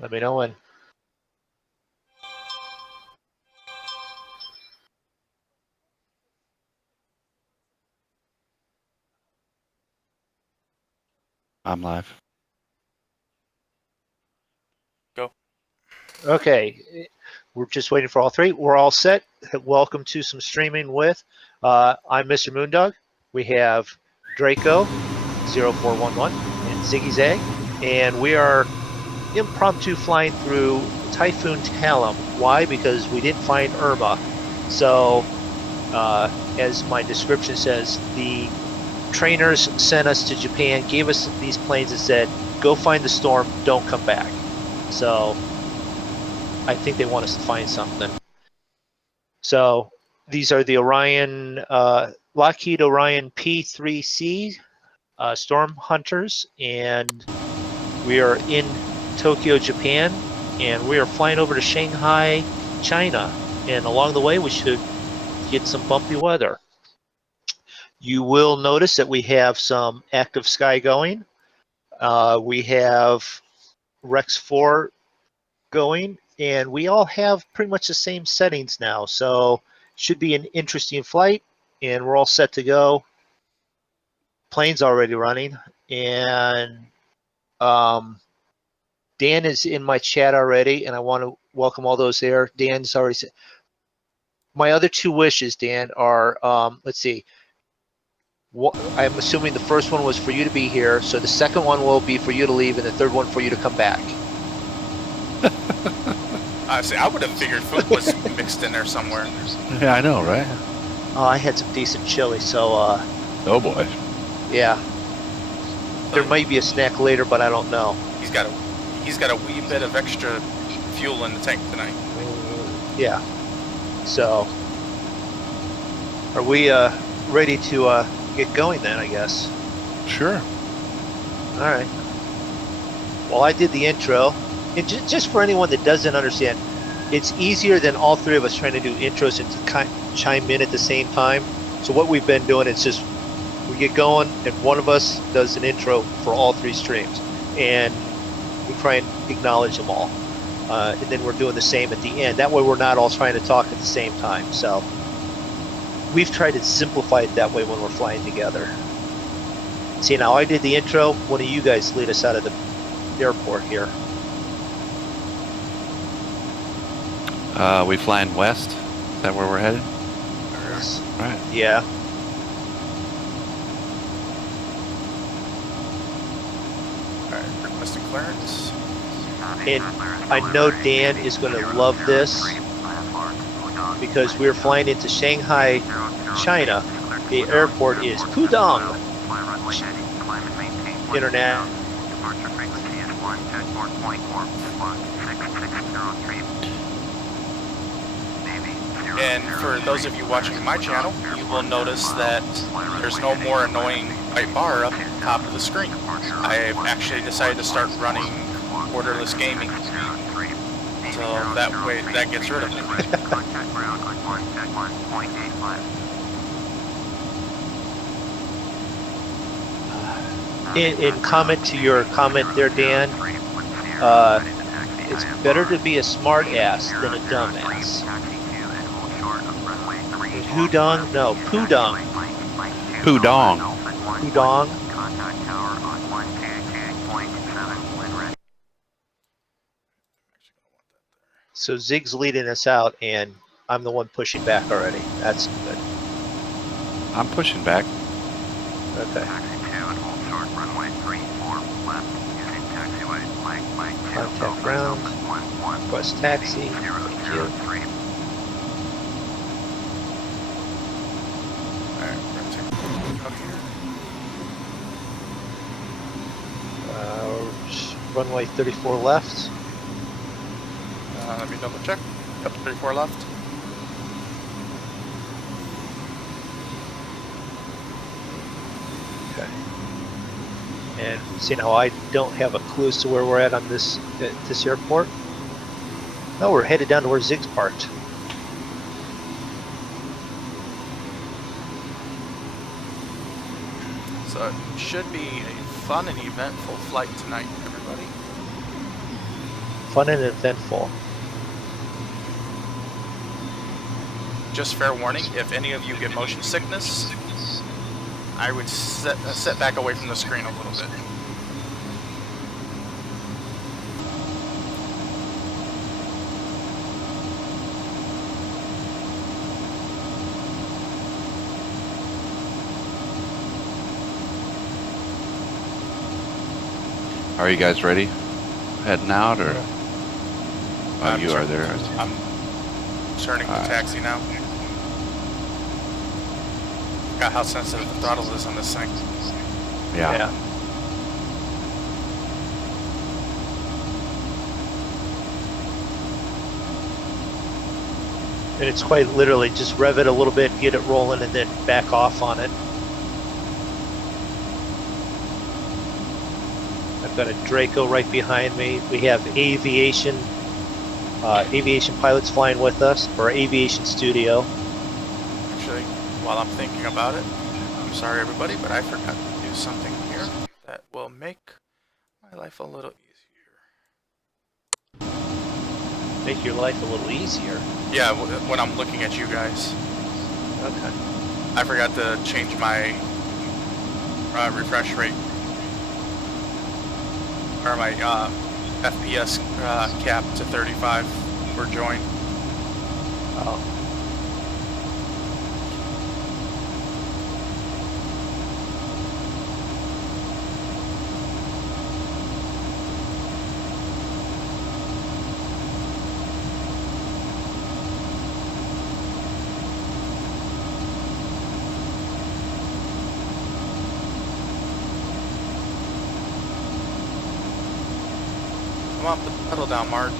Let me know when. I'm live. Go. Okay, we're just waiting for all three. We're all set. Welcome to some streaming with. I'm Mr. Moondog. We have Drako0411 and Ziggy Zag, and we are impromptu flying through Typhoon Talim. Why? Because we didn't find Irma. So, as my description says, the trainers sent us to Japan, gave us these planes and said, go find the storm, don't come back. So I think they want us to find something. So these are the Orion, Lockheed Orion P3C Storm Hunters, and we are in Tokyo, Japan, and we are flying over to Shanghai, China, and along the way we should get some bumpy weather. You will notice that we have some active sky going. We have Rex 4 going, and we all have pretty much the same settings now. So should be an interesting flight, and we're all set to go. Plane's already running, and Dan is in my chat already, and I want to welcome all those there. Dan's already said. My other two wishes, Dan, are let's see. I'm assuming the first one was for you to be here, so the second one will be for you to leave, and the third one for you to come back. See, I would have figured food was mixed in there somewhere. Yeah, I know, right? Oh, I had some decent chili, so Oh boy. yeah. There might be a snack later, but I don't know. He's got a wee bit of extra fuel in the tank tonight. Yeah. So, are we ready to get going then, I guess? Sure. All right. Well, I did the intro. And just for anyone that doesn't understand, it's easier than all three of us trying to do intros and to chime in at the same time. So what we've been doing is just we get going and one of us does an intro for all three streams. And we try and acknowledge them all. And then we're doing the same at the end. That way we're not all trying to talk at the same time. So we've tried to simplify it that way when we're flying together. See, now I did the intro. One of you guys lead us out of the airport here. We flying west? Is that where we're headed? Yes. Right. Yeah. Alright, requesting clearance. And I know Dan is going to love this because we're flying into Shanghai, China. The airport is Pudong International. And for those of you watching my channel, you will notice that there's no more annoying white bar up at the top of the screen. I've actually decided to start running borderless gaming. So that way, that gets rid of it. In comment to your comment there, Dan, it's better to be a smart ass than a dumb ass. Pudong? No, Pudong. Pudong. Pudong. So Zig's leading us out, and I'm the one pushing back already. That's good. I'm pushing back. Okay. Contact ground. Request taxi. Thank you. Runway 34 left. Let me double check. Yep, 34 left. Okay. And see, now I don't have a clue as to where we're at on this airport. No, we're headed down to where Zig's parked. So it should be a fun and eventful flight tonight, everybody. Fun and eventful. Just fair warning, if any of you get motion sickness, I would set back away from the screen a little bit. Are you guys ready? Heading out, or? Oh, I'm you are there. I'm turning to taxi now. Got how sensitive the throttle is on this thing. Yeah. And it's quite literally just rev it a little bit, get it rolling, and then back off on it. I've got a Draco right behind me. We have aviation pilots flying with us, or aviation studio. Actually, while I'm thinking about it, I'm sorry everybody, but I forgot to do something here that will make my life a little easier. Make your life a little easier. Yeah, when I'm looking at you guys. Okay. I forgot to change my refresh rate. Or my FPS cap to 35 for join. Oh. Come on, put the pedal down, Marge.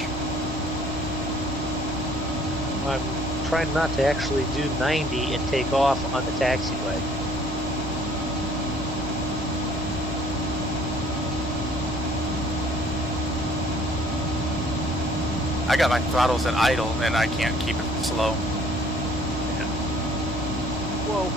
I'm trying not to actually do 90 and take off on the taxiway. I got my throttles at idle and I can't keep it slow. Yeah. Whoa.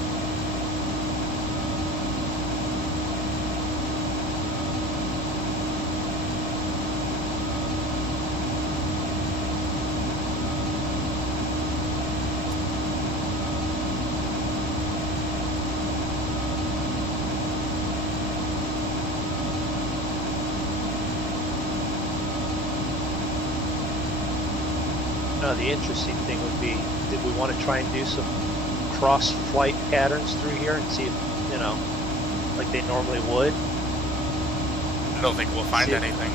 Now the interesting thing would be, did we want to try and do some cross-flight patterns through here and see if, you know, like they normally would? I don't think we'll find Yeah. anything.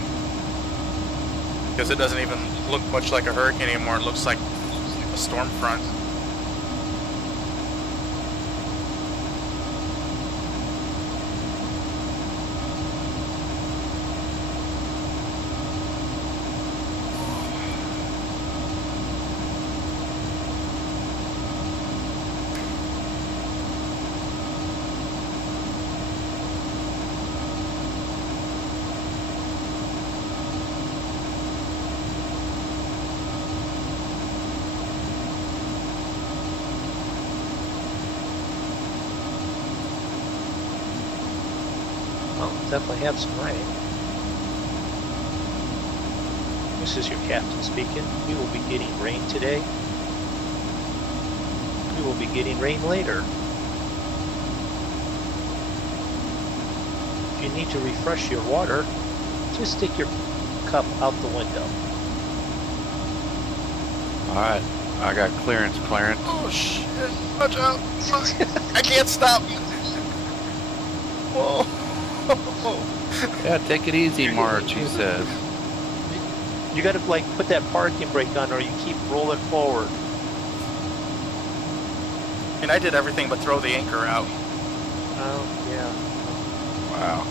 Because it doesn't even look much like a hurricane anymore. It looks like a storm front. Well, definitely have some rain. This is your captain speaking. We will be getting rain today. We will be getting rain later. If you need to refresh your water, just stick your cup out the window. Alright, I got clearance. Oh shit, watch out. I can't stop. Whoa. Yeah, take it easy, Marge, he says. You gotta like put that parking brake on or you keep rolling forward. And I did everything but throw the anchor out. Oh, yeah. Wow.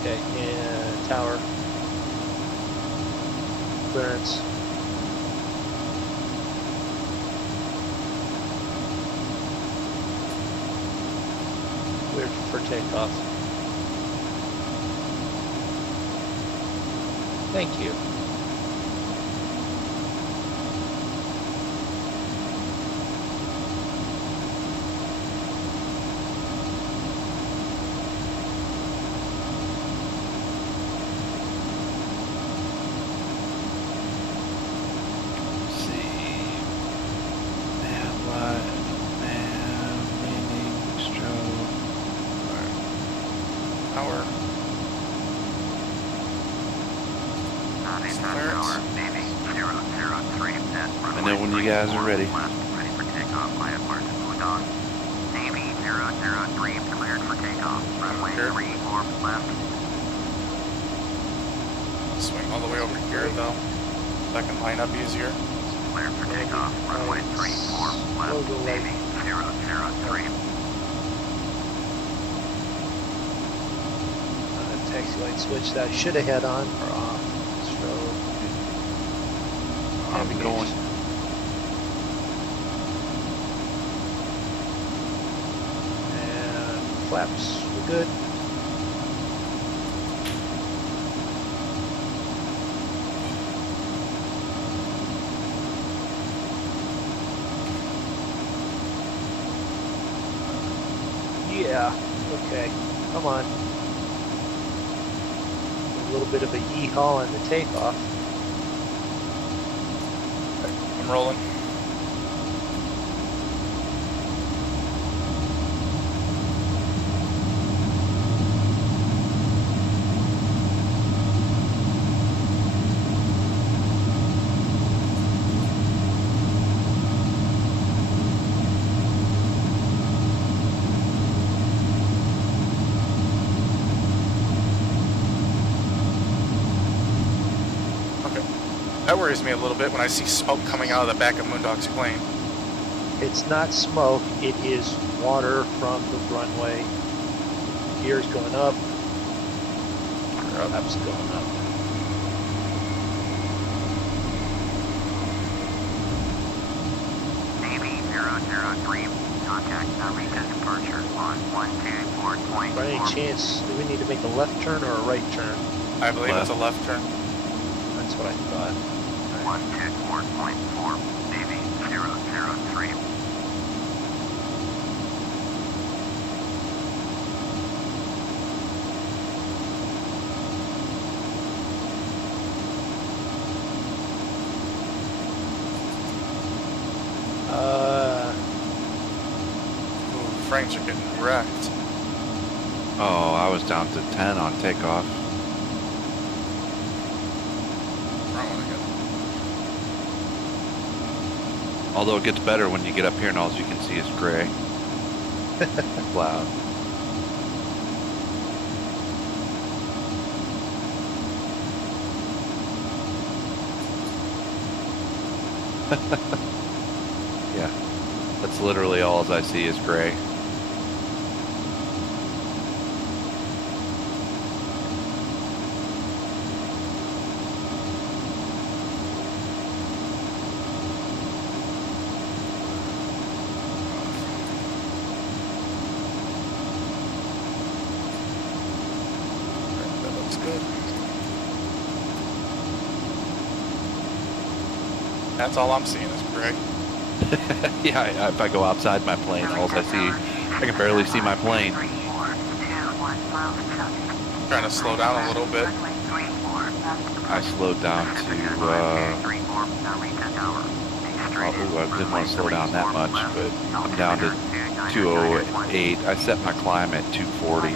Okay, and tower. Clearance. Cleared for takeoff. Thank you. Tower. Clearance. I know when you guys are ready. Ready for takeoff. I have Martin Bulldog. Navy 003 cleared for takeoff. Runway Here. 34 left. Swing all the way over here though. So I can line up easier. Cleared for takeoff. Runway 34 left. Navy 003. Taxi light switch that I should have had on or off. I'm going. And flaps, we're good. Yeah, okay, come on. A little bit of a yee-haw on the takeoff. I'm rolling. That worries me a little bit when I see smoke coming out of the back of Moondog's plane. It's not smoke, it is water from the runway. Gear's going up. Flaps going up. Navy 003. Contact recent departure on 124.4. By any chance, do we need to make a left turn or a right turn? I believe it's a left turn. That's what I thought. 124.4. Navy 003. Ooh, frames are getting wrecked. Oh, I was down to 10 on takeoff. Wrong one again. Although it gets better when you get up here and all you can see is gray. Cloud. Yeah, that's literally all I see is gray. That looks good. That's all I'm seeing is gray. Yeah, if I go outside my plane, all I see, I can barely see my plane. Trying to slow down a little bit. I slowed down to, oh, I didn't want to slow down that much, but I'm down to 208. I set my climb at 240.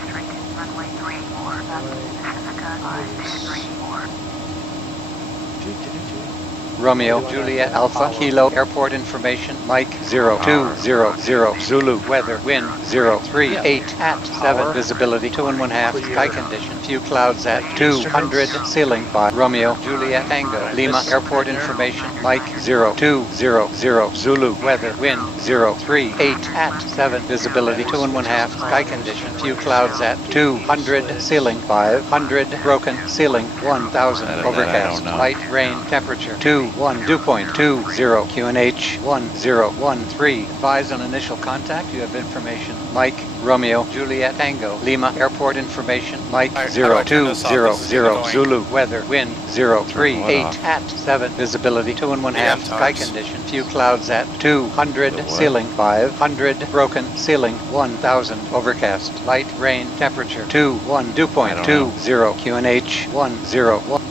Romeo, Juliet, Alpha, Kilo, airport information, Mike 0200, Zulu, weather, wind 038 at 7, visibility 2 1/2, sky condition, few clouds at 200, ceiling by Romeo, Juliet, Tango, Lima, airport information, Mike 0200, Zulu, weather, wind 038 at 7, visibility 2 1/2, sky condition, few clouds at 200, ceiling 500, broken, ceiling 1000, overcast, light rain, temperature 21, dew point 20, QNH 1013. Advise on initial contact. You have information. Mike, Romeo, Juliet, Tango, Lima, airport information. Mike How do I turn this off? This is 0200, annoying. Zulu, weather, wind 038 off. at 7, visibility 2 1/2, sky times. condition, few clouds at 200, ceiling 500, broken, ceiling 1000, overcast, light rain, temperature 21, dew point I don't 20, QNH 101.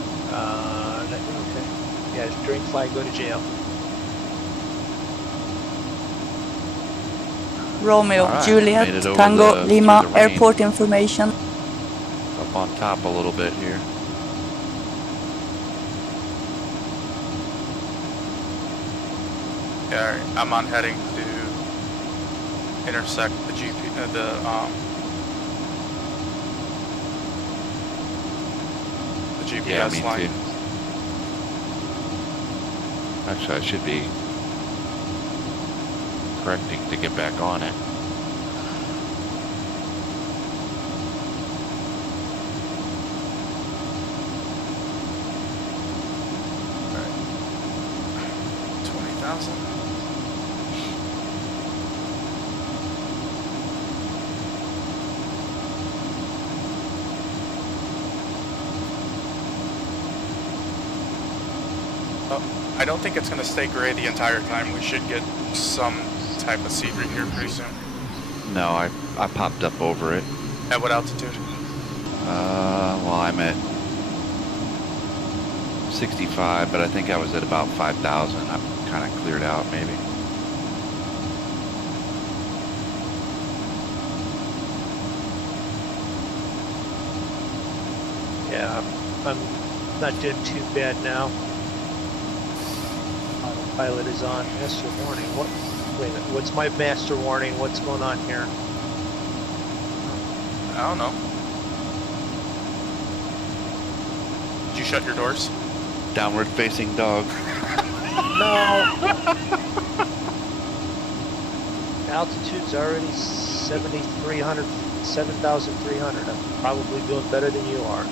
Okay. Yeah, drink flag, go to jail. Romeo, All right, made Juliet, it over Tango, the- Lima, through the rain. airport information. Up on top a little bit here. Yeah, all right. I'm on heading to intersect the GPS Yeah, me line. too. Actually, I should be correcting to get back on it. All right. 20,000. I don't think it's going to stay gray the entire time. We should get some type of seed right here pretty soon. No, I popped up over it. At what altitude? Well, I'm at 65, but I think I was at about 5,000. I'm kind of cleared out, maybe. Yeah, I'm not doing too bad now. Autopilot is on. Master warning. What? Wait a minute. What's my master warning? What's going on here? I don't know. Did you shut your doors? Downward facing dog. No. Altitude's already 7,300, 7,300. I'm probably doing better than you are.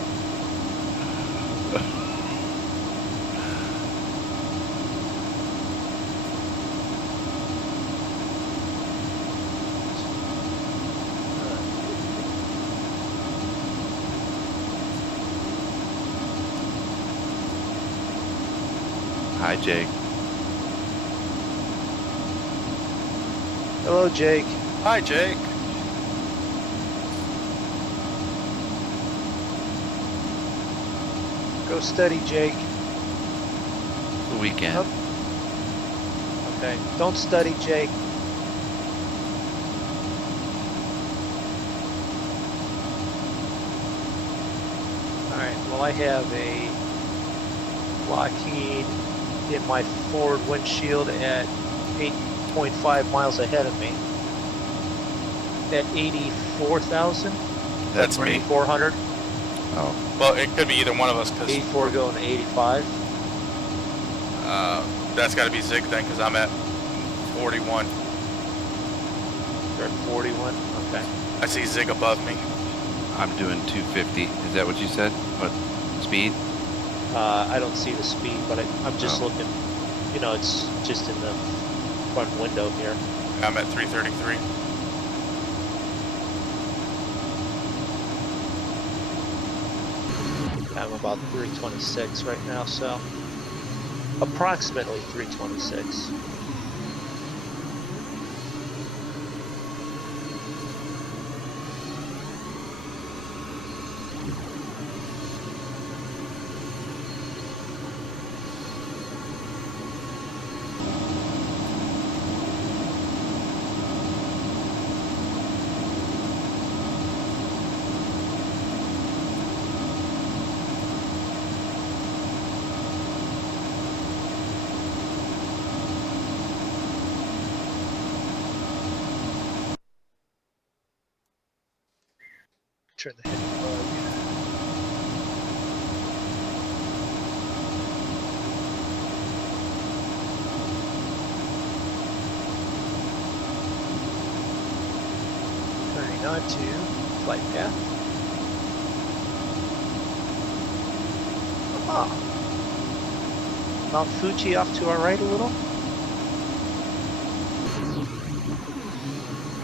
Hi, Jake. Hello, Jake. Hi, Jake. Go steady, Jake. The weekend. Oh. Okay. Don't study, Jake. Alright, well I have a Lockheed in my forward windshield at 8.5 miles ahead of me. At 84,000? That's me. 400. Oh, Well, it could be either one of us because 84 going to 85. that's got to be Zig then because I'm at 41. You're at 41. Okay. I see Zig above me. I'm doing 250. Is that what you said? What speed? I don't see the speed, but I'm just Oh. looking. You know, it's just in the front window here. I'm at 333. I'm about 326 right now, so approximately 326. Turn the head plug. Turning on to flight path. Ah. Mount Fuji off to our right a little.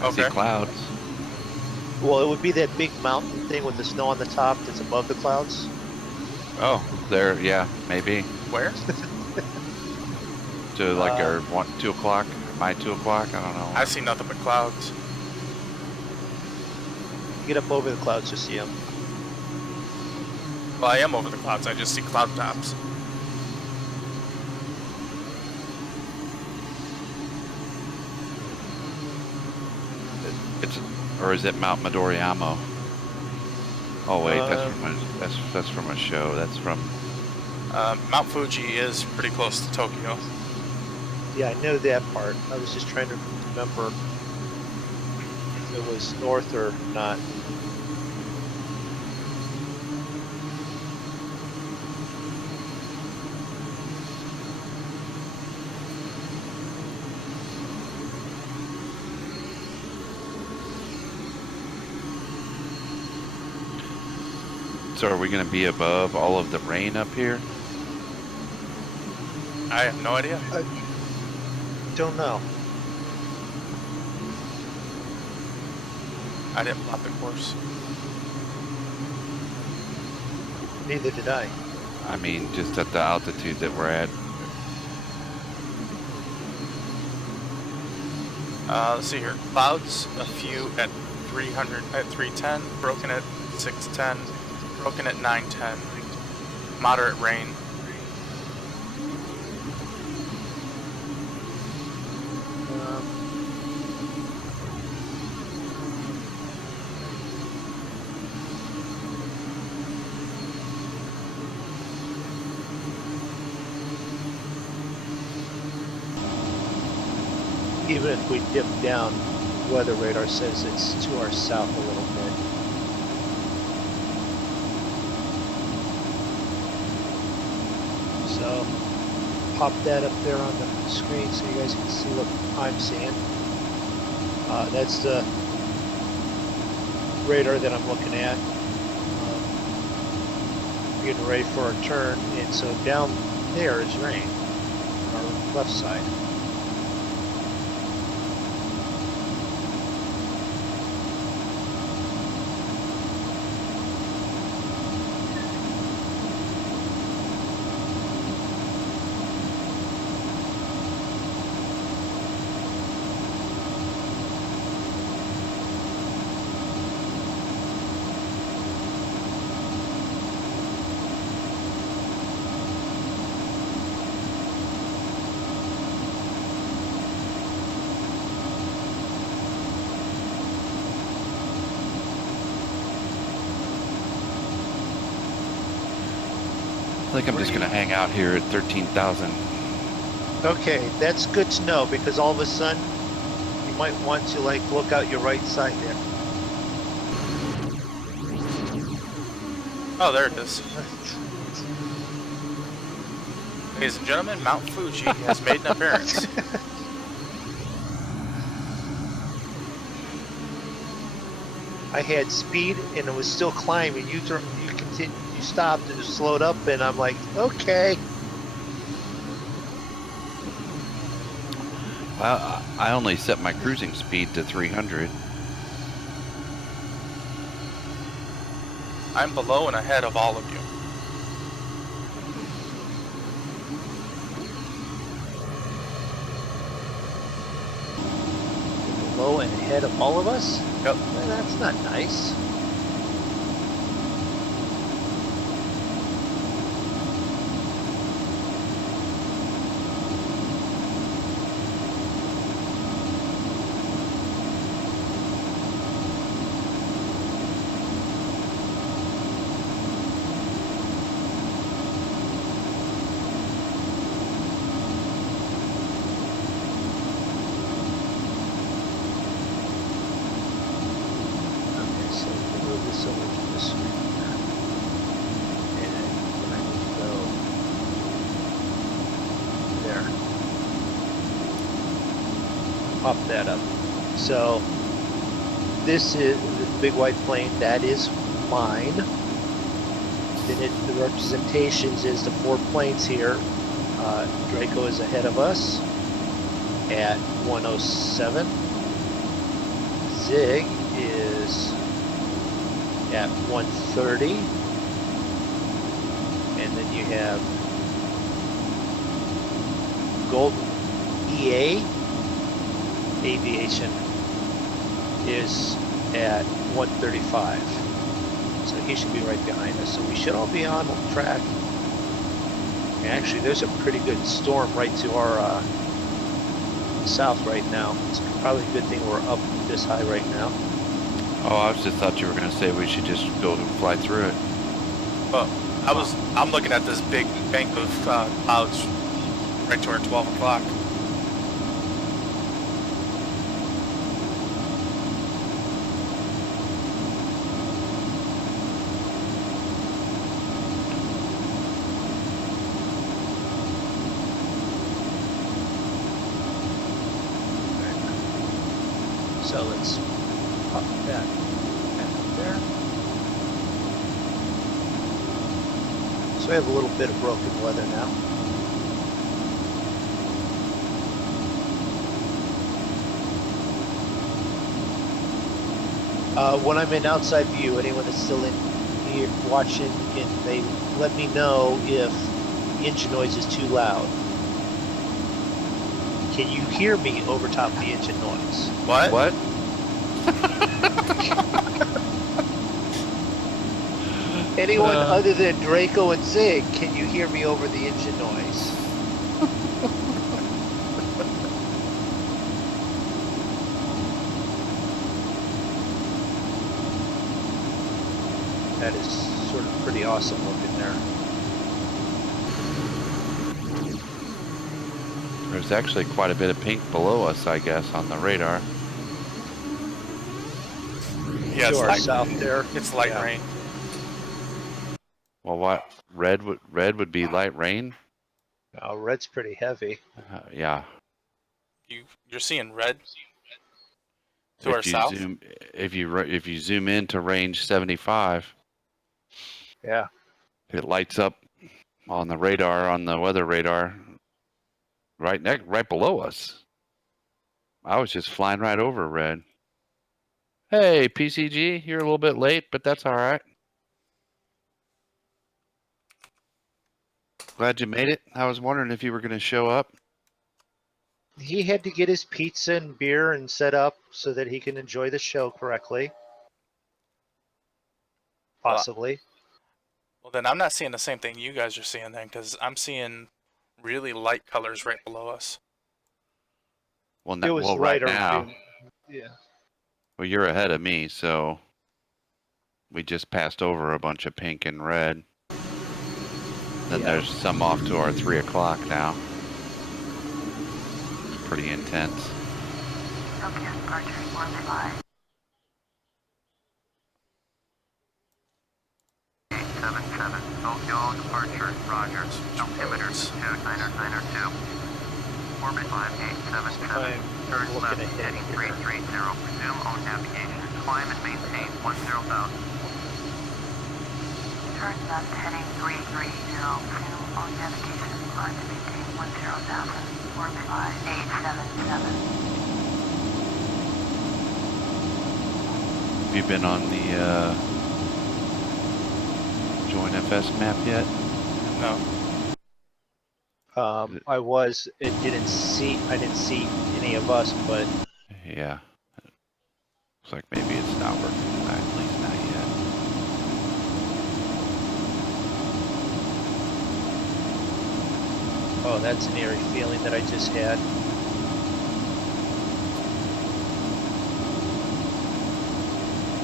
I see Okay. clouds. Well, it would be that big mountain thing with the snow on the top that's above the clouds. Oh, there. Yeah, maybe. Where? To like our 2 o'clock. My 2 o'clock. I don't know. I see nothing but clouds. Get up over the clouds to see them. Well, I am over the clouds. I just see cloud tops. It's, or is it Mount Midoriyama? Oh wait, that's from a show. That's from. Mount Fuji is pretty close to Tokyo. Yeah, I know that part. I was just trying to remember if it was north or not. So are we going to be above all of the rain up here? I have no idea. Don't know. I didn't plot the course. Neither did I. I mean, just at the altitude that we're at. Let's see here. Clouds, a few at 300, at 310, broken at 610, broken at 910. Moderate rain. Even if we dip down, weather radar says it's to our south a little bit. So, pop that up there on the screen so you guys can see what I'm seeing. That's the radar that I'm looking at. Getting ready for a turn, and so down there is rain on our left side. I think I'm just going to hang out here at 13,000. Okay, that's good to know because all of a sudden you might want to like look out your right side there. Oh, there it is. Ladies and gentlemen, Mount Fuji has made an appearance. I had speed and it was still climbing. You continued, you stopped and just slowed up, and I'm like, okay. Well, I only set my cruising speed to 300. I'm below and ahead of all of you. Below and ahead of all of us? Yep. Well, that's not nice. Pop that up. So this is the big white plane. That is mine. Then the representations is the 4 planes here. Draco is ahead of us at 107. Zig is at 130. And then you have Golden EA Aviation is at 135. So he should be right behind us. So we should all be on track. And actually, there's a pretty good storm right to our south right now. It's probably a good thing we're up this high right now. Oh, I just thought you were going to say we should just go fly through it. But I'm looking at this big bank of clouds right toward 12 o'clock. So let's pop that back there. So we have a little bit of broken weather now. When I'm in outside view, anyone that's still in here watching, they let me know if the engine noise is too loud. Can you hear me over top of the engine noise? What? What? Anyone other than Draco and Zig, can you hear me over the engine noise? That is sort of pretty awesome looking there. There's actually quite a bit of pink below us, I guess, on the radar. Yeah, To it's our light, south there. it's light Yeah. rain. Well, what? Red would be light rain? Red's pretty heavy. Yeah. You're seeing red to our If you south. if you zoom in to range 75, Yeah. it lights up on the radar, on the weather radar, right below us. I was just flying right over red. Hey, PCG, you're a little bit late, but that's all right. Glad you made it. I was wondering if you were going to show up. He had to get his pizza and beer and set up so that he can enjoy the show correctly. Possibly. Well, then I'm not seeing the same thing you guys are seeing then, because I'm seeing really light colors right below us. Well, It was right lighter now. too. Yeah. Well, you're ahead of me, so we just passed over a bunch of pink and red. Then Yeah. there's some off to our 3 o'clock now. It's pretty intense. Tokyo departure 15. 877, Tokyo departure, roger. Altimeter 2992. Orbit 5877. Turn I'm left, looking ahead heading here. 330. Resume on navigation. Climb and maintain 10,000. Turn left, heading 330. Resume on navigation. Climb and maintain 10,000. Orbit 5877. Have you been on the Join FS map yet? No. I was. I didn't see any of us, but Yeah. Looks like maybe it's not working tonight, at least not yet. oh, that's an eerie feeling that I just had.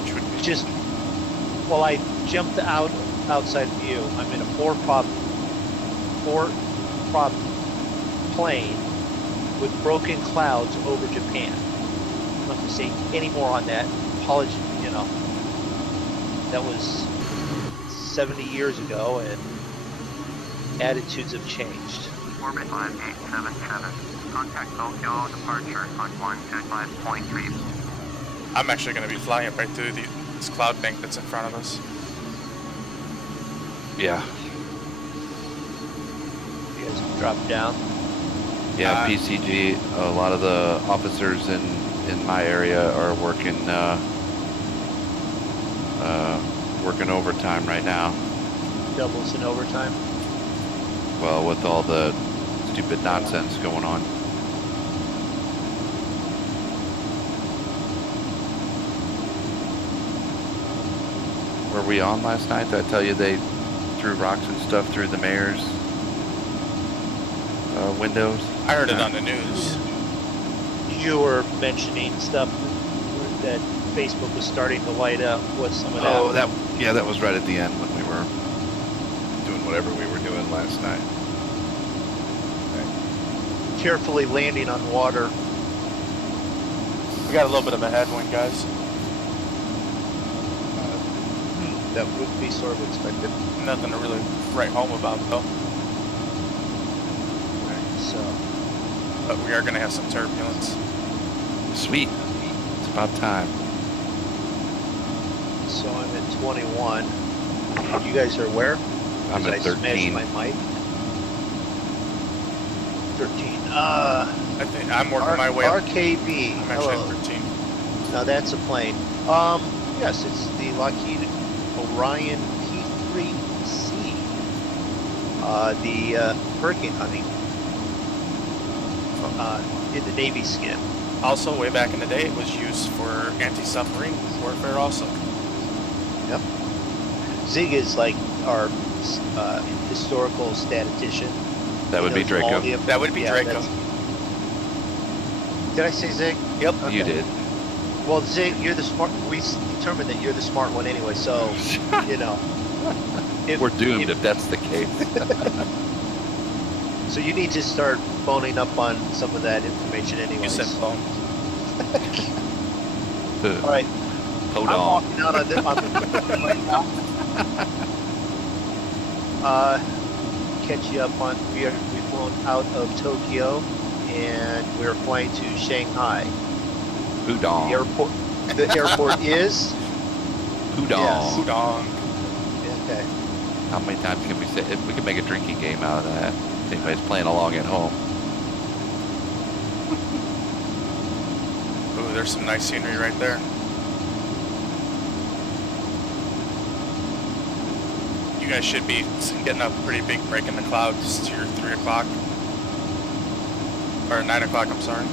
Which would be Just well, I jumped outside view. I'm in a four prop plane with broken clouds over Japan. I'm not going to say any more on that. Apology, that was 70 years ago, and attitudes have changed. Orbit 5877. Contact Tokyo departure on 125.3. I'm actually going to be flying right through this cloud bank that's in front of us. Yeah. You guys have dropped down. Yeah, PCG, a lot of the officers in my area are working working overtime right now. Doubles in overtime. Well, with all the stupid nonsense going on. Were we on last night? Did I tell you they threw rocks and stuff through the mayor's windows? I heard it on the news. You were mentioning stuff that Facebook was starting to light up with some of that. Oh, that was right at the end when we were doing whatever we were doing last night. Carefully landing on water. We got a little bit of a headwind, guys. That would be sort of expected. Nothing to really write home about, though. So, But we are going to have some turbulence. Sweet. It's about time. so I'm at 21. And you guys are where? I'm at I smashed 13. my mic. 13. I think I'm working my way up. RKB. I'm actually Hello. at 13. Now that's a plane. Yes, it's the Lockheed Orion P3C. The hurricane hunting. In the Navy skin. Also, way back in the day, it was used for anti-submarine warfare also. Yep. Zig is like our historical statistician. That would be He knows all Draco. the- That would be yeah, Draco. that's- Did I say Zig? Yep. Okay. You did. Well, Zig, you're the smart. We determined that you're the smart one anyway. So, you know, We're doomed if that's the case. So you need to start phoning up on some of that information You anyways. said phone. All right, Hold I'm on. walking out on this right now. Catch you up on. We've flown out of Tokyo, and we're flying to Shanghai. The Pudong. airport. The airport is. Pudong. Yes. Pudong. Okay. How many times can we say it? We can make a drinking game out of that. If anybody's playing along at home. Ooh, there's some nice scenery right there. You guys should be getting a pretty big break in the clouds to your 3 o'clock. Or 9 o'clock, I'm sorry.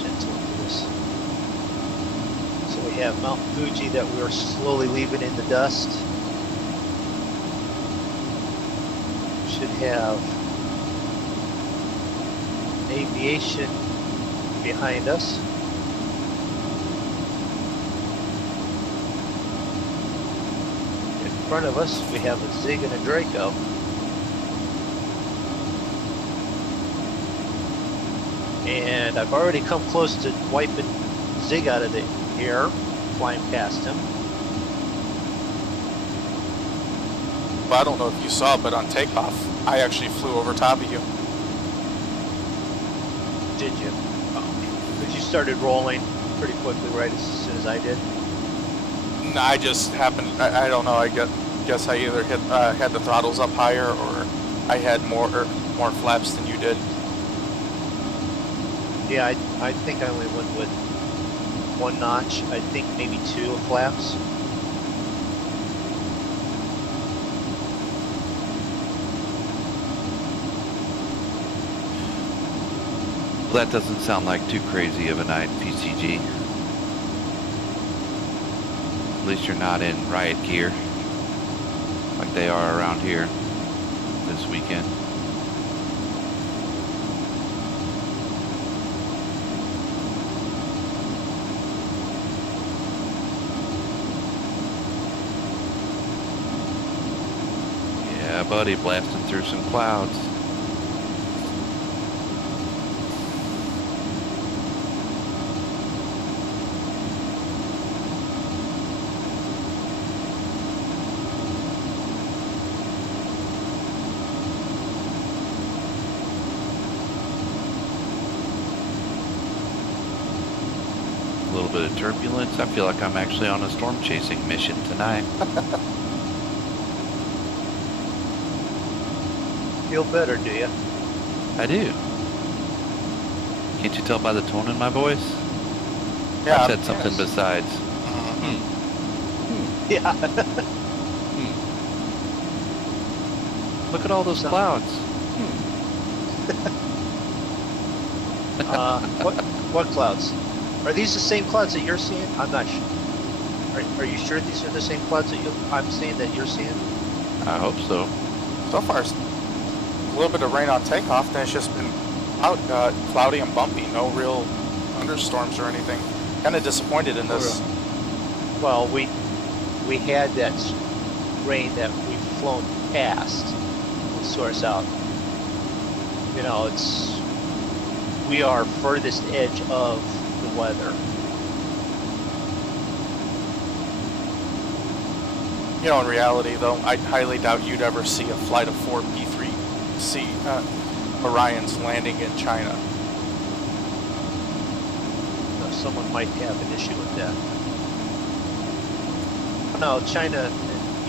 Gentle to this. So we have Mount Fuji that we're slowly leaving in the dust. Should have aviation behind us. In front of us, we have a Zig and a Draco. And I've already come close to wiping Zig out of the air, flying past him. Well, I don't know if you saw, but on takeoff, I actually flew over top of you. Did you? Oh. But you started rolling pretty quickly, right, as soon as I did. No, I just happened, I don't know, I guess I either had the throttles up higher or I had more flaps than you did. Yeah, I think I only went with one notch. I think maybe two flaps. Well, that doesn't sound like too crazy of a night, PCG. At least you're not in riot gear like they are around here this weekend. Yeah, buddy, blasting through some clouds. A little bit of turbulence. I feel like I'm actually on a storm chasing mission tonight. Feel better, do you? I do. Can't you tell by the tone in my voice? Yeah. I said something yes. besides. Mhm. Yeah. Look at all those clouds. What clouds? Are these the same clouds that you're seeing? I'm not sure. Are you sure these are the same clouds that I'm seeing that you're seeing? I hope so. So far, it's a little bit of rain on takeoff, then it's just been cloudy and bumpy. No real thunderstorms or anything. Kind of disappointed in this. Well, we had that rain that we've flown past. We'll source out. You know, we are furthest edge of the weather. You know, in reality, though, I highly doubt you'd ever see a flight of 4 P3C Orions landing in China. Someone might have an issue with that. No, China and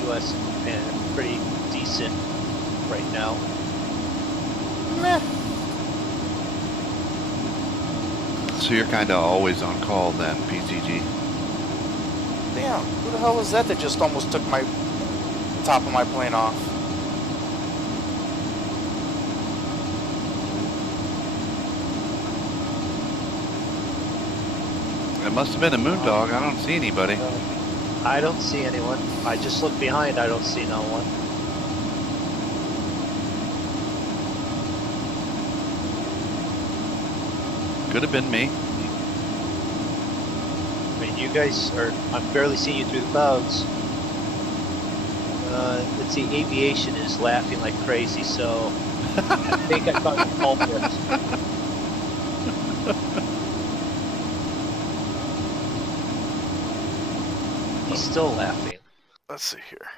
U.S. and Japan are pretty decent right now. Meh. So you're kind of always on call then, PCG. Damn, who the hell was that just almost took the top of my plane off? It must have been a moondog. I don't see anybody. I don't see anyone. I just look behind. I don't see no one. Could have been me. I mean, you guys are. I'm barely seeing you through the clouds. Let's see. Aviation is laughing like crazy, so I think I found the culprit. He's still laughing. Let's see here.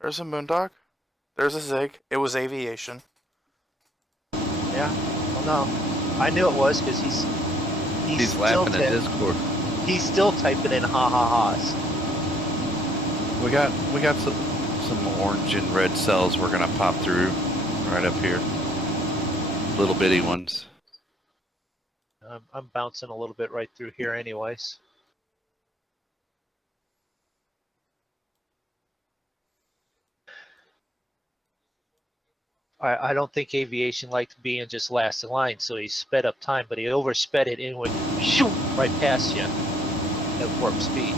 There's a moondog. There's a Zig. It was aviation. Yeah. Well, no. I knew it was because he's still laughing at Discord. He's still typing in ha-ha-ha's. We got some orange and red cells we're gonna pop through right up here. Little bitty ones. I'm bouncing a little bit right through here anyways. I don't think aviation liked being just last in line, so he sped up time, but he oversped it and went shoo right past you at warp speed.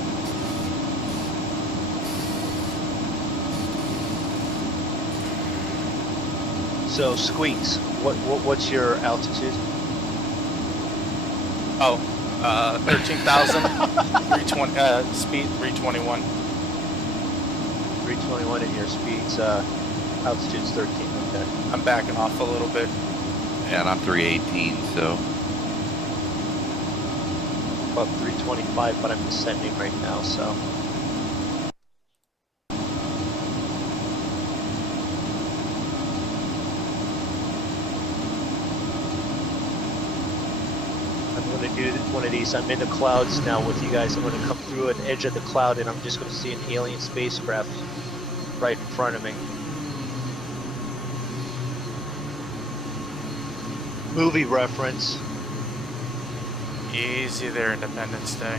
So Squeaks, what's your altitude? Oh, 13,000, 320, speed 321. 321 at your speeds, altitude's 13, okay. I'm backing off a little bit. Yeah, and I'm 318, so. About 325, but I'm descending right now, so. I'm going to do one of these. I'm in the clouds now with you guys. I'm going to come through an edge of the cloud and I'm just going to see an alien spacecraft right in front of me. Movie reference. Easy there, Independence Day.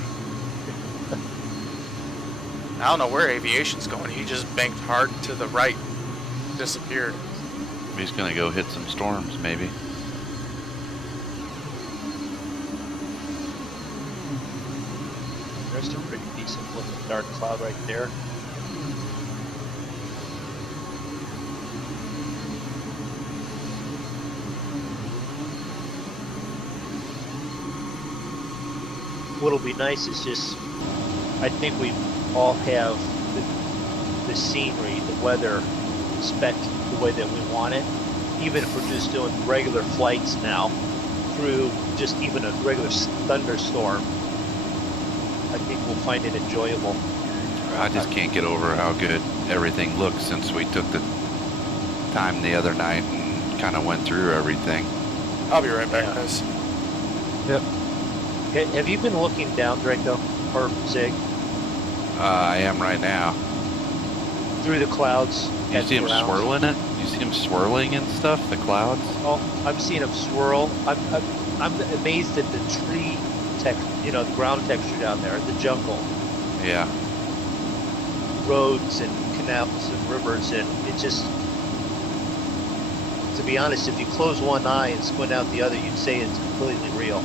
I don't know where aviation's going. He just banked hard to the right. Disappeared. He's gonna go hit some storms, maybe. There's a pretty decent looking dark cloud right there. What'll be nice is just, I think we all have the scenery, the weather spec the way that we want it. Even if we're just doing regular flights now through just even a regular thunderstorm, I think we'll find it enjoyable. I just can't get over how good everything looks since we took the time the other night and kind of went through everything. I'll be right back, guys. Yep. Have you been looking down, Draco, or Zig? I am right now. Through the clouds? You see him swirling it? You see him swirling and stuff, the clouds? Oh, I'm seeing them swirl. I'm amazed at the tree texture, you know, the ground texture down there, the jungle. Yeah. Roads and canals and rivers, and it just, to be honest, if you close one eye and squint out the other, you'd say it's completely real.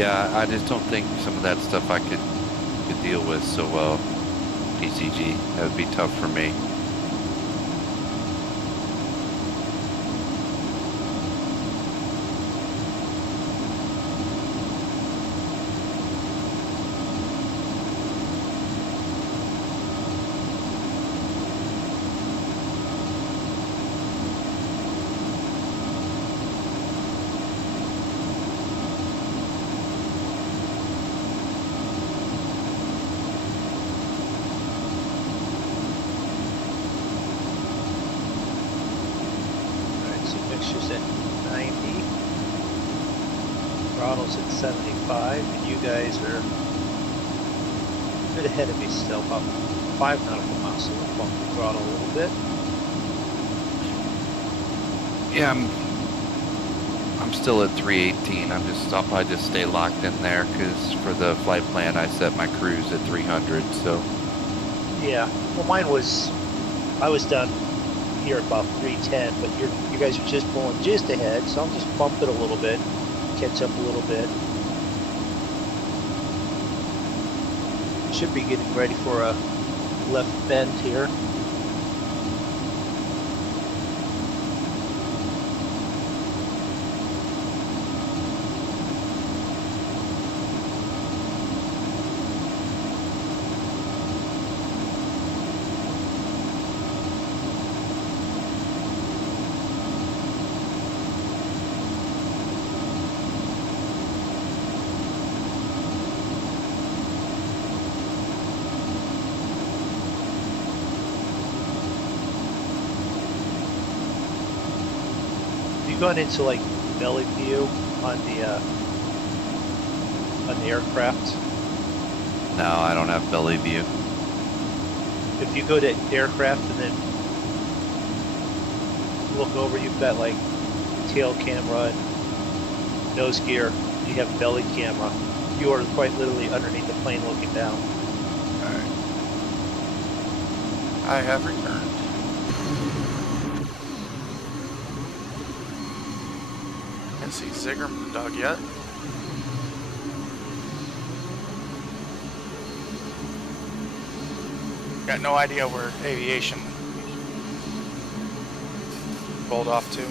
Yeah, I just don't think some of that stuff I could deal with so well. PCG, that would be tough for me. Alright, so mixture's at 90. Throttle's at 75, and you guys are a bit ahead of me still, about 5 nautical miles, so we'll bump the throttle a little bit. Yeah, I'm still at 318. I'll probably just stay locked in there because for the flight plan I set my cruise at 300. So Yeah, well mine was, I was done here at about 310, but you guys are just pulling just ahead, so I'll just bump it a little bit, catch up a little bit. Should be getting ready for a left bend here. Gone into like belly view on the aircraft. no, I don't have belly view. If you go to aircraft and then look over, you've got like tail camera and nose gear. You have belly camera. You are quite literally underneath the plane looking down. Alright. I have returned. Can't see Zigger Dog yet. Got no idea where aviation rolled off to.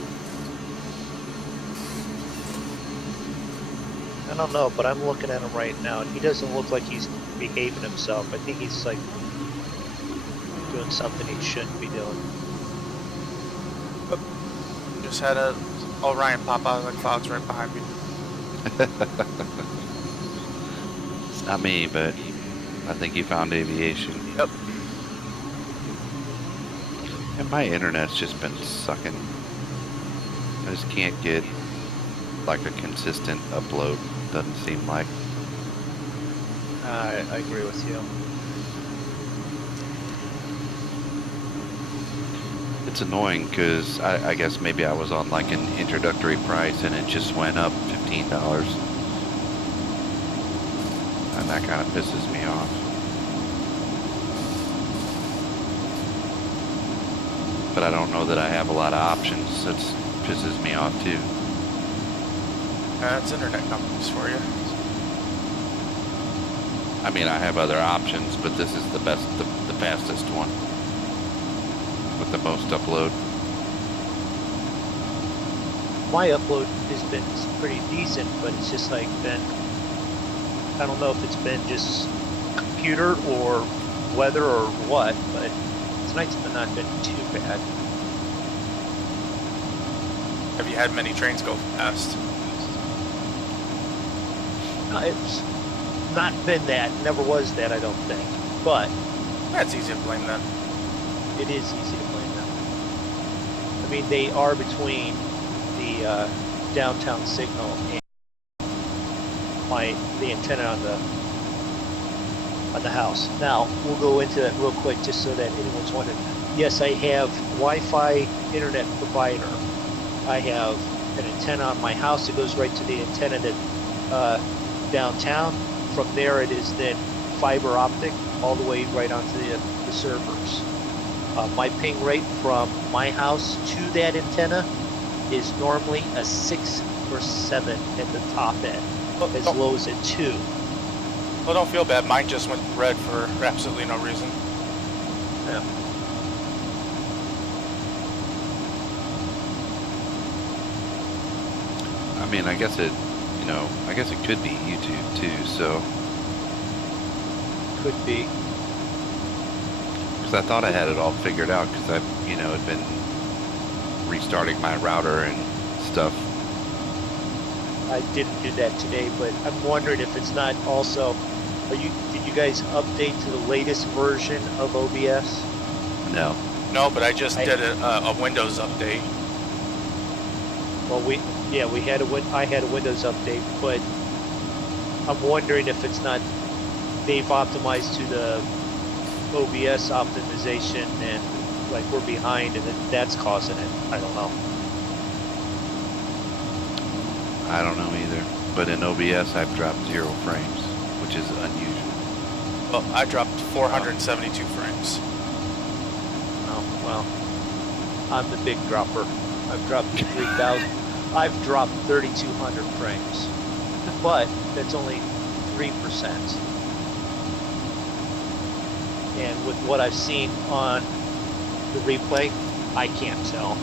I don't know, but I'm looking at him right now, and he doesn't look like he's behaving himself. I think he's like doing something he shouldn't be doing. Just had a Orion pop out of the clouds right behind me. It's not me, but I think he found aviation. Yep. And my internet's just been sucking. I just can't get like a consistent upload. Doesn't seem like. I agree with you. It's annoying because I guess maybe I was on like an introductory price and it just went up $15. And that kind of pisses me off. But I don't know that I have a lot of options. That pisses me off too. That's internet companies for you. I mean, I have other options, but this is the best, the fastest one. With the most upload. My upload has been pretty decent, but it's just like been, I don't know if it's been just computer or weather or what, but tonight's not been too bad. Have you had many trains go past? It's not been that, never was that, I don't think, but That's easy to blame then. it is easy to blame them. I mean, they are between the downtown signal and the antenna on the house. Now, we'll go into that real quick just so that anyone's wondering. Yes, I have Wi-Fi internet provider. I have an antenna on my house that goes right to the antenna that downtown. From there, it is then fiber optic all the way right onto the servers. My ping rate from my house to that antenna is normally a 6 or 7 at the top end. as low as a 2. Well, don't feel bad. Mine just went red for absolutely no reason. Yeah. I mean, I guess it, I guess it could be YouTube too. So, Could be. because I thought I had it all figured out because I, had been restarting my router and stuff. I didn't do that today, but I'm wondering if it's not also. Did you guys update to the latest version of OBS? No. No, but I just did a Windows update. Well, I had a Windows update, but I'm wondering if it's not they've optimized to the OBS optimization and like we're behind and that's causing it. I don't know. I don't know either. But in OBS, I've dropped 0 frames, which is unusual. Well, I dropped 472 frames. Oh, well, I'm the big dropper. I've dropped 3,000. I've dropped 3,200 frames, but that's only 3%. And with what I've seen on the replay, I can't tell.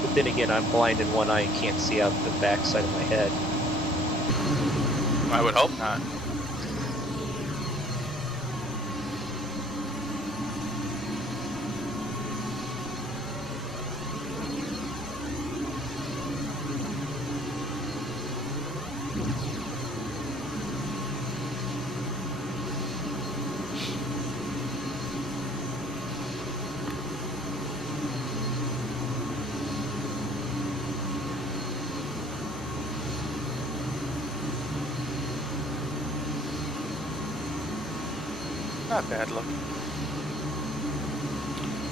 But then again, I'm blind in one eye and can't see out the back side of my head. I would hope not. Not bad look.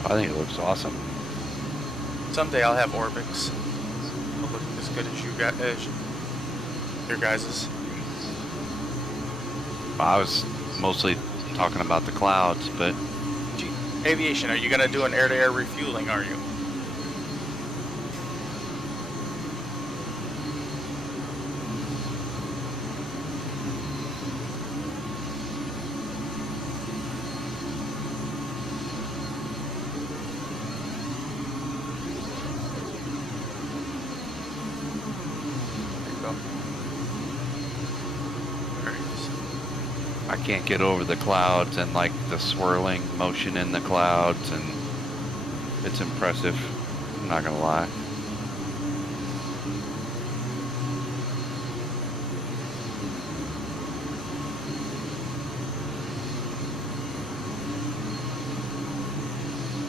I think it looks awesome. Someday I'll have Orbix. It'll look as good as your guys's. I was mostly talking about the clouds, but Gee, aviation, are you gonna do an air-to-air refueling, are you? I can't get over the clouds and like the swirling motion in the clouds, and it's impressive. I'm not gonna lie.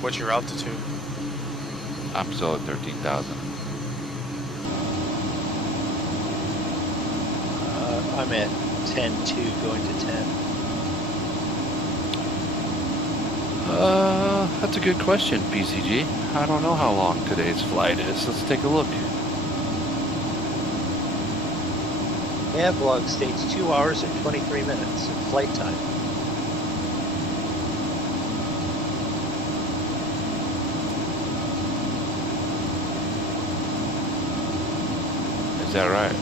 What's your altitude? I'm still at 13,000. I'm at 10.2 going to 10. That's a good question, PCG. I don't know how long today's flight is. Let's take a look. Navlog states 2 hours and 23 minutes of flight time. Is that right?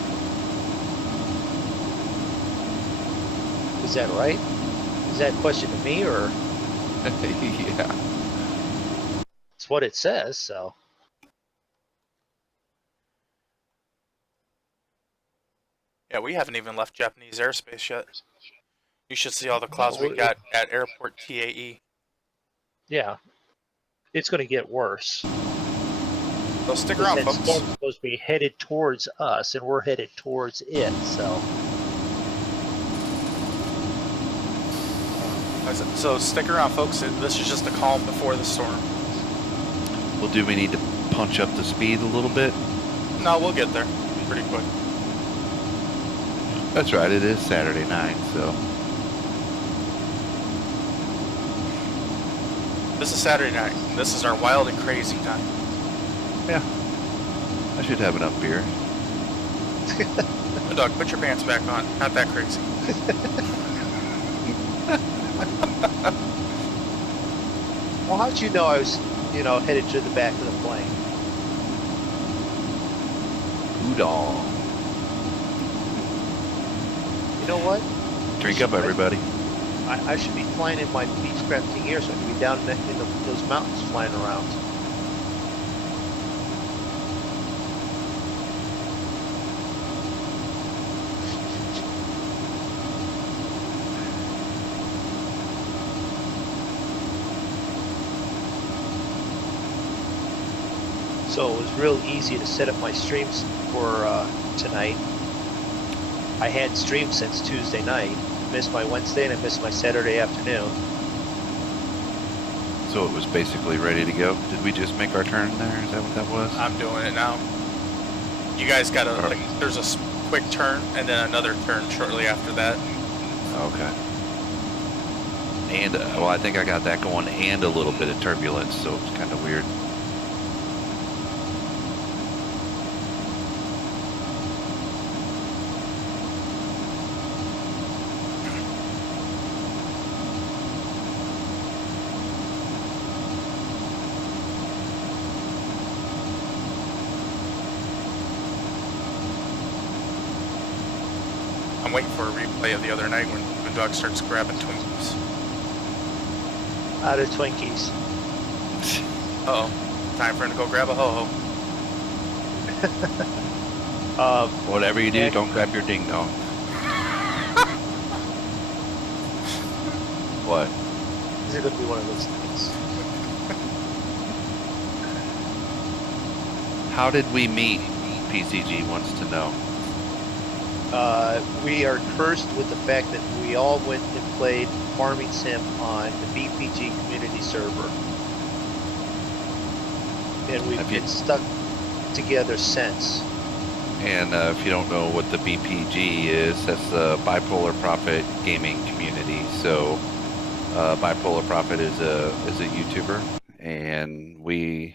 Is that right? Is that a question to me or? Yeah. It's what it says, so. Yeah, we haven't even left Japanese airspace yet. You should see all the clouds we got at airport TAE. Yeah. It's going to get worse. So stick around, That folks. storm's supposed to be headed towards us, and we're headed towards it, so. So stick around, folks. This is just a calm before the storm. Well, do we need to punch up the speed a little bit? No, we'll get there pretty quick. That's right, it is Saturday night, so. This is Saturday night. This is our wild and crazy time. Yeah. I should have enough beer. Dog, put your pants back on. Not that crazy. Well, how'd you know I was, headed to the back of the plane? Udon. know what? Drink up, everybody. I should be flying in my Beechcraft gear so I can be down in those mountains flying around. So it was real easy to set up my streams for tonight. I hadn't streamed since Tuesday night. Missed my Wednesday and I missed my Saturday afternoon. So it was basically ready to go. Did we just make our turn there? Is that what that was? I'm doing it now. You guys got to, like, there's a quick turn and then another turn shortly after that. Okay. And, well, I think I got that going and a little bit of turbulence, so it was kind of weird. I'm waiting for a replay of the other night when Dog starts grabbing Twinkies. Out of Twinkies. Uh-oh. Time for him to go grab a ho-ho. Whatever you do, don't grab your ding dong. What? Is it going to be one of those things? How did we meet? PCG wants to know. We are cursed with the fact that we all went and played Farming Sim on the BPG community server. And we've been stuck together since. And if you don't know what the BPG is, that's the Bipolar Prophet Gaming Community. So Bipolar Prophet is a YouTuber, and we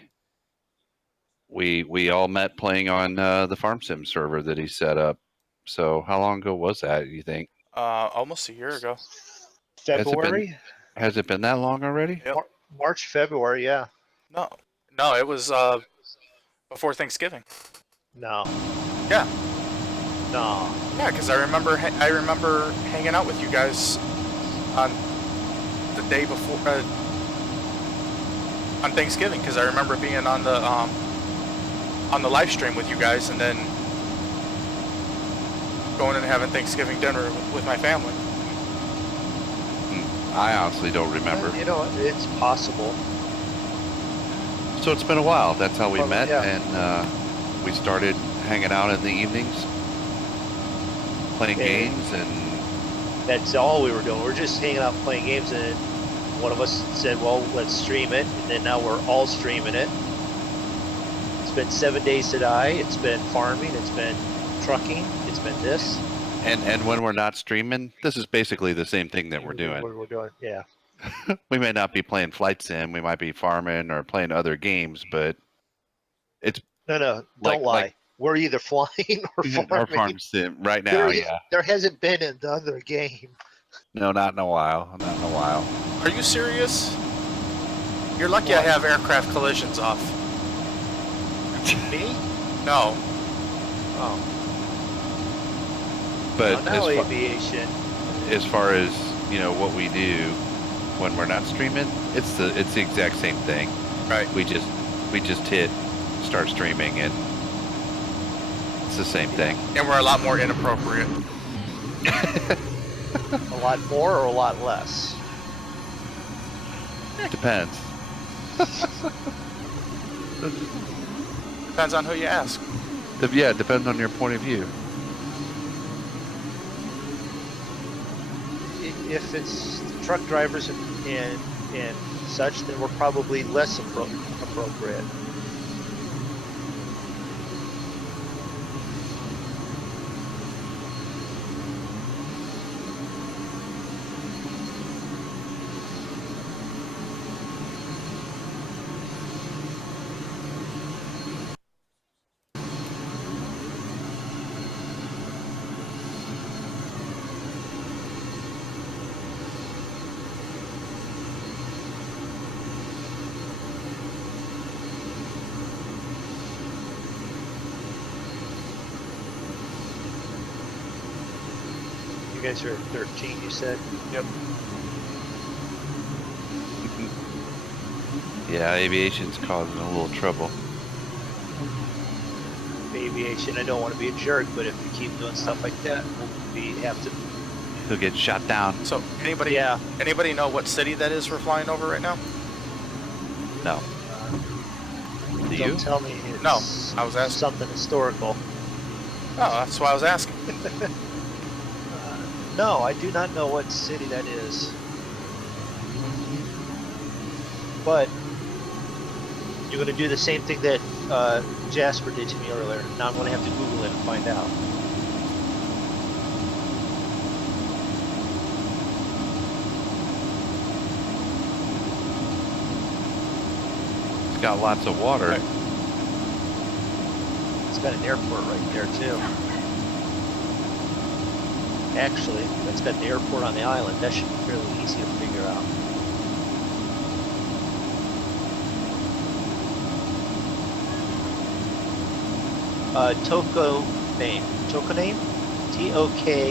all met playing on the Farm Sim server that he set up. So how long ago was that, you think? Almost a year ago. February? Has it been that long already? Yep. March, February, yeah. No, it was before Thanksgiving. No. Yeah. No. Yeah, because I remember hanging out with you guys on the day before on Thanksgiving, because I remember being on the live stream with you guys and then going and having Thanksgiving dinner with my family. I honestly don't remember. You know, it's possible. So it's been a while. That's how we met, yeah. and we started hanging out in the evenings, playing games, and that's all we were doing. We were just hanging out playing games, and one of us said, well, let's stream it, and then now we're all streaming it. It's been 7 days to die. It's been farming. It's been trucking. It's been this. And when we're not streaming, this is basically the same thing that we're doing. What we're doing, yeah. We may not be playing Flight Sim, we might be farming or playing other games, but it's No, don't lie. We're either flying or farming. or Farm Sim right now. There hasn't been another game. No, not in a while. Not in a while. Are you serious? You're lucky I have aircraft collisions off. Me? No. Oh. But No, aviation. as far as what we do when we're not streaming, it's the exact same thing. Right. We just hit start streaming and it's the same thing. And we're a lot more inappropriate. A lot more or a lot less? Depends. Depends on who you ask. Yeah, it depends on your point of view. If it's truck drivers and such, then we're probably less appropriate. guys are at 13, you said? Yep. Yeah, aviation's causing a little trouble. Aviation, I don't want to be a jerk, but if we keep doing stuff like that, we have to. He'll get shot down. So anybody Yeah. anybody know what city that is we're flying over right now? No. Do Don't you? tell me it's No, I was asking. something historical. Oh, that's why I was asking. No, I do not know what city that is. But you're going to do the same thing that Jasper did to me earlier. Now I'm going to have to Google it and find out. It's got lots of water. Right. It's got an airport right there too. Actually, it's got the airport on the island. That should be fairly easy to figure out. Toko name. Toko name? Tokoname.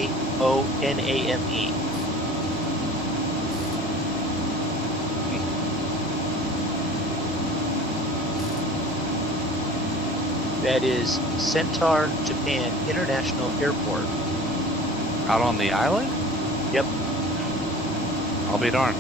That is Centaur, Japan International Airport. Out on the island? Yep. I'll be darned.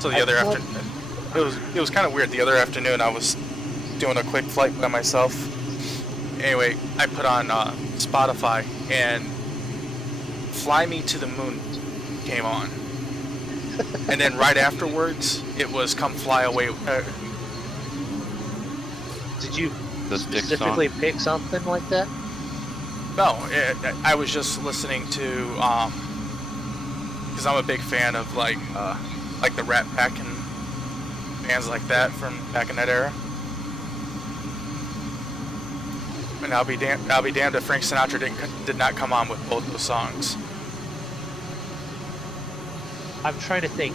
So the other afternoon, it was kind of weird. The other afternoon, I was doing a quick flight by myself. Anyway, I put on Spotify, and "Fly Me to the Moon" came on, and then right afterwards, it was "Come Fly Away." Did you The stick specifically song? pick something like that? No, I was just listening to because I'm a big fan of like the Rat Pack and bands like that from back in that era. And I'll be damned if Frank Sinatra did not come on with both those songs. I'm trying to think.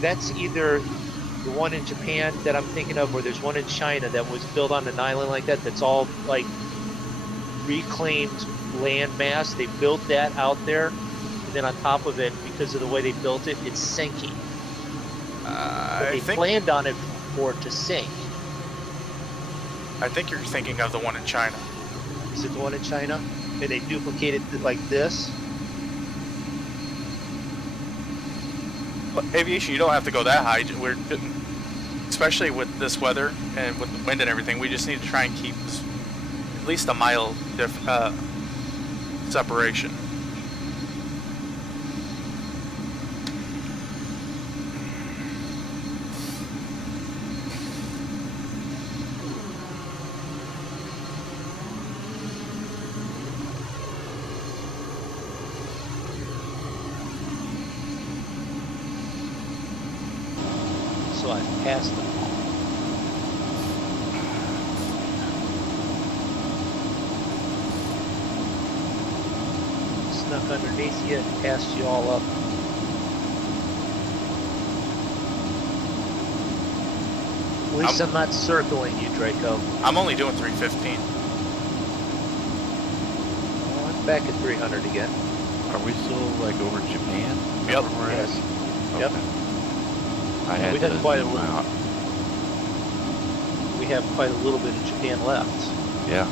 That's either the one in Japan that I'm thinking of, or there's one in China that was built on an island like that. That's all like reclaimed land mass. They built that out there, and then on top of it, because of the way they built it, it's sinking. But they planned on it for it to sink. I think you're thinking of the one in China. Is it the one in China? And they duplicated it like this? But aviation, you don't have to go that high. Especially with this weather and with the wind and everything, we just need to try and keep at least a mile separation. So I passed them. Snuck underneath you and passed you all up. At least I'm not circling you, Draco. I'm only doing 315. Oh, I'm back at 300 again. Are we still like over Japan? Yep. Yes. Yep. I had we to had quite a zoom little. out. We have quite a little bit of Japan left. Yeah.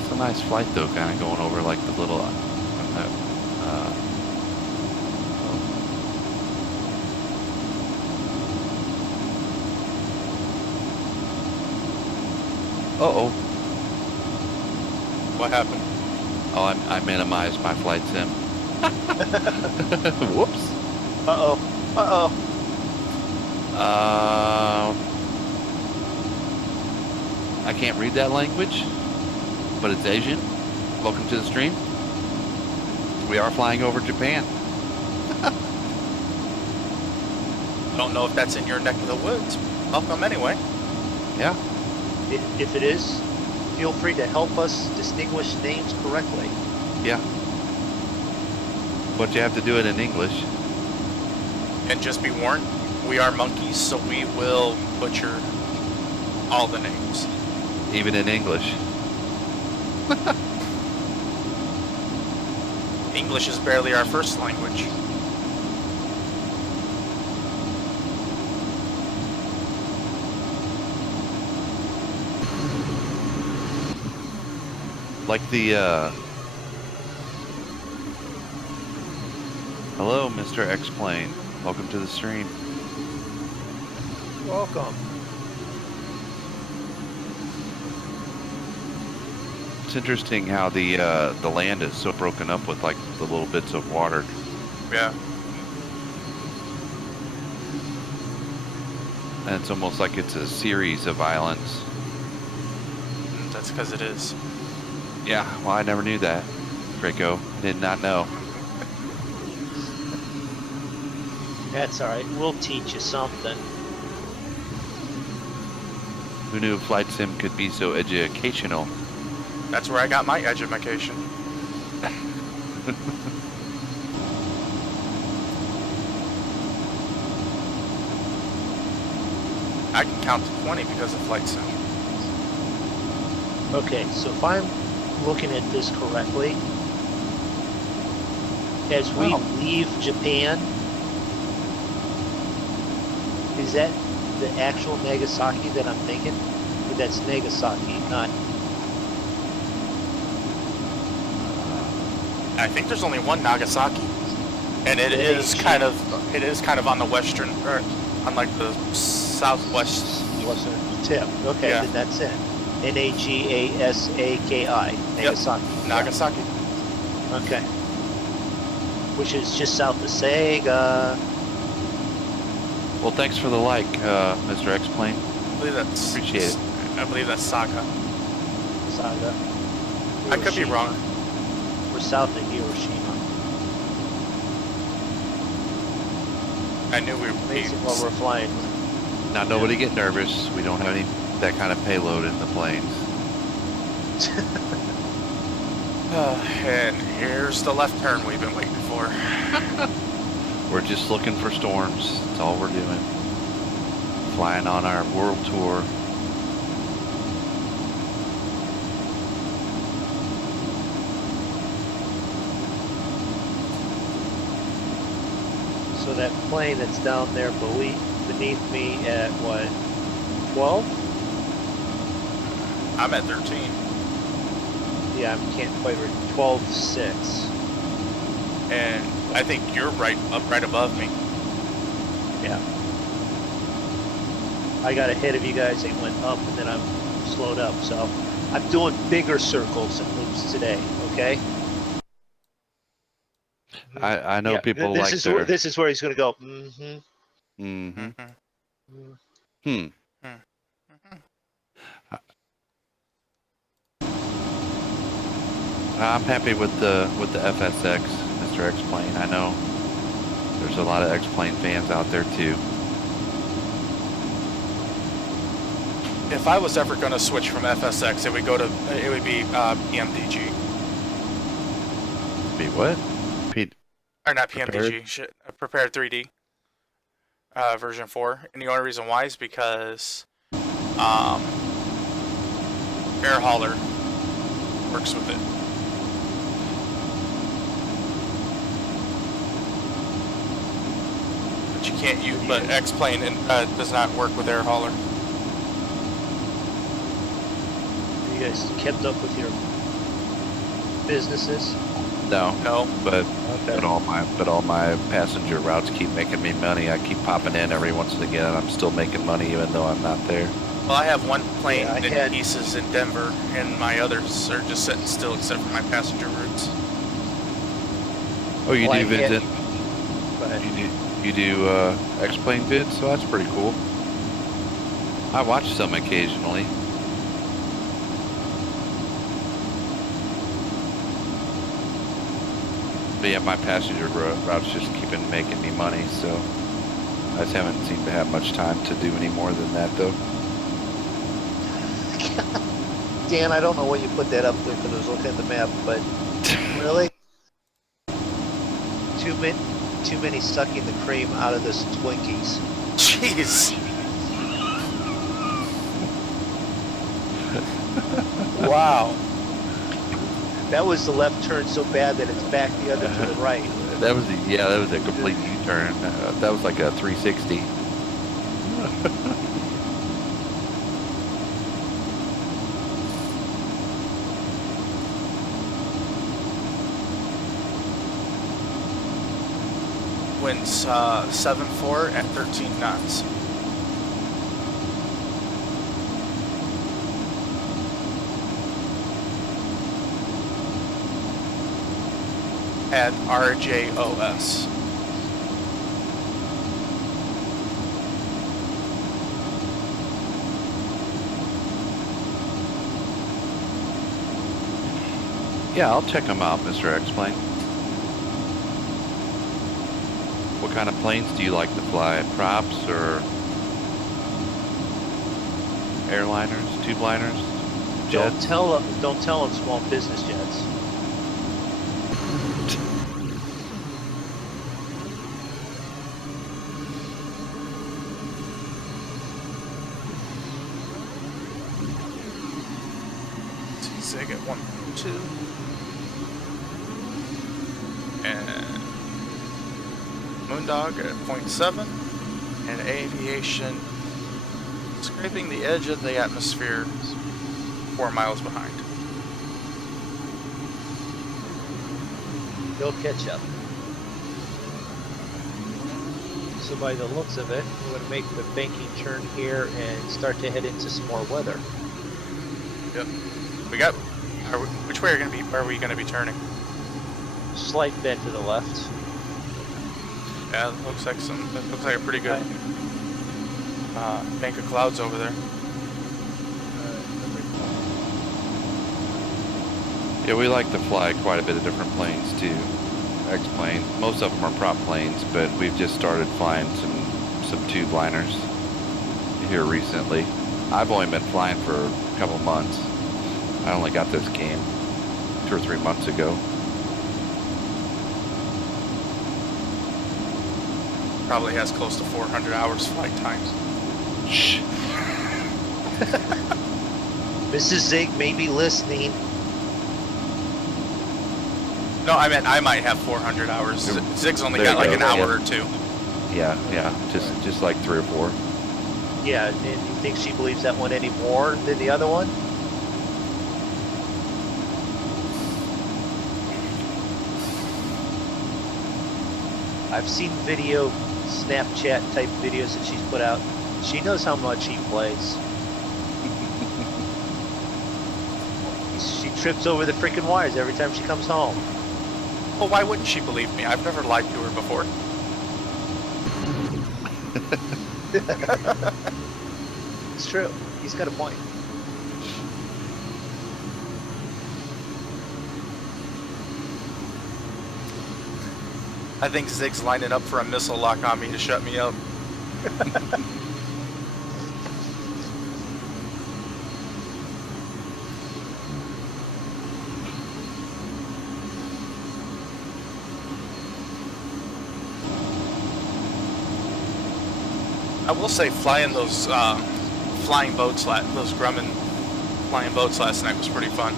It's a nice flight though, kind of going over like the little uh-oh. What happened? Oh, I minimized my flight sim. Whoops. Uh-oh. Uh-oh. I can't read that language, but it's Asian. Welcome to the stream. We are flying over Japan. Don't know if that's in your neck of the woods. Welcome anyway. Yeah. If it is, feel free to help us distinguish names correctly. Yeah. But you have to do it in English. And just be warned, we are monkeys, so we will butcher all the names. Even in English. English is barely our first language. Like the, hello, Mr. X-Plane. Welcome to the stream. Welcome. It's interesting how the land is so broken up with like the little bits of water. Yeah. And it's almost like it's a series of islands. That's because it is. Yeah, well, I never knew that. Draco, did not know. That's all right. We'll teach you something. Who knew Flight Sim could be so educational? That's where I got my education. I can count to 20 because of Flight Sim. Okay, so if I'm looking at this correctly, as we leave Japan, is that the actual Nagasaki that I'm thinking? But that's Nagasaki, not... I think there's only one Nagasaki, and it is kind of on the western, or on like the southwest. Western tip. Okay, Yeah. then that's it. Nagasaki. Nagasaki. Yep. Nagasaki. Okay. Which is just south of Sega. Well, thanks for the like, Mr. X-Plane. I believe that's. Appreciate it. I believe that's Saga. Saga. I could be Hiroshima. wrong. We're south of Hiroshima. I knew we were. Amazing what we're flying. Now, nobody get nervous. We don't have any that kind of payload in the planes. And here's the left turn we've been waiting for. We're just looking for storms. That's all we're doing. Flying on our world tour. So that plane that's down there beneath me at what, 12? I'm at 13. Yeah, I can't quite read. 12.6. And I think you're right above me. Yeah. I got ahead of you guys and went up, and then I'm slowed up. So I'm doing bigger circles and loops today. Okay. I know Yeah, people this like is their... where, this is where he's gonna go. Mm-hmm. Mm-hmm. Mm-hmm. I'm happy with the FSX, Mr. X-Plane. I know there's a lot of X-Plane fans out there too. If I was ever going to switch from FSX, it would be PMDG. Be what? Or not Prepared? PMDG, shit, Prepared 3D version 4. And the only reason why is because Air Hauler works with it. But you can't use, but X-Plane does not work with Air Hauler. You guys kept up with your businesses? No, No. but Okay. all my passenger routes keep making me money. I keep popping in every once and again. I'm still making money even though I'm not there. Well, I have one plane Yeah, I in had- pieces in Denver, and my others are just sitting still except for my passenger routes. Oh, you Well, do I vids had- in? Go ahead. You do X-Plane vids, so that's pretty cool. I watch some occasionally. But yeah, my passenger routes just keeping making me money, so I just haven't seemed to have much time to do any more than that, though. Dan, I don't know what you put that up there because I was looking at the map, but really? Too many sucking the cream out of this Twinkies. Jeez. Wow. That was the left turn so bad that it's back the other to the right. That was a complete U-turn. That was like a 360. Winds 7-4 at 13 knots. At RJOS. Yeah, I'll check them out, Mr. X-Plane. What kind of planes do you like to fly? Props or airliners, tubeliners, jets? Don't tell them small business jets. Zig at 1.2. And Moondog at 0.7. And Aviation scraping the edge of the atmosphere 4 miles behind. They'll catch up. So by the looks of it, we're going to make the banking turn here and start to head into some more weather. Yep. We got. Which way are we going to be turning? Slight bend to the left. Yeah, it looks like a pretty good bank of clouds over there. Yeah, we like to fly quite a bit of different planes too. X-plane. Most of them are prop planes, but we've just started flying some tube liners here recently. I've only been flying for a couple months. I only got this game 2 or 3 months ago. Probably has close to 400 hours flight time. Shh. Mrs. Zig may be listening. No, I meant I might have 400 hours. Zig's only There got you like go, an hour yeah. or two. Yeah, just like 3 or 4. Yeah, and you think she believes that one any more than the other one? I've seen video, Snapchat type videos that she's put out. She knows how much he plays. She trips over the freaking wires every time she comes home. Well, why wouldn't she believe me? I've never lied to her before. It's true. He's got a point. I think Zig's lining up for a missile lock on me to shut me up. I will say flying those flying boats, those Grumman flying boats last night was pretty fun.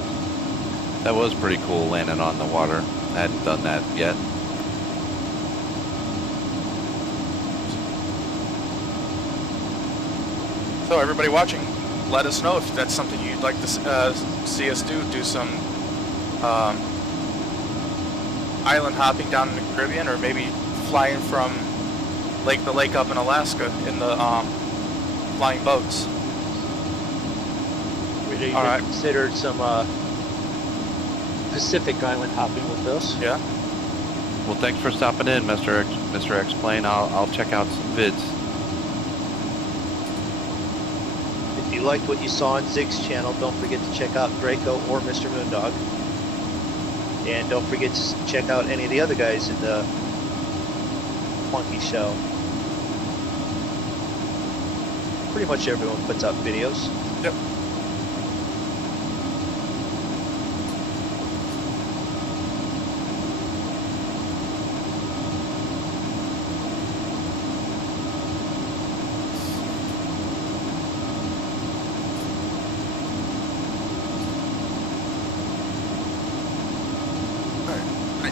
That was pretty cool landing on the water. I hadn't done that yet. So everybody watching, let us know if that's something you'd like to see us do some island hopping down in the Caribbean, or maybe flying from lake to lake up in Alaska in the flying boats. We'd even All right. considered some Pacific island hopping with us. Yeah. Well, thanks for stopping in, Mr. X-Plane. I'll check out some vids. If you liked what you saw on Zig's channel, don't forget to check out Draco or Mr. Moondog. And don't forget to check out any of the other guys in the Monkey Show. Pretty much everyone puts out videos. Yep.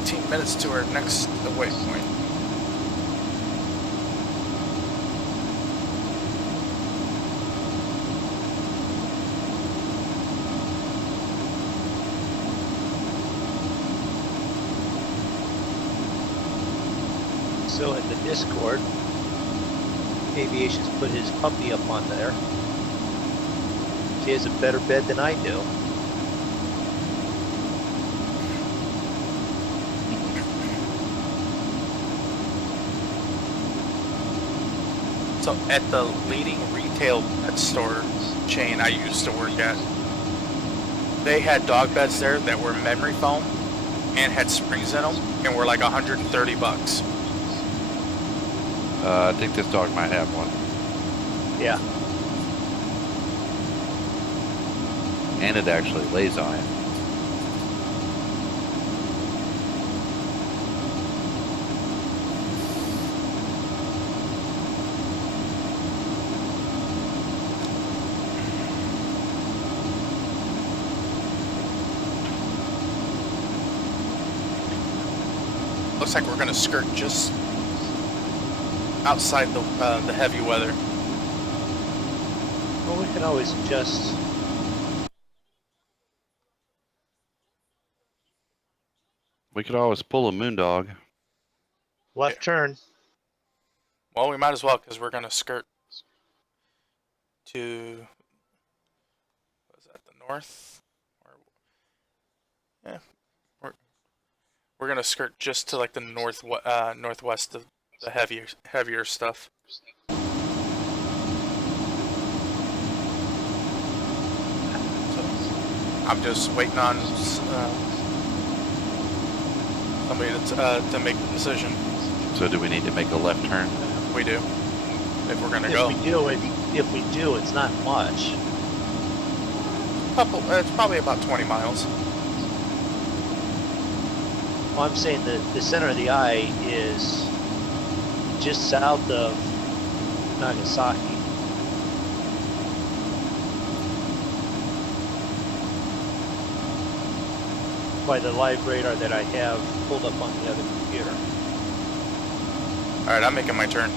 15 minutes to our next waypoint. So in the Discord, Aviation's put his puppy up on there. He has a better bed than I do. So at the leading retail pet store chain I used to work at, they had dog beds there that were memory foam and had springs in them and were like $130. I think this dog might have one. Yeah. And it actually lays on it. Looks like we're gonna skirt just outside the heavy weather. Well, we can always adjust. We could always pull a moondog. Left turn. Well, we might as well because we're gonna skirt to, was that the north? Or, yeah, we're gonna skirt just to like the northwest of the heavier stuff. So, I'm just waiting on somebody to make the decision. So do we need to make a left turn? We do, if we're gonna go. If we do, it's not much. It's probably about 20 miles. Well, I'm saying that the center of the eye is just south of Nagasaki. By the live radar that I have pulled up on the other computer. Alright, I'm making my turn.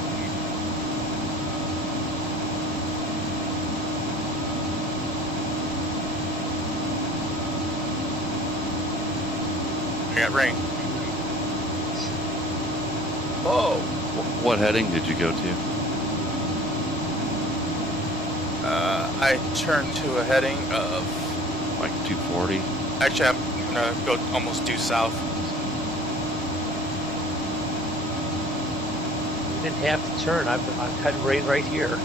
I got rain. Oh! What heading did you go to? I turned to a heading of... Like 240? Actually, I'm gonna go almost due south. You didn't have to turn. I've had rain right here.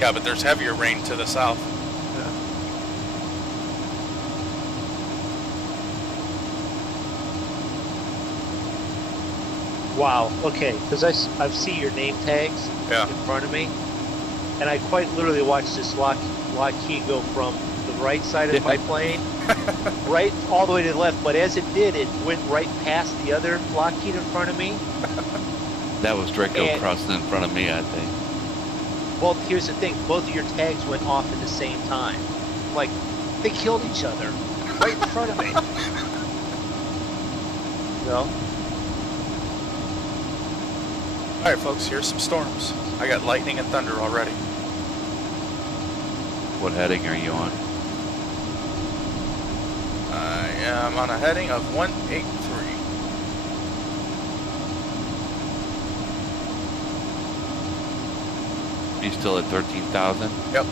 Yeah, but there's heavier rain to the south. Yeah. Wow. Okay, because I see your name tags Yeah. in front of me, and I quite literally watched this Lockheed go from the right side of my plane right all the way to the left. But as it did, it went right past the other Lockheed in front of me. That was Drako And- crossing in front of me, I think. Well, here's the thing: both of your tags went off at the same time. Like they killed each other right in front of me. No. Alright, folks, here's some storms. I got lightning and thunder already. What heading are you on? I am on a heading of 183. You still at 13,000? Yep.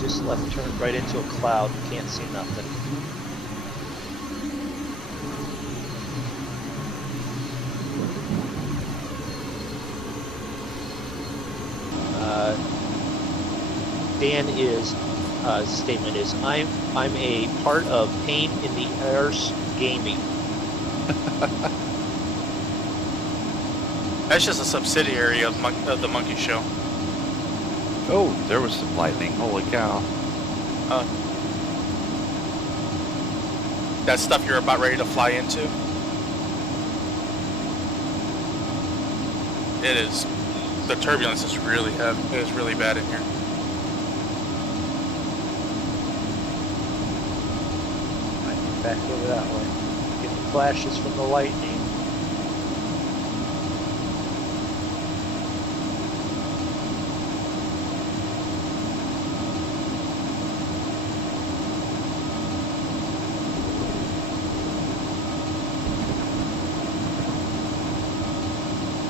Just left turn right into a cloud. Can't see nothing. Dan is statement is I'm a part of Pain in the Arse Gaming. That's just a subsidiary of the Monkey Show. Oh, there was some lightning. Holy cow. That stuff you're about ready to fly into? It is. The turbulence is really heavy. It is really bad in here. Back over that way. Getting flashes from the lightning.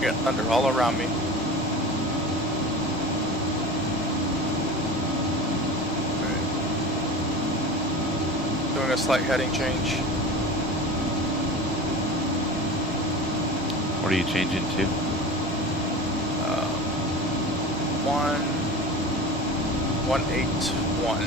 Got thunder all around me. Doing a slight heading change. What are you changing to? 181.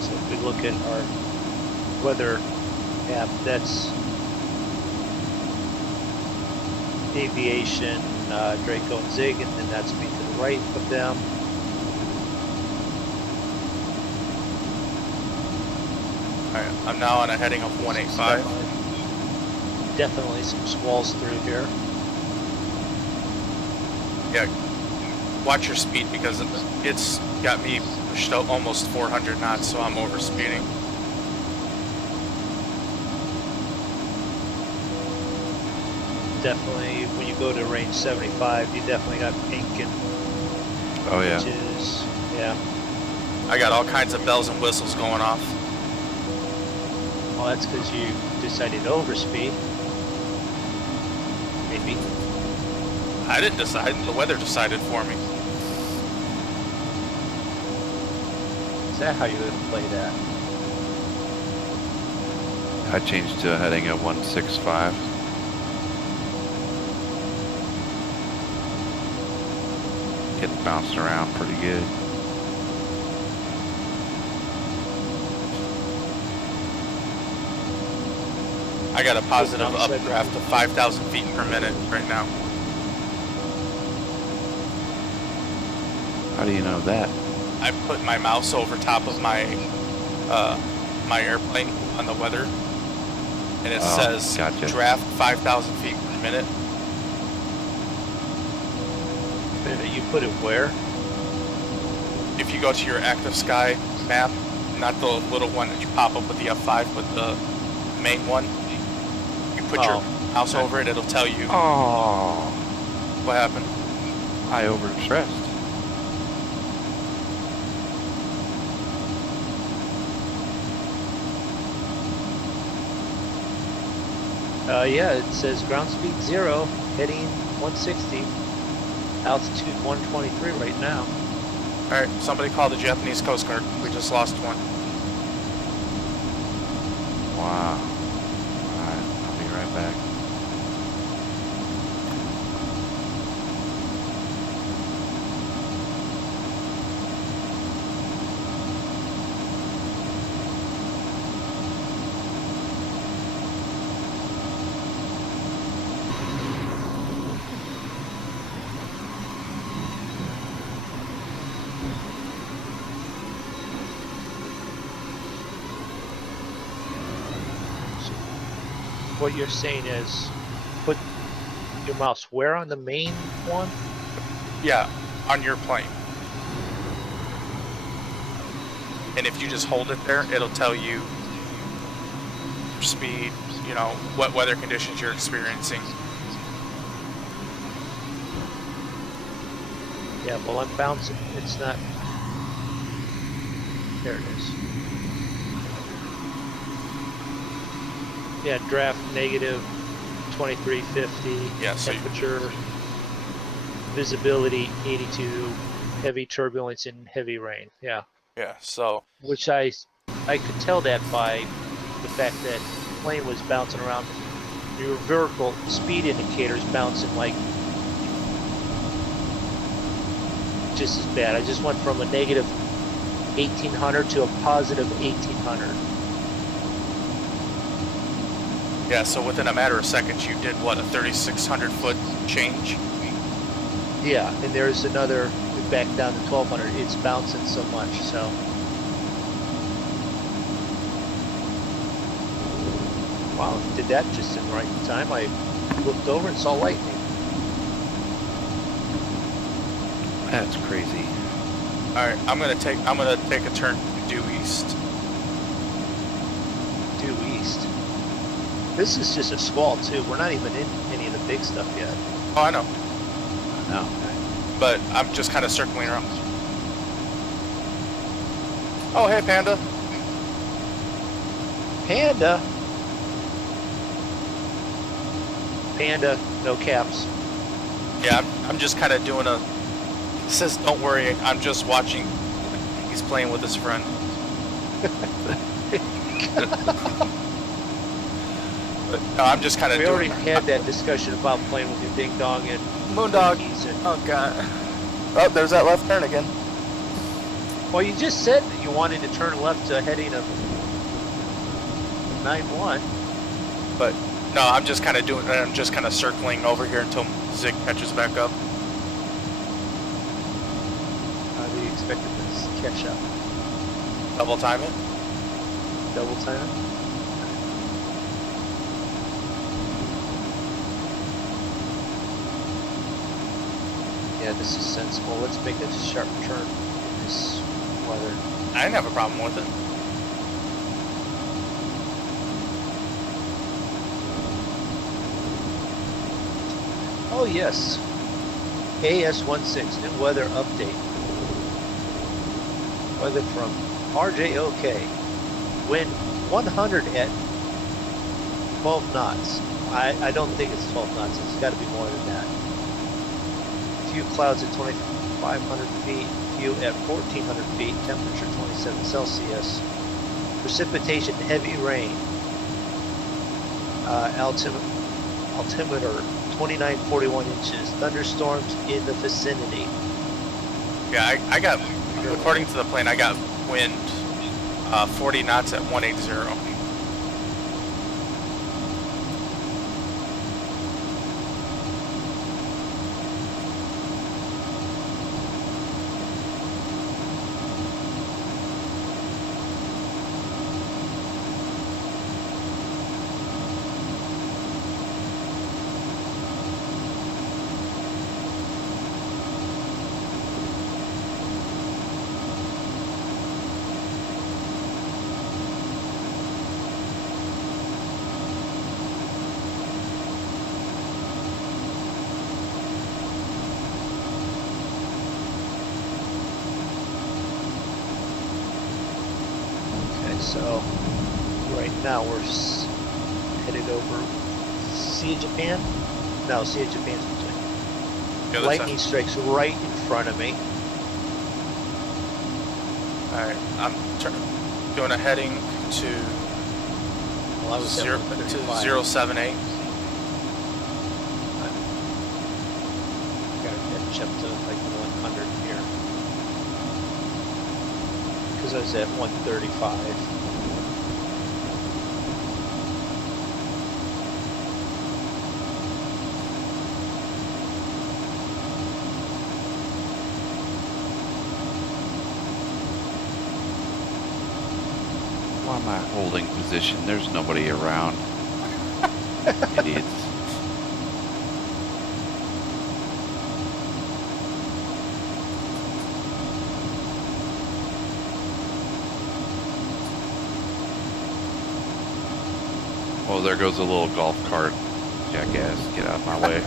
So if we look at our weather app, that's aviation, Draco and Zig, and then that's me to the right of them. Alright, I'm now on a heading of 185. Definitely some squalls through here. Yeah, watch your speed because it's got me pushed out almost 400 knots, so I'm over speeding. Definitely, when you go to range 75, you definitely got pink and Oh yeah. inches. Yeah. I got all kinds of bells and whistles going off. Well, that's because you decided to overspeed. Maybe. I didn't decide, the weather decided for me. Is that how you're going to play that? I changed to a heading of 165. Getting bounced around pretty good. I got a positive updraft of 5,000 feet per minute right now. How do you know that? I put my mouse over top of my my airplane on the weather, and it says gotcha. draft 5,000 feet per minute. You put it where? If you go to your active sky map, not the little one that you pop up with the F5, but the main one, you put your mouse over it, it'll tell you Oh, what happened. I overstressed. Yeah, it says ground speed 0, heading 160, altitude 123 right now. Alright, somebody call the Japanese Coast Guard. We just lost one. Wow. Alright, I'll be right back. What you're saying is put your mouse where on the main one? Yeah, on your plane. And if you just hold it there, it'll tell you your speed, you know, what weather conditions you're experiencing. Yeah, well, I'm bouncing. It's not. There it is. Yeah, draft negative 2350. Yeah, so temperature, visibility 82, heavy turbulence and heavy rain. Yeah, Yeah, so which I could tell that by the fact that the plane was bouncing around. Your vertical speed indicator is bouncing like just as bad. I just went from a negative 1800 to a positive 1800. Yeah, so within a matter of seconds, you did what, a 3,600 foot change? Yeah, and there's another back down to 1200. It's bouncing so much, so. Wow, did that just in the right time. I looked over and saw lightning. That's crazy. All right, I'm gonna take a turn due east. Due east. This is just a squall too. We're not even in any of the big stuff yet. Oh, I know, No. but I'm just kind of circling around. Oh, hey, Panda. Panda. Panda, no caps. Yeah, I'm just kind of doing a. He says, "Don't worry, I'm just watching." He's playing with his friend. But no, I'm just kind of We doing. already had that discussion about playing with your ding dong and Moondog. monkeys and, Oh god. Oh, there's that left turn again. well, you just said that you wanted to turn left to heading of 9-1. But no, I'm just kind of circling over here until Zig catches back up. How do you expect it to catch up? Double time it. Double time it? Yeah, this is sensible. Let's make a sharp turn in this weather. I didn't have a problem with it. Oh yes. AS16, new weather update. Weather from RJOK. Wind 100 at 12 knots. I don't think it's 12 knots. It's got to be more than that. Few clouds at 2,500 feet. Few at 1,400 feet. Temperature 27 Celsius. Precipitation heavy rain. Altimeter 2941 inches. Thunderstorms in the vicinity. Yeah, I got. According to the plane, I got wind 40 knots at 180. So right now we're headed over Sea of Japan. No, Sea of Japan's between. The other Lightning side. strikes right in front of me. All right, I'm doing a heading to Well, I was at 135. 078. Gotta catch up to like 100 here. Because I was at 135. Why am I holding position? There's nobody around. Idiots. Oh, there goes a little golf cart. Jackass, get out of my way.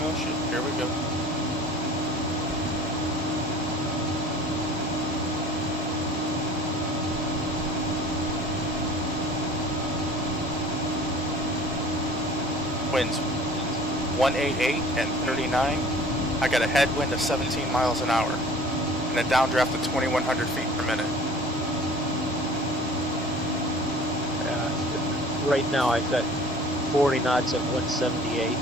Oh shit, here we go. Winds 188 and 39. I got a headwind of 17 miles an hour and a downdraft of 2,100 feet per minute. Right now I've got 40 knots at 178.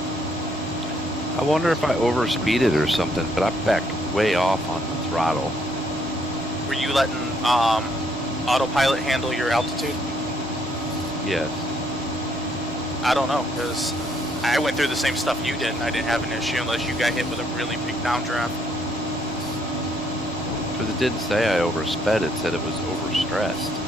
I wonder if I overspeeded or something, but I backed way off on the throttle. Were you letting autopilot handle your altitude? Yes. I don't know, because I went through the same stuff you did, and I didn't have an issue unless you got hit with a really big downdraft. Because it didn't say I oversped, it said it was overstressed.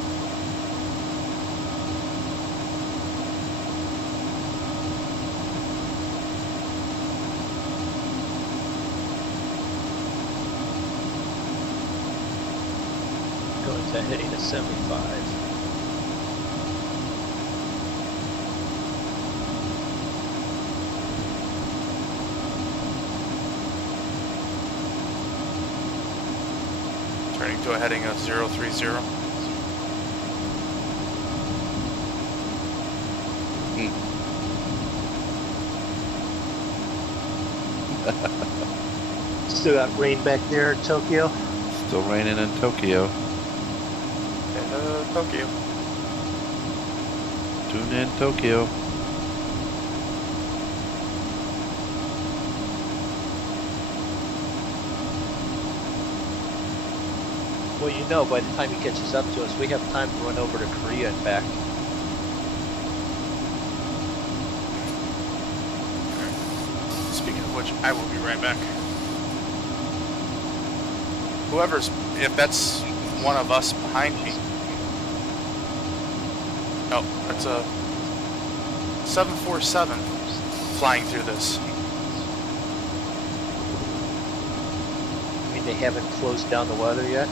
Going to heading to 75. Turning to a heading of 030. Still got rain back there in Tokyo. Still raining in Tokyo. Tokyo. Tune in Tokyo. Well, you know, by the time he catches up to us, we have time to run over to Korea and back. Speaking of which, I will be right back. If that's one of us behind me. Oh, that's a 747 flying through this. I mean, they haven't closed down the weather yet.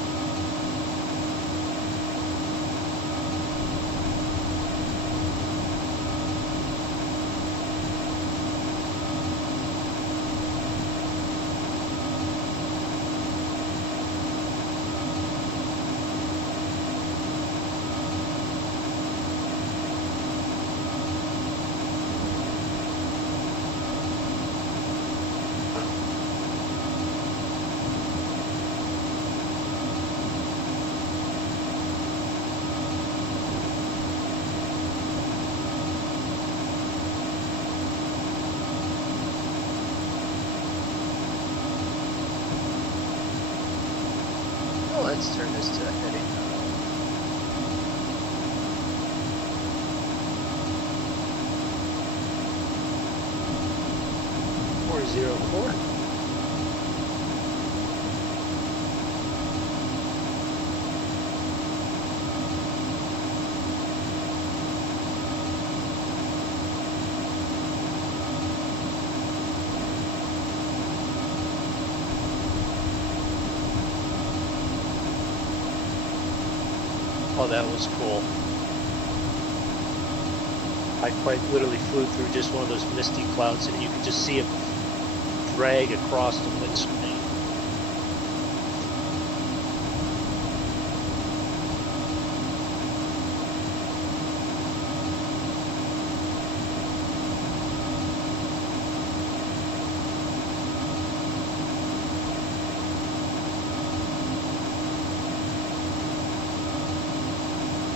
Let's turn this to heading 404. Oh, that was cool. I quite literally flew through just one of those misty clouds and you could just see it drag across the windscreen.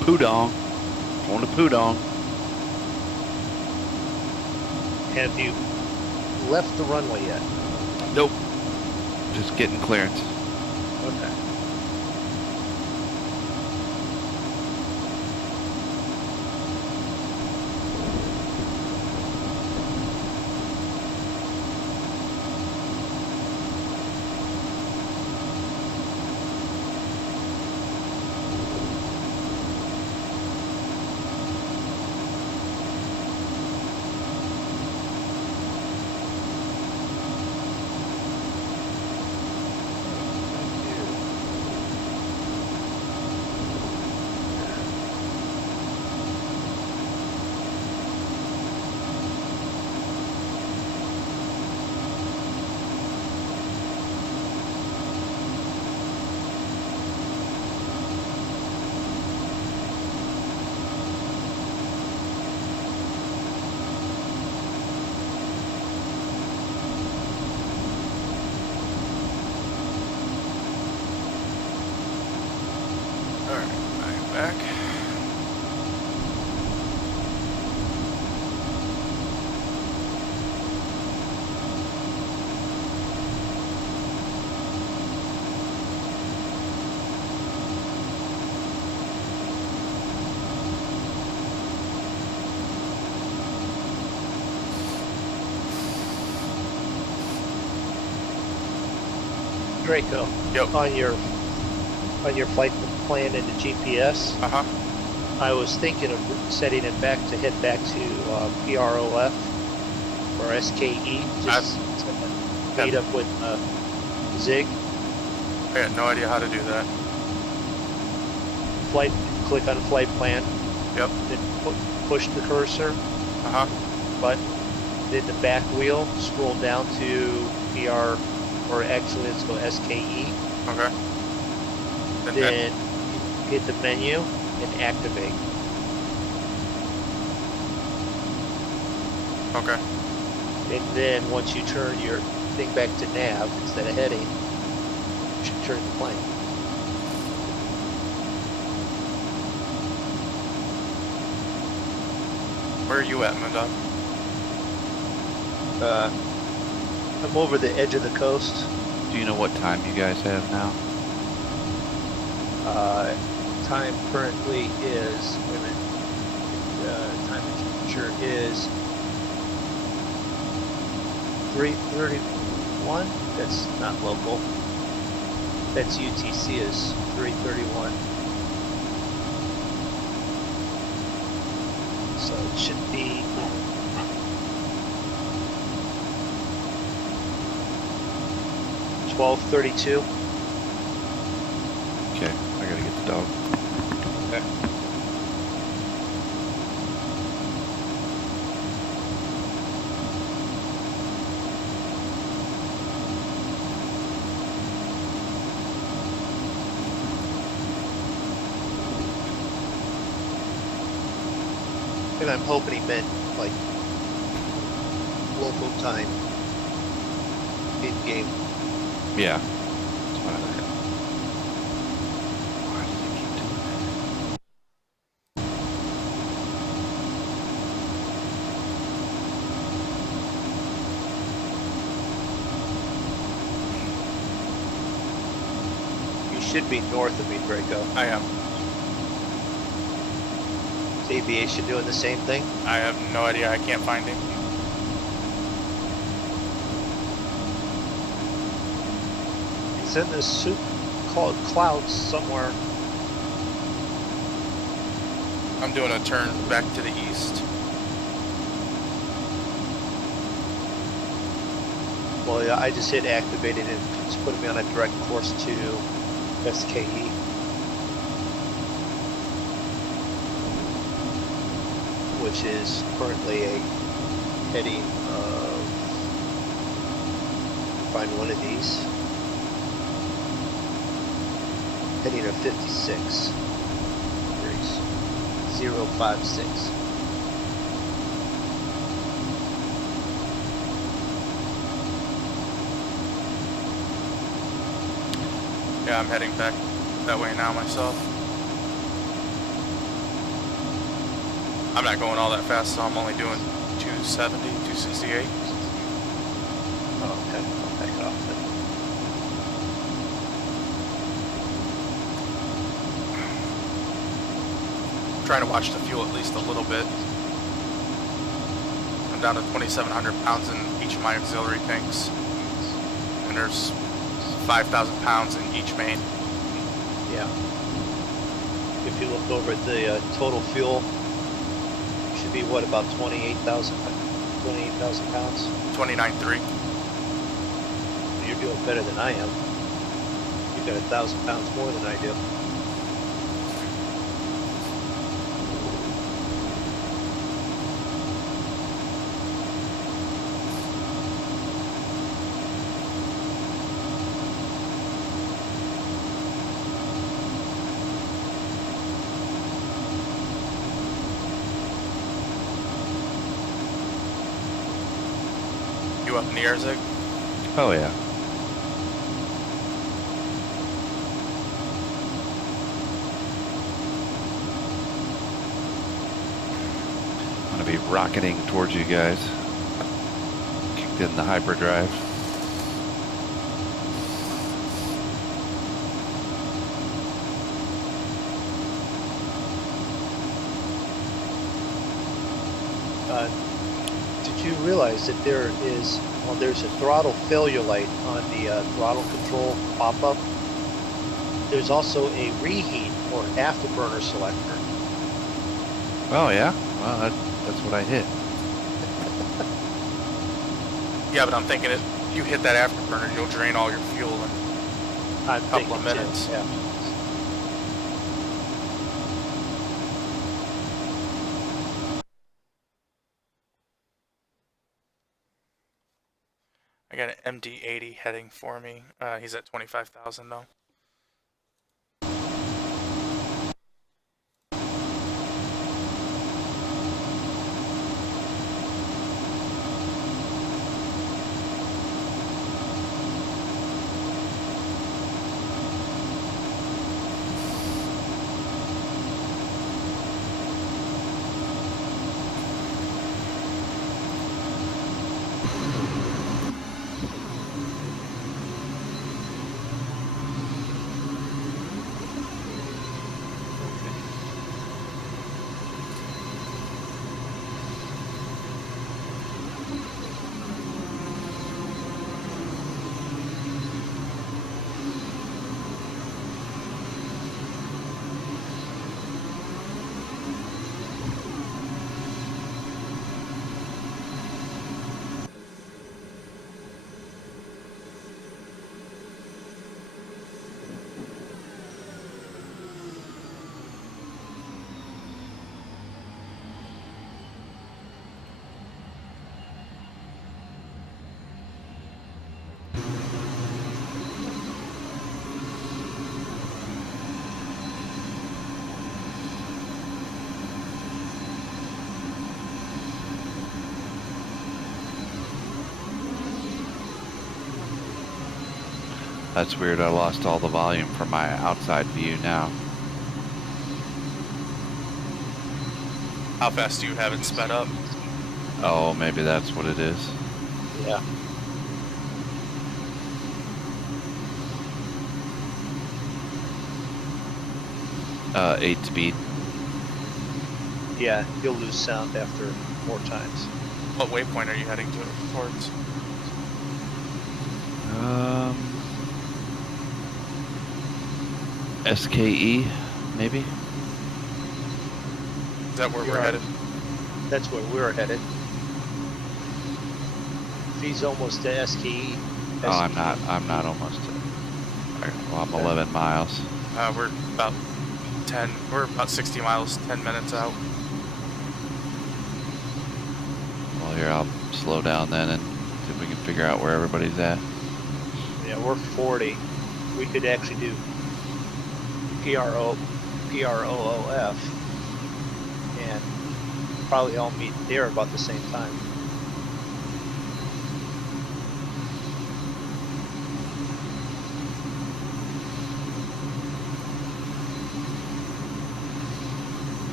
Pudong. Going to Pudong. Have you left the runway yet? Nope. Just getting clearance. Okay. Back. Draco. Yep. On your flight plan in the GPS, Uh-huh. I was thinking of setting it back to head back to PROF or SKE. Just meet up with Zig. I had no idea how to do that. Flight. Click on flight plan. Yep. Then push the cursor. Uh-huh. Button. Then the back wheel. Scroll down to PR, or actually let's go SKE. Okay. Then hit the menu and activate. Okay. And then once you turn your thing back to nav instead of heading, you should turn the plane. Where are you at, Moondog? I'm over the edge of the coast. Do you know what time you guys have now? Time currently is, wait a minute, time and temperature is 3:31. That's not local. That's UTC is 3:31. So it should be 12:32. Okay, I gotta get the dog. Okay. And I'm hoping he meant like local time in game. Yeah. That's what I meant. Why does it keep doing that? You should be north of me, Draco. I am. Is aviation doing the same thing? I have no idea. I can't find him. He's in this soup called clouds somewhere. I'm doing a turn back to the east. Well, yeah, I just hit activated and it's putting me on a direct course to SKE. Which is currently a heading of, find one of these, heading of 56 degrees, 056. Yeah, I'm heading back that way now myself. I'm not going all that fast, so I'm only doing 270, 268. Oh, okay, I'll back it off then. I'm trying to watch the fuel at least a little bit. I'm down to 2,700 pounds in each of my auxiliary tanks. And there's 5,000 pounds in each main. Yeah. If you look over at the total fuel, should be what, about 28,000 pounds? 29.3. You're doing better than I am. You've got 1,000 pounds more than I do. You up in the air, Zig? Oh yeah. I'm gonna be rocketing towards you guys. Kicked in the hyperdrive. Did you realize that there is Well, there's a throttle failure light on the throttle control pop-up. There's also a reheat or afterburner selector. Oh yeah. Well, that's what I hit. Yeah, but I'm thinking if you hit that afterburner, you'll drain all your fuel in I'm a couple of thinking, minutes. yeah. I got an MD-80 heading for me. He's at 25,000 though. That's weird. I lost all the volume from my outside view now. How fast do you have it sped up? Oh, maybe that's what it is. Yeah. Uh, 8 speed. Yeah, you'll lose sound after 4 times. What waypoint are you heading towards? SKE, maybe? Is that where we're headed? That's where we're headed. If he's almost to SKE. Oh, I'm not almost. Well, I'm 11 miles. We're about 60 miles, 10 minutes out. Well, here, I'll slow down then and see if we can figure out where everybody's at. Yeah, we're 40. We could actually do PROOF and probably all meet there about the same time.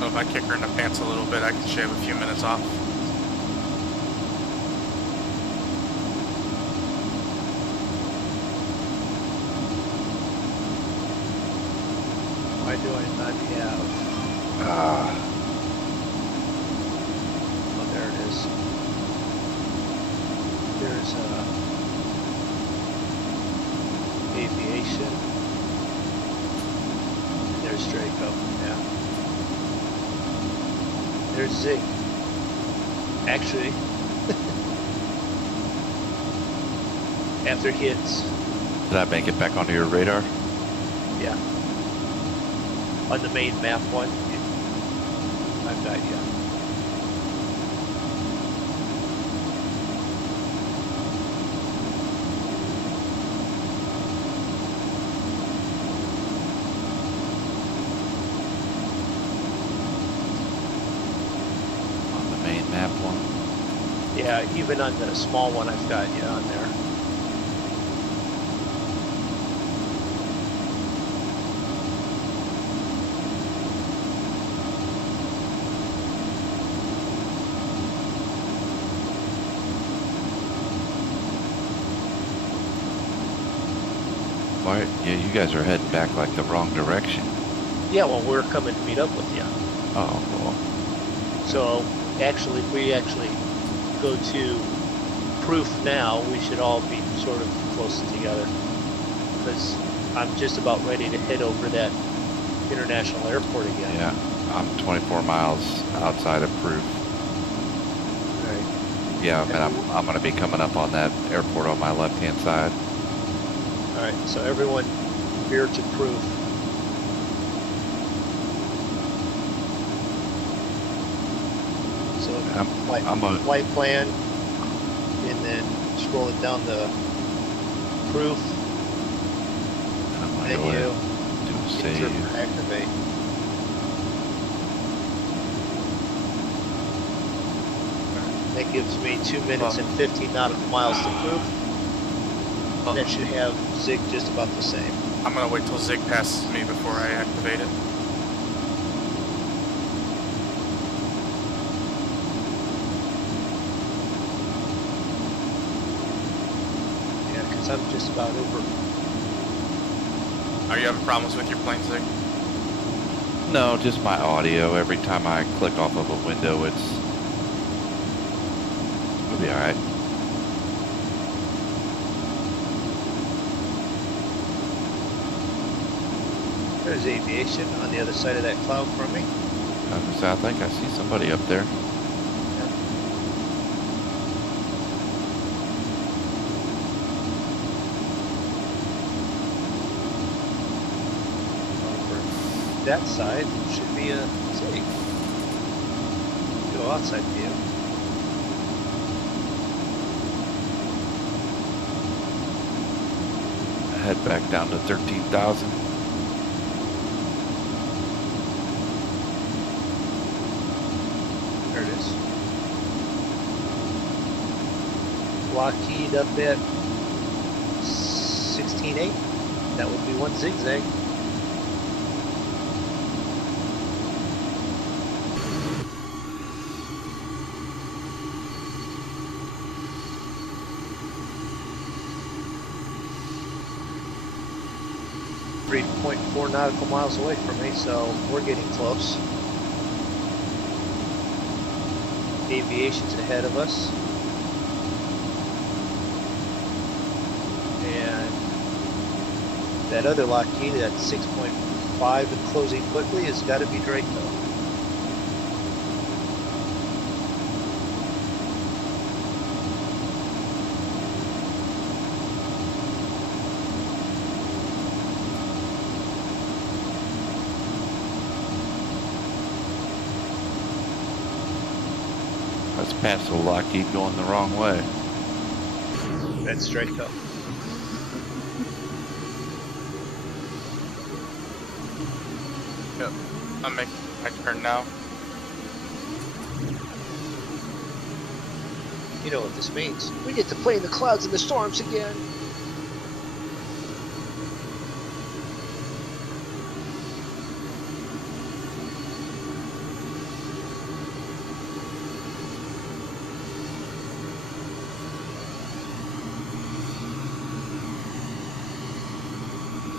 So if I kick her in the pants a little bit, I can shave a few minutes off. Why do I not have? Oh, there it is. There's aviation. And there's Drako. Yeah. There's Zig. Actually, after hits, Did I make it back onto your radar? yeah. On the main map one, I've got you. On the main map one? Yeah, even on the small one, I've got you on there. Why? Yeah, you guys are heading back like the wrong direction. Yeah, well, we're coming to meet up with you. Oh, well. So, actually, if we actually go to proof now, we should all be sort of close together. Because I'm just about ready to head over that international airport again. Yeah, I'm 24 miles outside of proof. Right. Yeah, and I'm going to be coming up on that airport on my left-hand side. All right, so everyone veer to proof. So flight plan, and then scroll it down to proof, I'm going to go menu, ahead and do a save. activate. That gives me 2 minutes and 15 nautical miles to proof. That should have Zig just about the same. I'm gonna wait till Zig passes me before I activate it. Yeah, because I'm just about over. Are you having problems with your plane, Zig? No, just my audio. Every time I click off of a window, it'll be all right. There's aviation on the other side of that cloud from me. So I think I see somebody up there. Over that side should be a Zig. Go outside view. Head back down to 13,000. There it is. Lockheed up at 16.8. That would be one zigzag. .4 nautical miles away from me, so we're getting close. Aviation's ahead of us. And that other Lockheed at 6.5 and closing quickly has got to be Draco. Let's pass the Lockheed going the wrong way. That's Draco. Yep. I'm making my turn now. You know what this means. We get to play in the clouds and the storms again.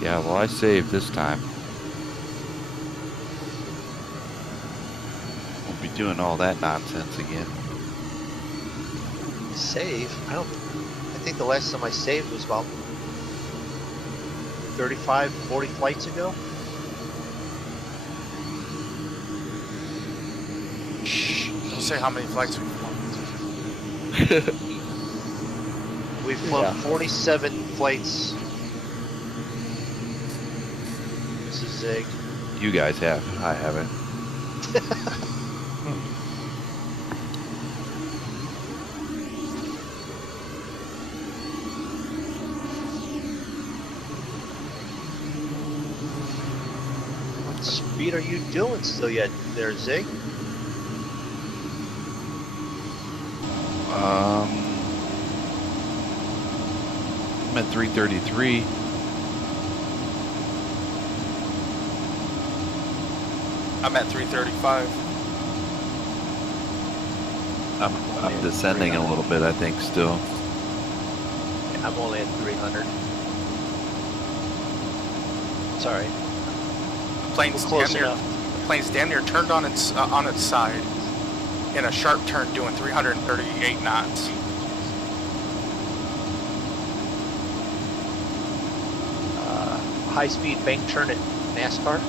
Yeah, well, I saved this time. Won't be doing all that nonsense again. Save? I think the last time I saved was about 35, 40 flights ago. Shh. Don't say how many flights we've flown. We've flown 47 flights. This is Zig. You guys have. I haven't. What speed are you doing still yet there, Zig? I'm at 333. I'm at 335. I'm descending a little bit, I think, still. Yeah, I'm only at 300. That's all right. The plane's We're close damn near, enough. the plane's damn near turned on its side in a sharp turn, doing 338 knots. High-speed bank turn at NASCAR.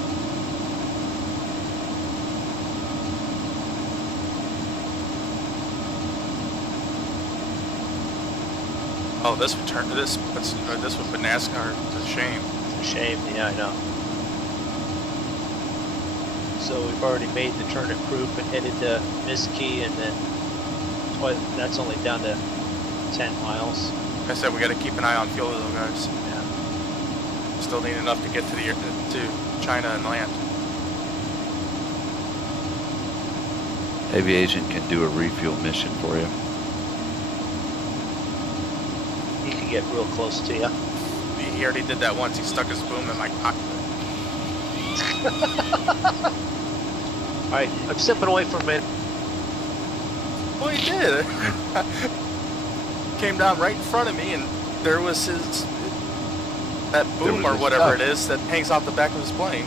Oh, this would turn this would put NASCAR to shame. It's a shame. Yeah, I know. So we've already made the turn at Proof and headed to Miskey, and then that's only down to 10 miles. Like I said, we got to keep an eye on fuel though, guys. Yeah. Still need enough to get to to China and land. Aviation can do a refuel mission for you. He can get real close to you. He already did that once. He stuck his boom in my cockpit. All right, I'm stepping away from it. Well, he did. Came down right in front of me, and there was that boom or whatever it is that hangs off the back of his plane.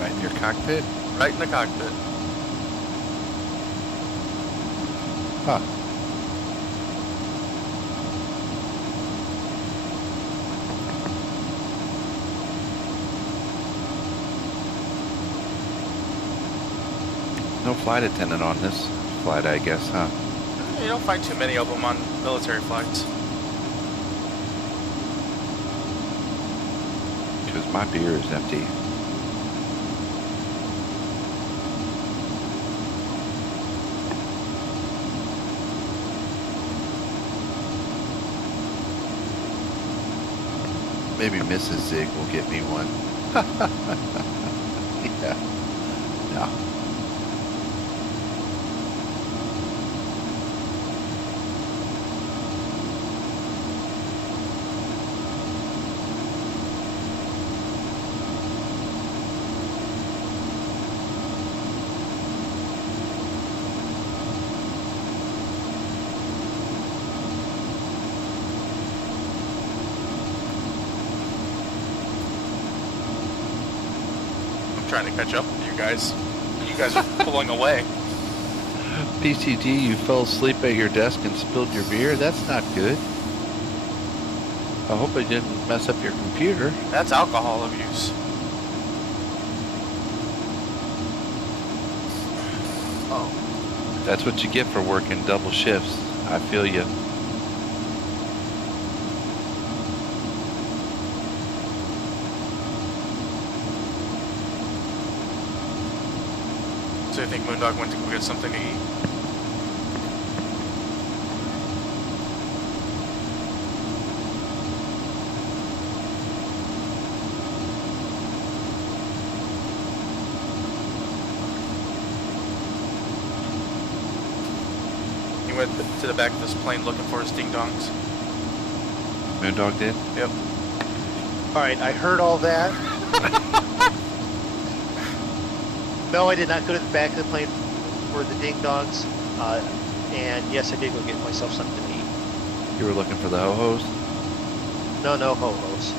Right in your cockpit? Right in the cockpit. Huh. No flight attendant on this flight, I guess, huh? You don't find too many of them on military flights. Because my beer is empty. Maybe Mrs. Zig will get me one. Yeah. No. Trying to catch up with you guys. You guys are pulling away. PCD, you fell asleep at your desk and spilled your beer? That's not good. I hope it didn't mess up your computer. That's alcohol abuse. Oh, That's what you get for working double shifts. I feel you. So you think Moondog went to go get something to eat? He went to the back of his plane looking for his ding-dongs. Moondog did? Yep. all right. I heard all that. No, I did not go to the back of the plane for the ding-dongs. And yes, I did go get myself something to eat. You were looking for the ho-hos? No ho-hos.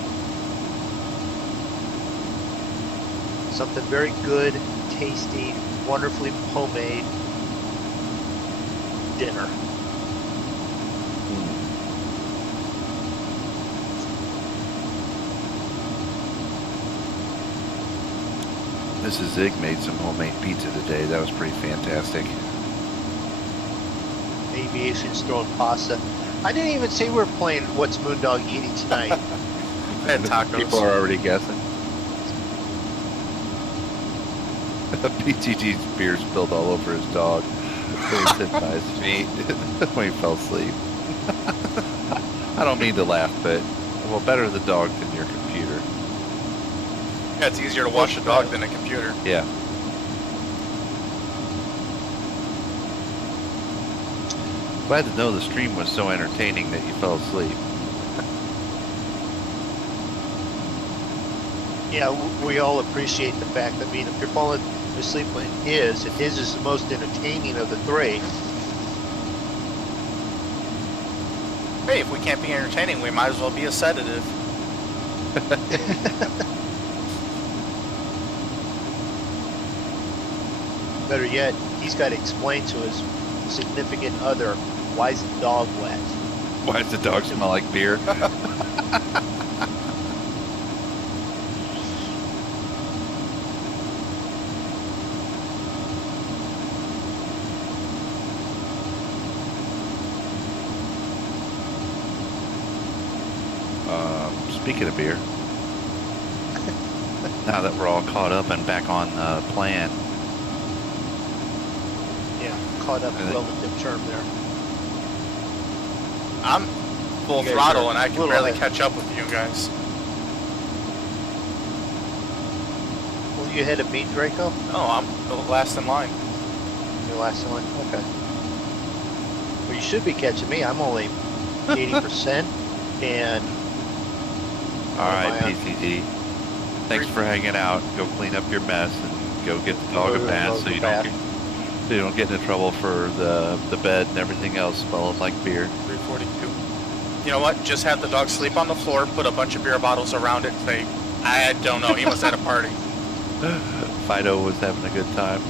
Something very good, tasty, wonderfully homemade dinner. Mrs. Zig made some homemade pizza today. That was pretty fantastic. Aviation's throwing pasta. I didn't even say we were playing What's Moondog Eating Tonight. I had tacos. People are already guessing. PTG's beer spilled all over his dog when he sat by his feet when he fell asleep. I don't mean to laugh, but well, better the dog than your computer. Yeah, it's easier to wash a dog than a computer. Yeah. Glad to know the stream was so entertaining that you fell asleep. Yeah, we all appreciate the fact that, I mean, if you're falling asleep when his, and his is the most entertaining of the three. Hey, if we can't be entertaining, we might as well be a sedative. Better yet, he's got to explain to his significant other, why is the dog wet? Why does the dog smell like beer? Speaking of beer, now that we're all caught up and back on plan, Yeah, caught up relative term there. I'm full You guys throttle are and I a can little barely ahead. catch up with you guys. Well, you ahead of me, Draco? No, I'm the last in line. Your last one? Okay. Well, you should be catching me. I'm only 80%. And all right, Am I on? PCD. Thanks for hanging out. Go clean up your mess and go get the dog a bath so you don't get into trouble for the bed and everything else smelling like beer. 342. You know what? Just have the dog sleep on the floor, put a bunch of beer bottles around it, and say, I don't know, he must have had a party. Fido was having a good time.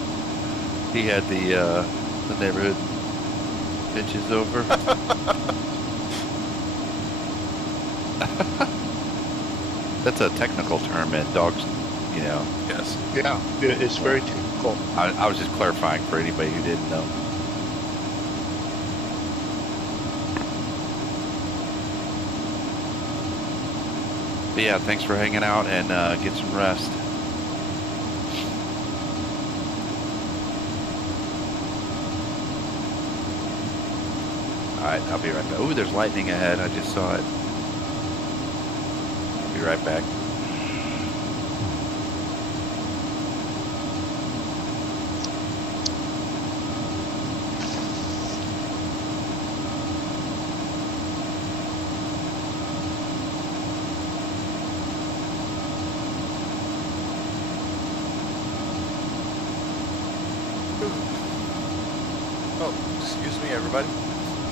He had the neighborhood bitches over. That's a technical term in dogs, you know. Yes. Yeah, it's very technical. I was just clarifying for anybody who didn't know. But yeah, thanks for hanging out and get some rest. Alright, I'll be right back. Ooh, there's lightning ahead. I just saw it. I'll be right back. Oh, excuse me, everybody.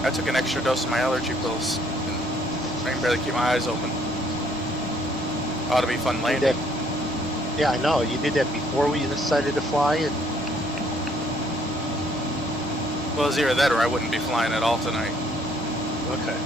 I took an extra dose of my allergy pills, and I can barely keep my eyes open. Ought to be fun landing. Yeah, I know. You did that before we decided to fly. And Well, it was either that or I wouldn't be flying at all tonight. okay.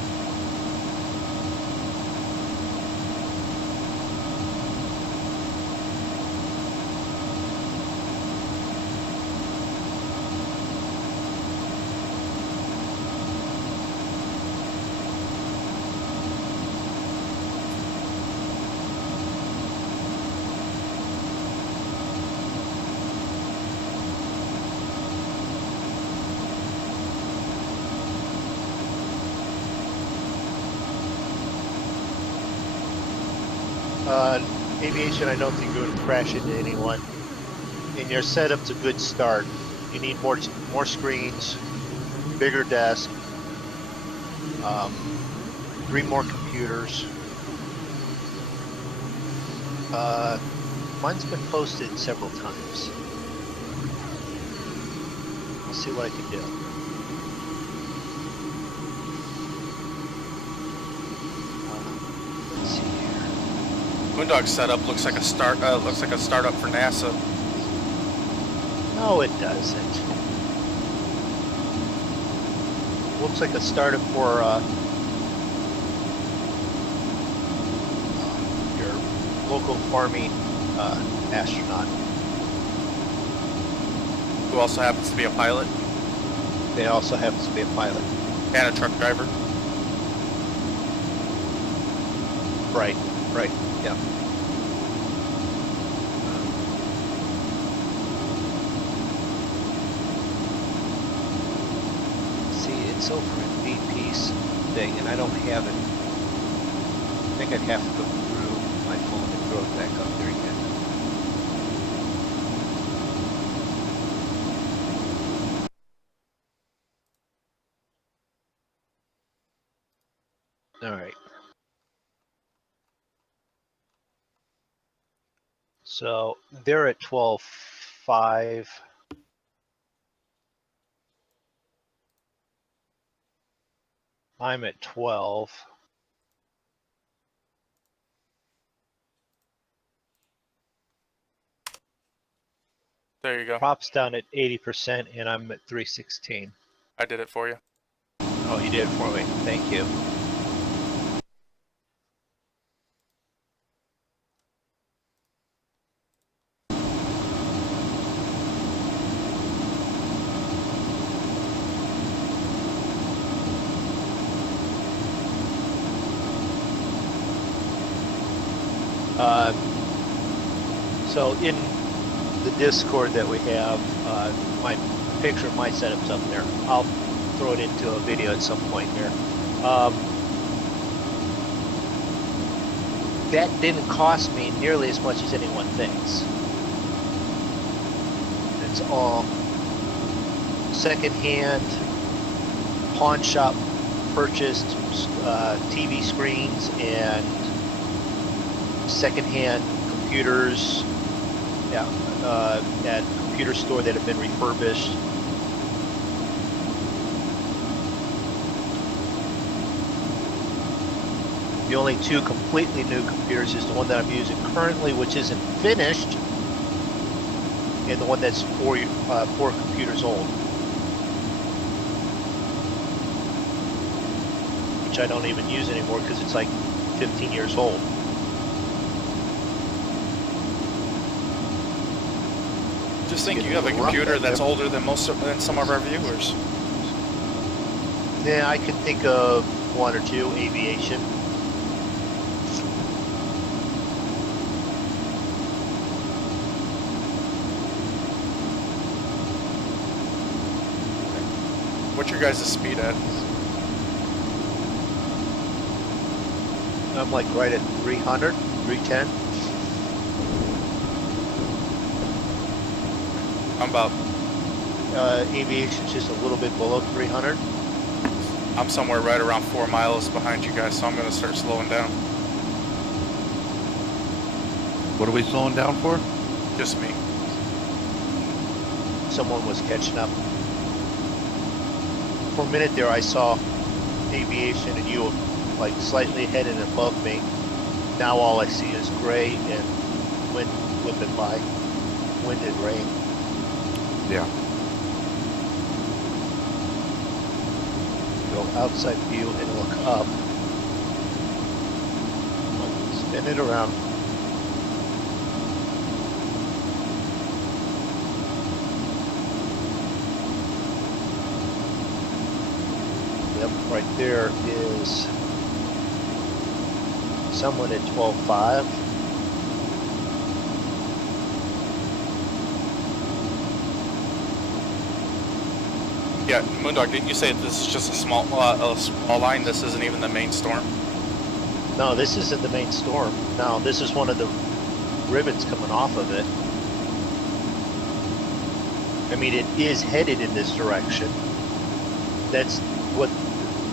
Aviation, I don't think you're going to crash into anyone. And your setup's a good start. You need more screens, bigger desk, 3 more computers. Mine's been posted several times. I'll see what I can do. Let's see here. Moondog setup looks like a startup for NASA. No, it doesn't. Looks like a startup for your local farming astronaut. Who also happens to be a pilot They also happens to be a pilot. and a truck driver. Right, yeah. See, it's over an 8-piece thing, and I don't have it. I think I'd have to go through my phone and throw it back up there again. All right. So they're at 12.5. I'm at 12. There you go. Prop's down at 80%, and I'm at 316. I did it for you. Oh, you did it for me. Thank you. So in the Discord that we have, my picture of my setup's up there. I'll throw it into a video at some point here. That didn't cost me nearly as much as anyone thinks. It's all secondhand, pawn shop purchased TV screens and secondhand computers. Yeah, at a computer store that have been refurbished. The only two completely new computers is the one that I'm using currently, which isn't finished, and the one that's four computers old, which I don't even use anymore because it's like 15 years old. Just think you have a computer that's older than some of our viewers. Yeah, I can think of one or two. Aviation. What's your guys' speed at? I'm like right at 300, 310. I'm about. Aviation's just a little bit below 300. I'm somewhere right around 4 miles behind you guys, so I'm going to start slowing down. What are we slowing down for? Just me. Someone was catching up. For a minute there, I saw aviation and you like slightly ahead and above me. Now all I see is gray and wind whipping by. Wind and rain. Yeah. Go outside view and look up. Spin it around. Yep, right there is someone at 12.5. Yeah, Moondog, didn't you say this is just a small line? This isn't even the main storm? No, this isn't the main storm. No, this is one of the rivets coming off of it. I mean, it is headed in this direction. That's what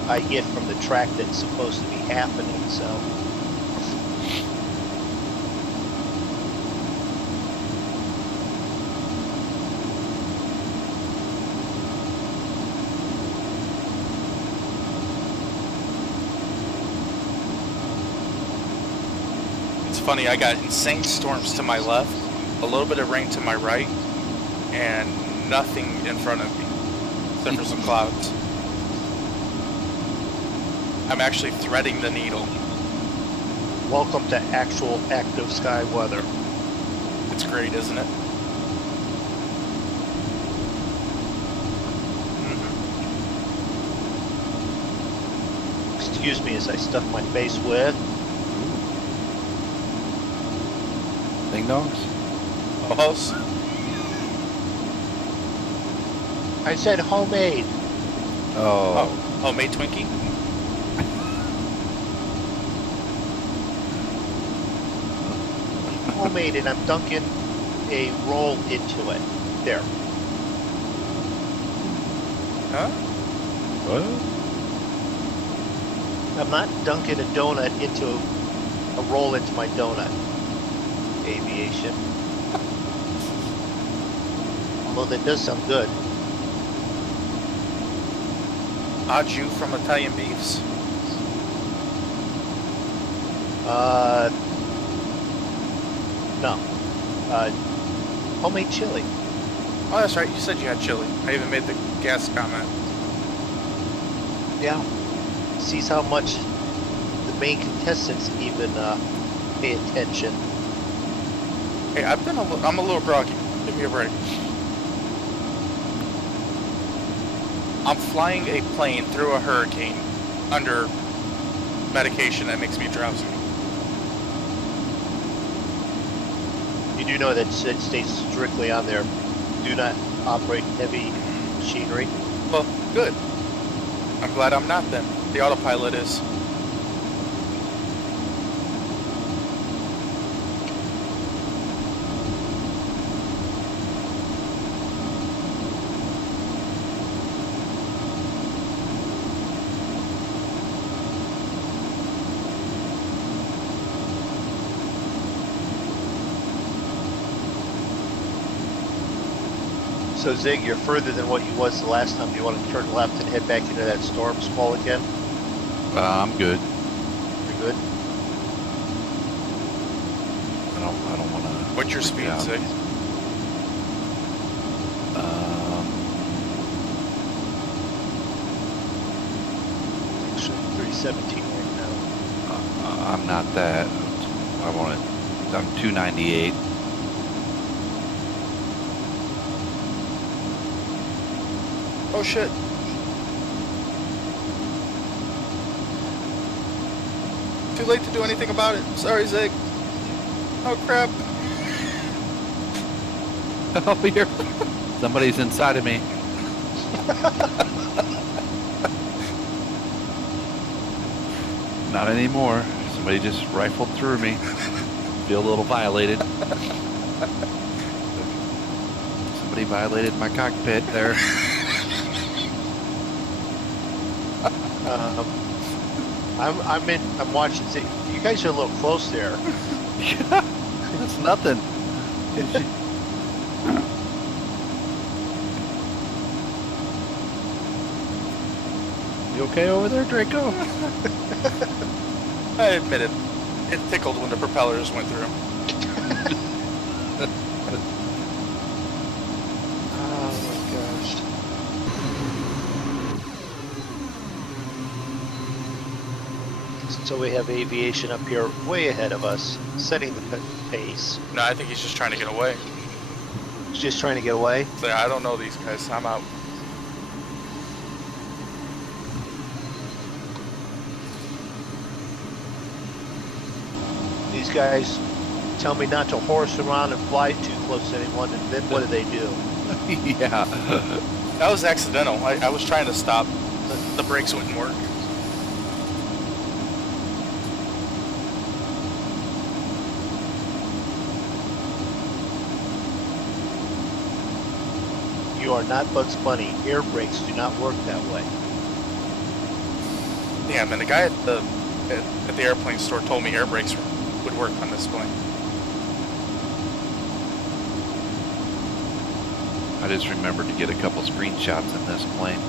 I get from the track that's supposed to be happening, so. It's funny, I got insane storms to my left, a little bit of rain to my right, and nothing in front of me, except for some clouds. I'm actually threading the needle. Welcome to actual active sky weather. It's great, isn't it? Excuse me as I stuff my face with. Ding dongs? Oh, I said homemade. Oh. homemade Twinkie? Homemade, and I'm dunking a roll into it. There. Huh? What? I'm not dunking a donut into a roll into my donut. Aviation. Although that does sound good. Au jus from Italian beefs? No. Homemade chili. Oh, that's right. You said you had chili. I even made the gas comment. Yeah. Sees how much the main contestants even pay attention. Hey, I'm a little groggy. Give me a break. I'm flying a plane through a hurricane under medication that makes me drowsy. You do know that it states strictly on there, do not operate heavy machinery. Well, good. I'm glad I'm not then. The autopilot is. So Zig, you're further than what you was the last time. You want to turn left and head back into that storm squall again? I'm good. You're good? I don't want to. What's your speed, Zig? Actually, 317 right now. I'm not that. I want it. I'm 298. Oh shit. Too late to do anything about it. Sorry, Zig. Oh crap. Oh, here. Somebody's inside of me. Not anymore. Somebody just rifled through me. Feel a little violated. Somebody violated my cockpit there. I'm watching. You guys are a little close there. That's nothing. You okay over there, Draco? I admit it. It tickled when the propellers went through. Oh my gosh. So we have aviation up here way ahead of us, setting the pace. No, I think he's just trying to get away. He's just trying to get away. So, I don't know these guys. I'm out. These guys tell me not to horse around and fly too close to anyone, and then what do they do? Yeah. That was accidental. I was trying to stop. The brakes wouldn't work. You are not Bugs Bunny. Air brakes do not work that way. Yeah, man, the guy at the airplane store told me air brakes would work on this plane. I just remembered to get a couple screenshots in this plane.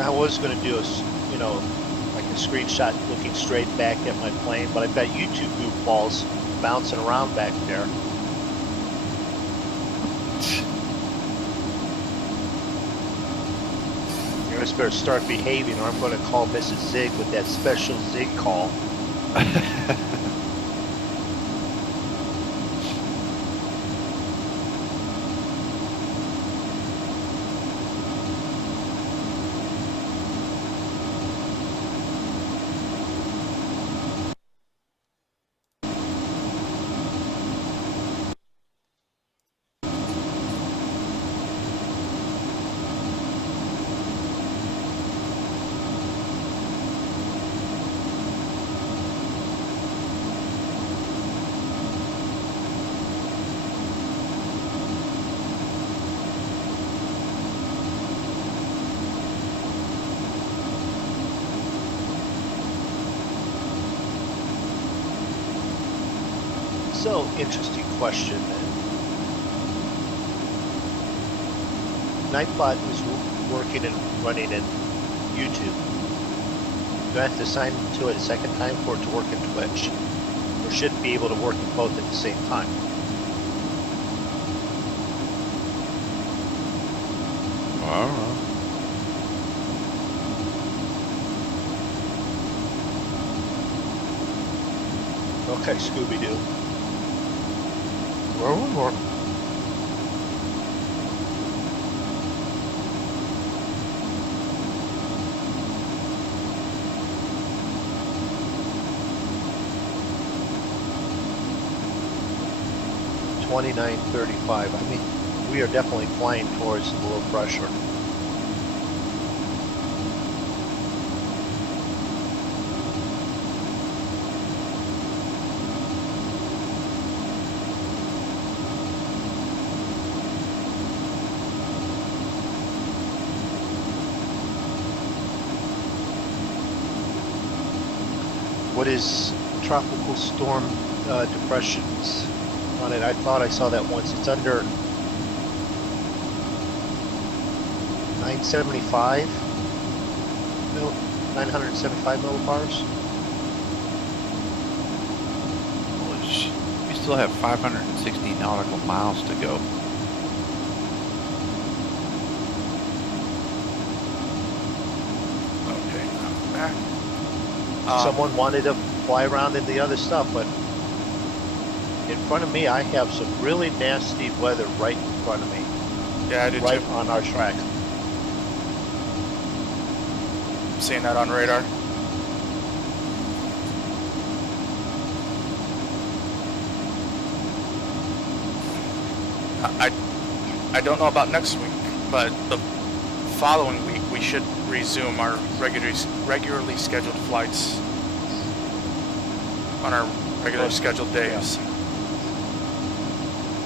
I was going to do like a screenshot looking straight back at my plane, but I've got YouTube goofballs bouncing around back there. You guys better start behaving, or I'm going to call Mrs. Zig with that special Zig call. So, interesting question then. Nightbot is working and running in YouTube. Do I have to sign into it a second time for it to work in Twitch? Or should it be able to work in both at the same time? I don't know. Okay, Scooby-Doo. More. $29.35. I mean, we are definitely flying towards the low pressure. What is tropical storm depressions on it? I thought I saw that once. It's under 975, 975 millibars. We still have 560 nautical miles to go. Okay, I'm back. Someone wanted to fly around in the other stuff, but in front of me, I have some really nasty weather right in front of me. Yeah, I did right too. on our track. Seeing that on radar. I don't know about next week, but the following week we should resume our regularly scheduled flights on our regularly scheduled days. Yeah.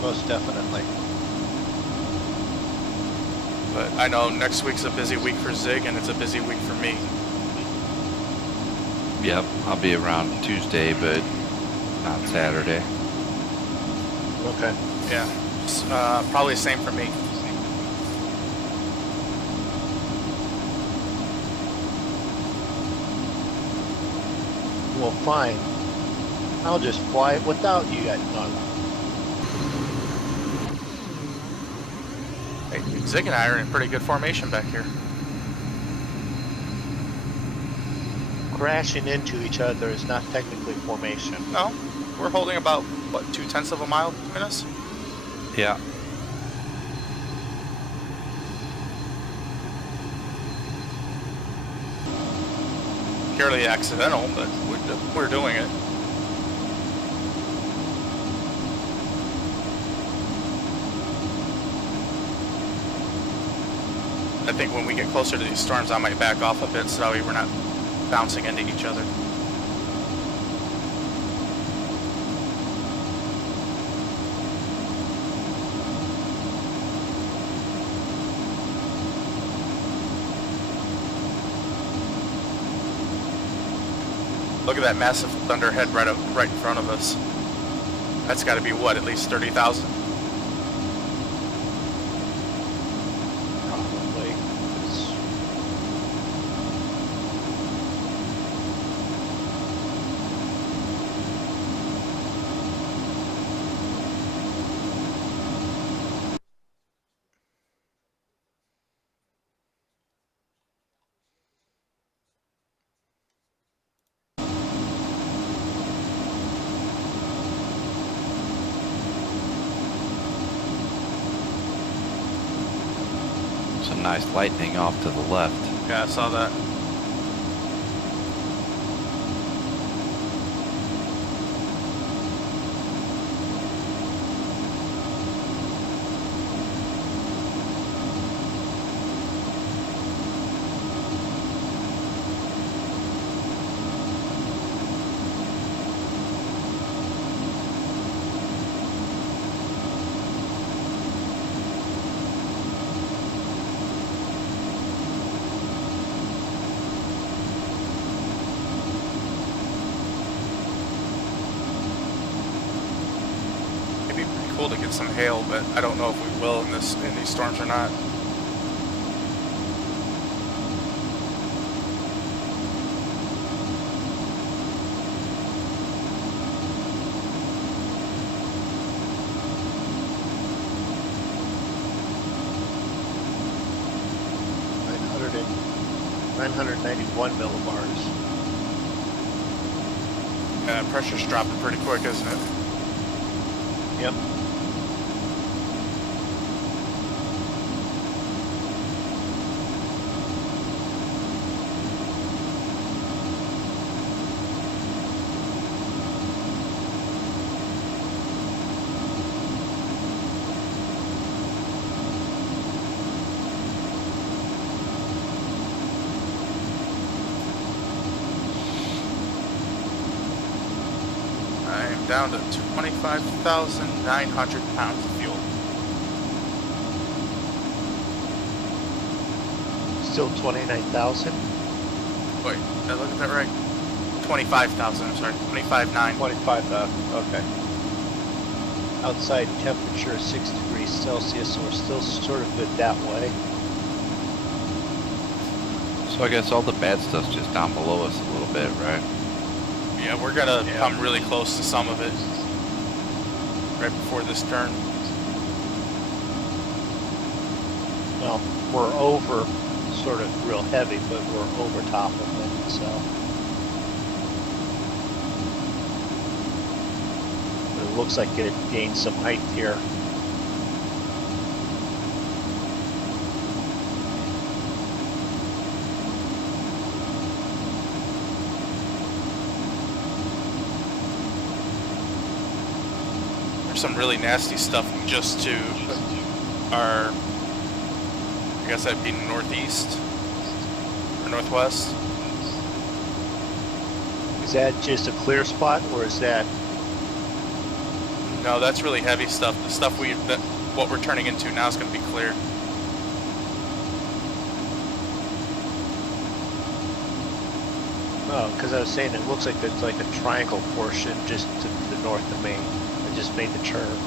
Most definitely. But I know next week's a busy week for Zig, and it's a busy week for me. Yep, I'll be around Tuesday, but not Saturday. Okay. Yeah, probably the same for me. Well, fine. I'll just fly it without you guys. No. Hey, Zig and I are in pretty good formation back here. Crashing into each other is not technically formation. No, we're holding about, what, 0.2 of a mile between us? Yeah. Purely accidental, but we're doing it. I think when we get closer to these storms, I might back off a bit so that way we're not bouncing into each other. Look at that massive thunderhead right in front of us. That's got to be what, at least 30,000? Probably. some nice lightning off to the left. Yeah, I saw that. To get some hail, but I don't know if we will in these storms or not. Nine hundred 991 millibars. Yeah, pressure's dropping pretty quick, isn't it? Yep. Down to 25,900 pounds of fuel. Still 29,000? Wait, did I look at that right? 25,000, I'm sorry, 25,900. 25,000, okay. Outside temperature 6 degrees Celsius, so we're still sort of good that way. So I guess all the bad stuff's just down below us a little bit, right? Yeah, we're gonna come really close to some of it right before this turn. Well, we're over sort of real heavy, but we're over top of it, so. But it looks like it gained some height here. Some really nasty stuff just to our, I guess that'd be northeast or northwest. Is that just a clear spot, or is that? No, that's really heavy stuff. The stuff what we're turning into now is going to be clear. Oh, because I was saying it looks like there's like a triangle portion just to the north of me. I just made the turn.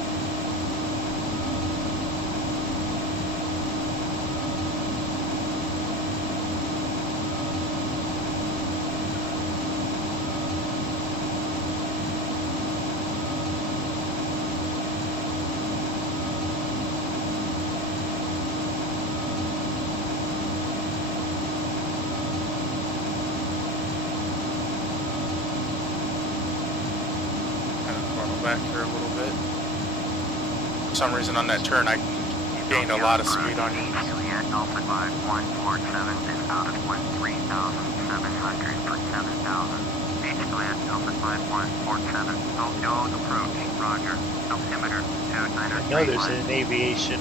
Back here a little bit. For some reason on that turn I gained a lot of speed on you. Juliet Alpha 5147 is out of 13,700 per 7,000. H Juliet Alpha 5147, Tokyo approach, roger. Altimeter 2903. I know there's an aviation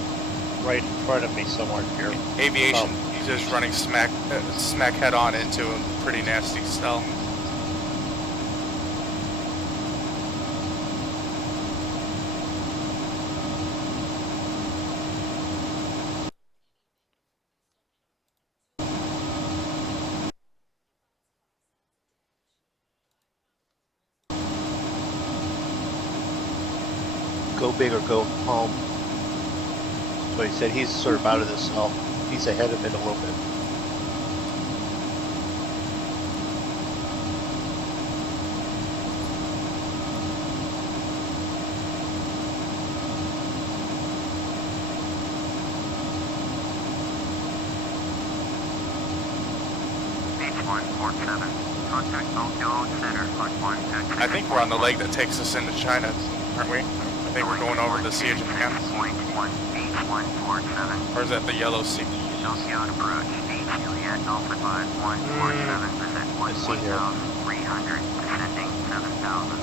right in front of me somewhere here. Aviation, he's just running smack head on into a pretty nasty stall. Go big or go home. That's what he said. He's sort of out of this zone. He's ahead of it a little bit. H147, contact Tokyo Center on 122. I think we're on the leg that takes us into China, aren't we? I think we're going over the Sea of Japan. Point 1 H147. Or is that the Yellow Sea? Tokyo approach, Juliet Alpha 5147, visit Let's see here. 1,300, descending 7,000.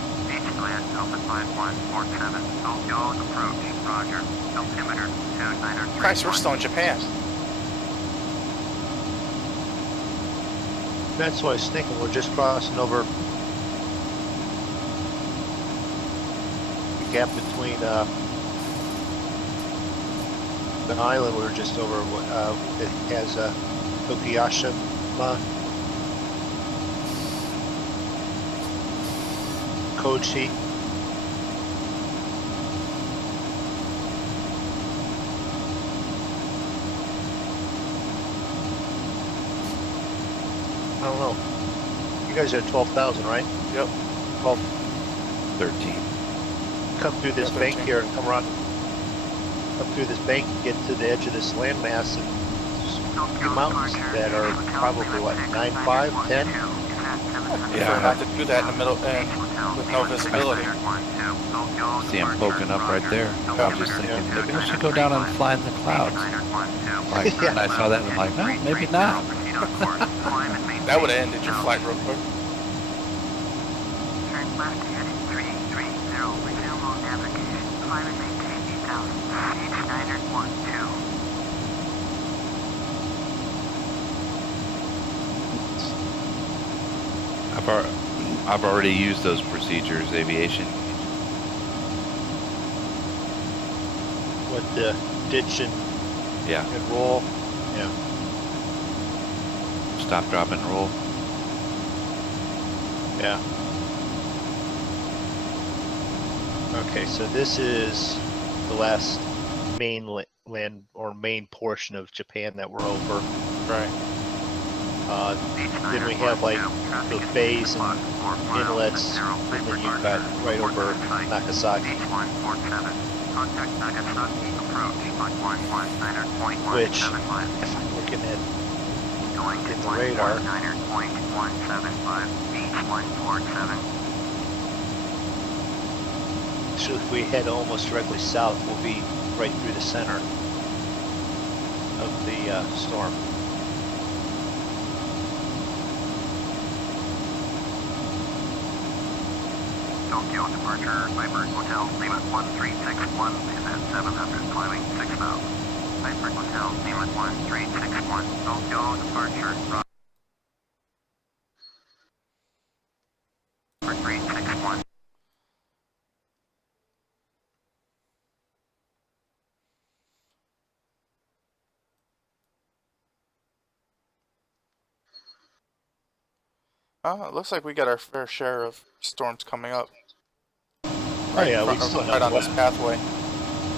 Juliet Alpha 5147, Tokyo approach, roger. Altimeter 29. Christ, we're still in Japan. That's what I was thinking. We're just crossing over the gap between the island we were just over. It has Tokuyashima, Kochi. I don't know. You guys are at 12,000, right? Yep. 13. Come through this Yeah, bank 13. here and come through this bank and get to the edge of this landmass and there's a few mountains that are probably what, 9.5, 10? Yeah. Prefer not to do that in the middle and with no visibility. See him poking up right there. I was just thinking, maybe I should go down and fly in the clouds. Like, Yeah. and I saw that and I'm like, no, maybe not. That would have ended your flight real quick. Turn left heading 330, resume on navigation, climb and maintain 8,000, H912. I've already used those procedures, aviation. What the ditch and Yeah, roll. Yeah. stop, drop, and roll. Yeah. Okay, so this is the last main land or main portion of Japan that we're over. Right. Then we have like the bays and inlets, and then you've got right over Nagasaki, H147, contact Nagasaki, approach on 119.175. which, if I'm looking at Going to in the radar, 119.175, H147. so if we head almost directly south, we'll be right through the center of the storm. Tokyo departure, Viper Hotel, name at 1361, is at 700, climbing 6,000. Viper Hotel, name at 1361, Tokyo departure, Roger. 361. It looks like we got our fair share of storms coming up. Oh yeah, we still right have on this pathway,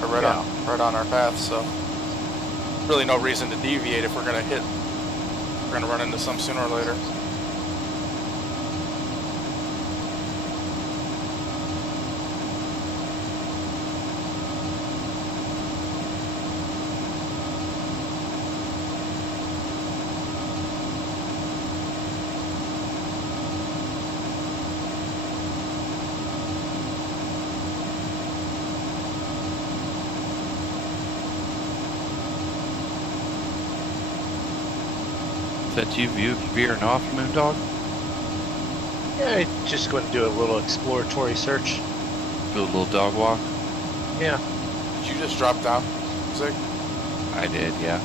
or right Yeah. on our path. So really no reason to deviate if we're gonna run into some sooner or later. Is that you veering off, Moondog? Yeah, just going to do a little exploratory search. Do a little dog walk? Yeah. Did you just drop down, Zig? I did, yeah.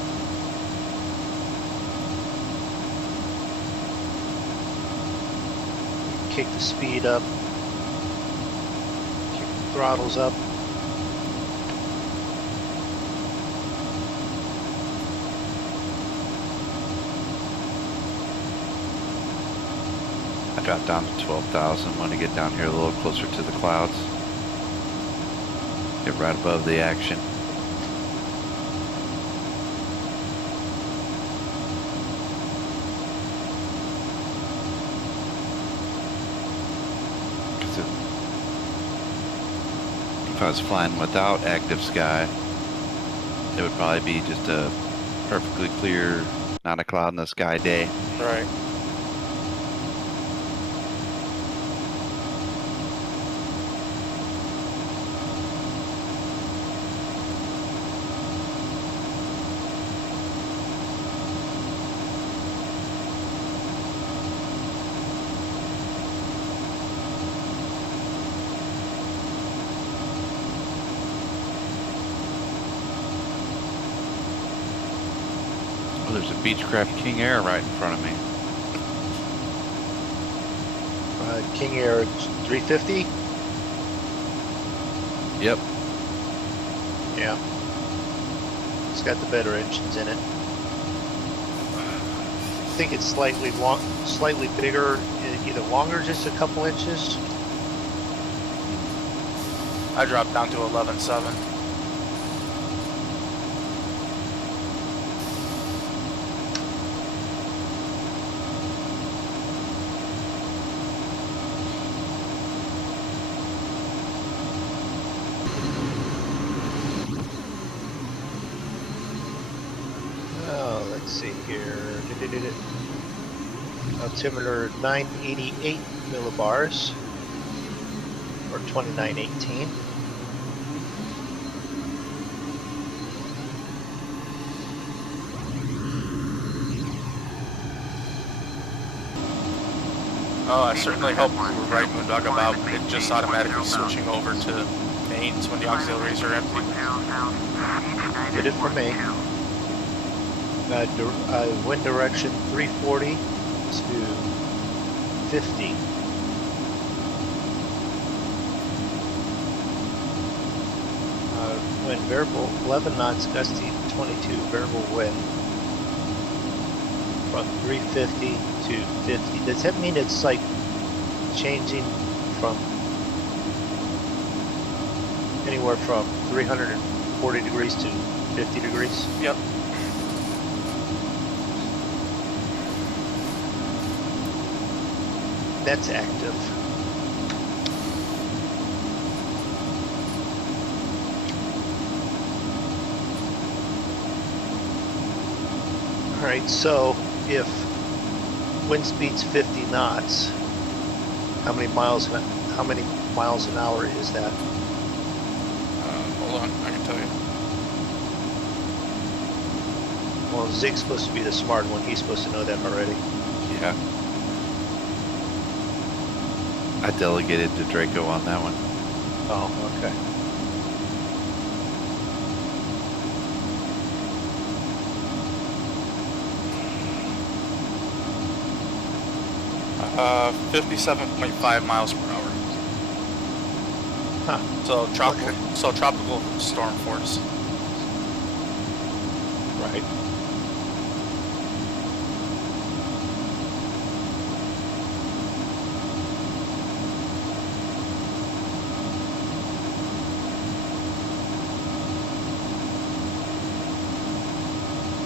Kick the speed up. Kick the throttles up. I dropped down to 12,000. Want to get down here a little closer to the clouds. Get right above the action. If I was flying without active sky, it would probably be just a perfectly clear, not a cloud in the sky day. Right. Oh, there's a Beechcraft King Air right in front of me. King Air 350. Yep. Yeah. It's got the better engines in it. I think it's slightly bigger, either longer, just a couple inches. I dropped down to 11.7. Oh, let's see here. Altimeter 988 millibars, or 2918. Oh, I certainly hope we were right, Moondog, about it just automatically switching over to mains when the auxiliaries are empty. Did it for me. Wind direction 340 to 50. Wind variable 11 knots, gusty 22, variable wind from 350 to 50. Does that mean it's like changing from anywhere from 340 degrees to 50 degrees? Yep. That's active. All right, so if wind speed's 50 knots, how many miles an hour is that? Hold on, I can tell you. Well, Zig's supposed to be the smart one. He's supposed to know that already. Yeah. I delegated to Draco on that one. Oh, okay. Uh, 57.5 miles per hour. Huh. So tropical, Okay. tropical storm force. Right.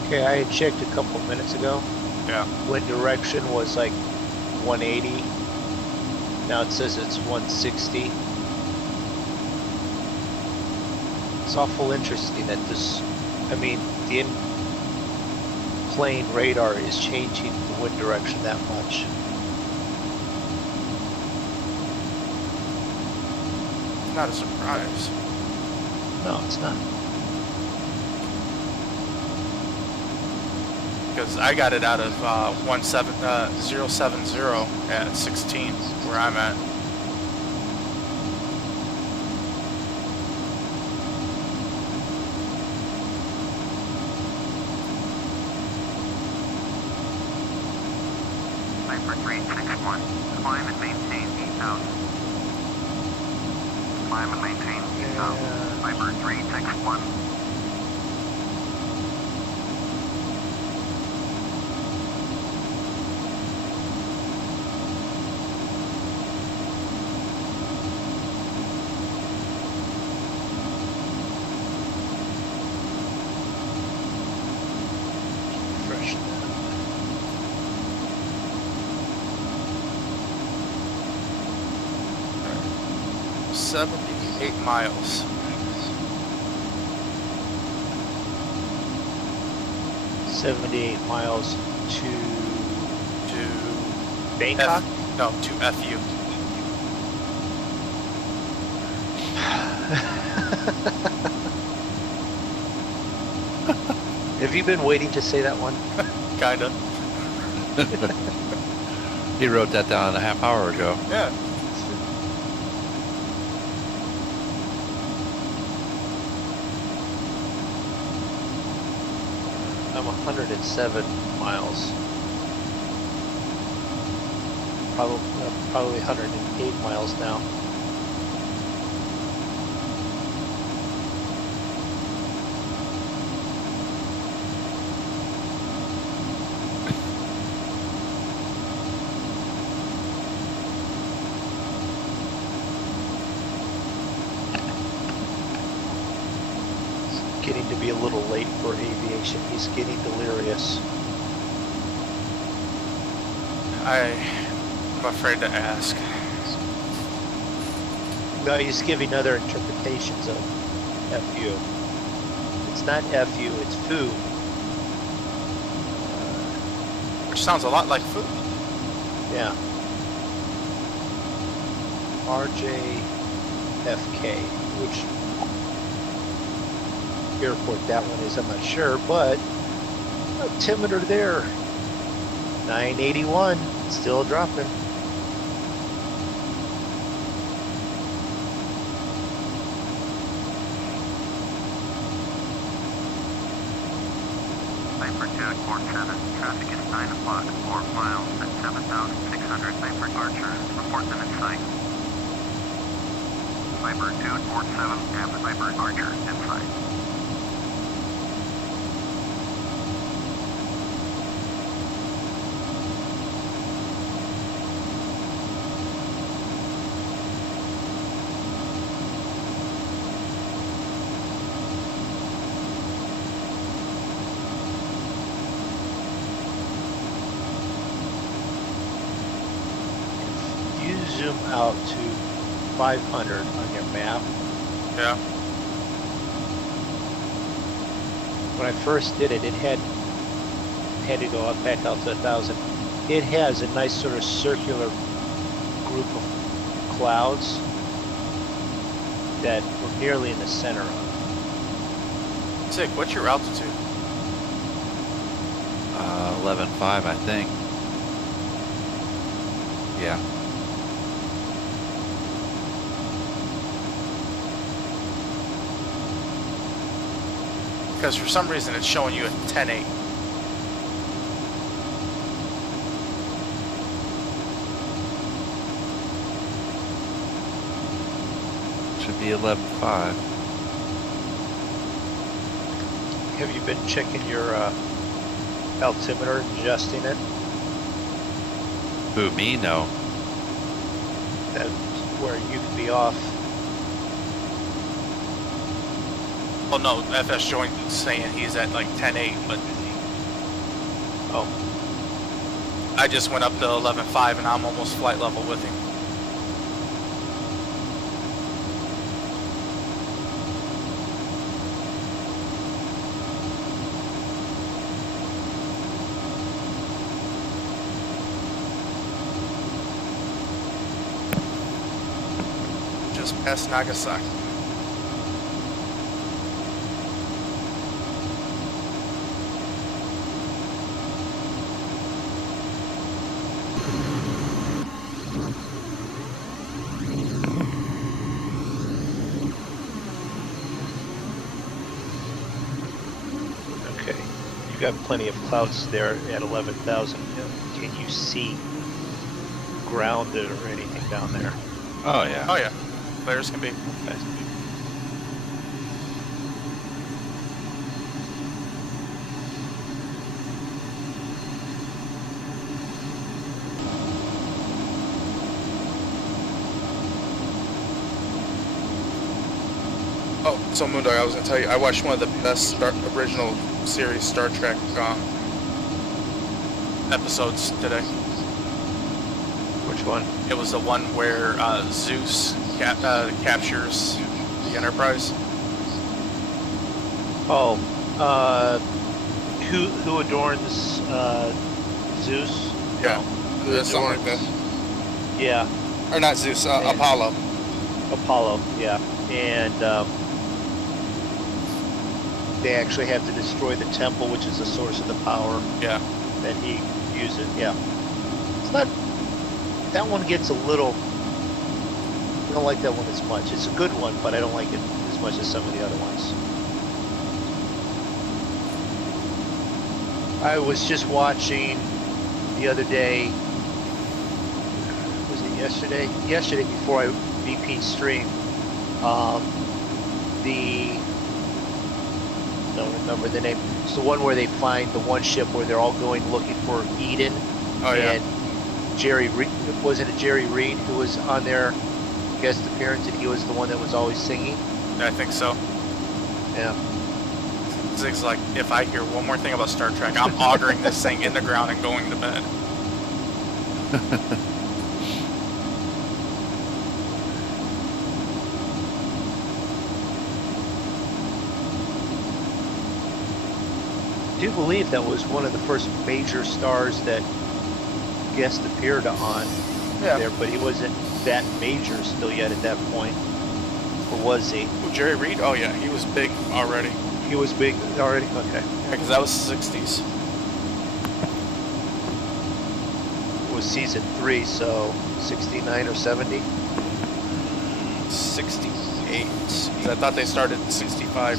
Okay, I had checked a couple of minutes ago. Yeah. Wind direction was like 180. Now it says it's 160. It's awful interesting that this, I mean, the in-plane radar is changing the wind direction that much. Not a surprise. No, it's not. Because I got it out of 070 at 16, where I'm at. Viper 361, climb and maintain 8,000. Climb and maintain 8,000. Viper 361. Fresh. 78 miles. 78 miles to To Bangkok. no, to FU. Have you been waiting to say that one? Kinda. He wrote that down a half hour ago. Yeah. I'm 107 miles. Probably 108 miles now. Getting to be a little late for aviation. He's getting delirious. I'm afraid to ask. No, he's giving other interpretations of FU. It's not FU, it's FU. Which sounds a lot like food. Yeah. RJFK, which airport that one is, I'm not sure, but altimeter there. 981, still dropping. Viper 247, traffic is 9 o'clock, 4 miles at 7,600. Viper Archer, report them in sight. Viper 247, and Viper Archer in sight. Zoom out to 500 on your map. Yeah. When I first did it, it had to go up back out to 1,000. It has a nice sort of circular group of clouds that we're nearly in the center of. Sick, what's your altitude? 11.5, I think. Yeah. Because for some reason it's showing you at 10.8. Should be 11.5. Have you been checking your altimeter, adjusting it? Who, me? No. That's where you could be off. Well, no, FS Joint saying he's at like 10.8, but Oh, I just went up to 11.5 and I'm almost flight level with him. Just past Nagasaki. okay. You've got plenty of clouds there at 11,000. Can you see grounded or anything down there? Oh, yeah. Oh yeah, players can be. Okay. Oh, so Moondog, I was gonna tell you, I watched one of the best original series Star Trek episodes today. Which one? It was the one where Zeus captures the Enterprise. Oh, who adorns Zeus? Yeah, Who something like that. Yeah, Or not Zeus, And- Apollo. Apollo. Yeah, and they actually have to destroy the temple, which is the source of the power Yeah. that he uses. Yeah, it's not. That one gets a little. I don't like that one as much. It's a good one, but I don't like it as much as some of the other ones. I was just watching the other day. Was it yesterday? Yesterday before I VP stream. Don't remember the name. It's the one where they find the one ship where they're all going looking for Eden. Oh yeah. And Jerry Reed, wasn't it Jerry Reed who was on their guest appearance, and he was the one that was always singing? I think so. Yeah. Zig's like, if I hear one more thing about Star Trek, I'm augering this thing in the ground and going to bed. I do believe that was one of the first major stars that guest appeared on there, but he wasn't that major still yet at that point. Or was he? Oh, Jerry Reed? Oh yeah, he was big already. He was big already? Okay. Yeah, because that was 60s. It was season 3, so 69 or 70? 68. 'Cause I thought they started in 65.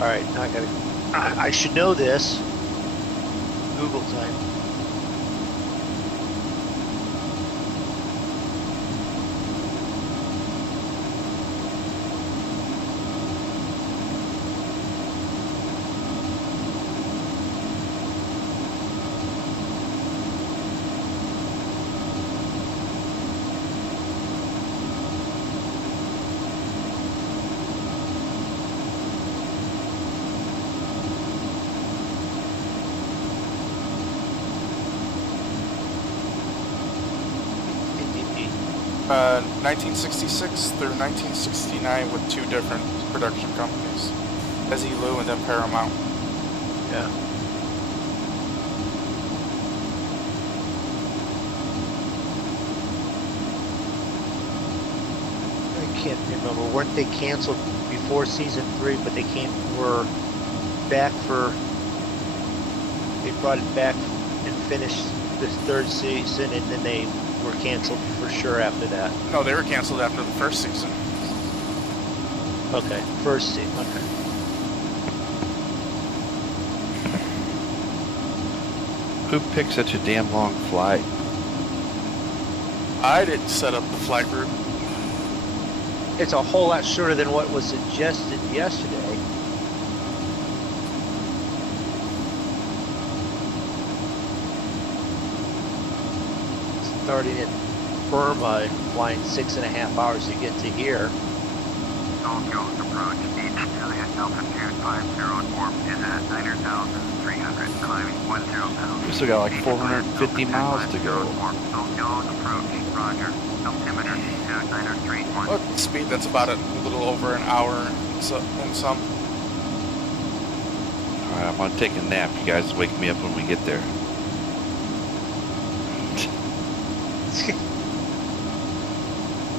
Alright, now I should know this. Google time. Uh, 1966 through 1969 with 2 different production companies. Desilu and then Paramount. Yeah. I can't remember. Weren't they canceled before season 3, but they were back for, they brought it back and finished the 3rd season, and then they were canceled for sure after that. No, they were canceled after the 1st season. Okay, 1st season, okay. Who picked such a damn long flight? I didn't set up the flight route. It's a whole lot shorter than what was suggested yesterday. Starting in Burma and flying 6.5 hours to get to here. Tokyo's approach, beach Juliet altitude 50 warp is at 9,300, climbing 10,000. We still got like 450 miles to go. Tokyo's approach, roger. Altimeter 2931. What speed? That's about a little over an hour and some. Alright, I'm gonna take a nap. You guys wake me up when we get there.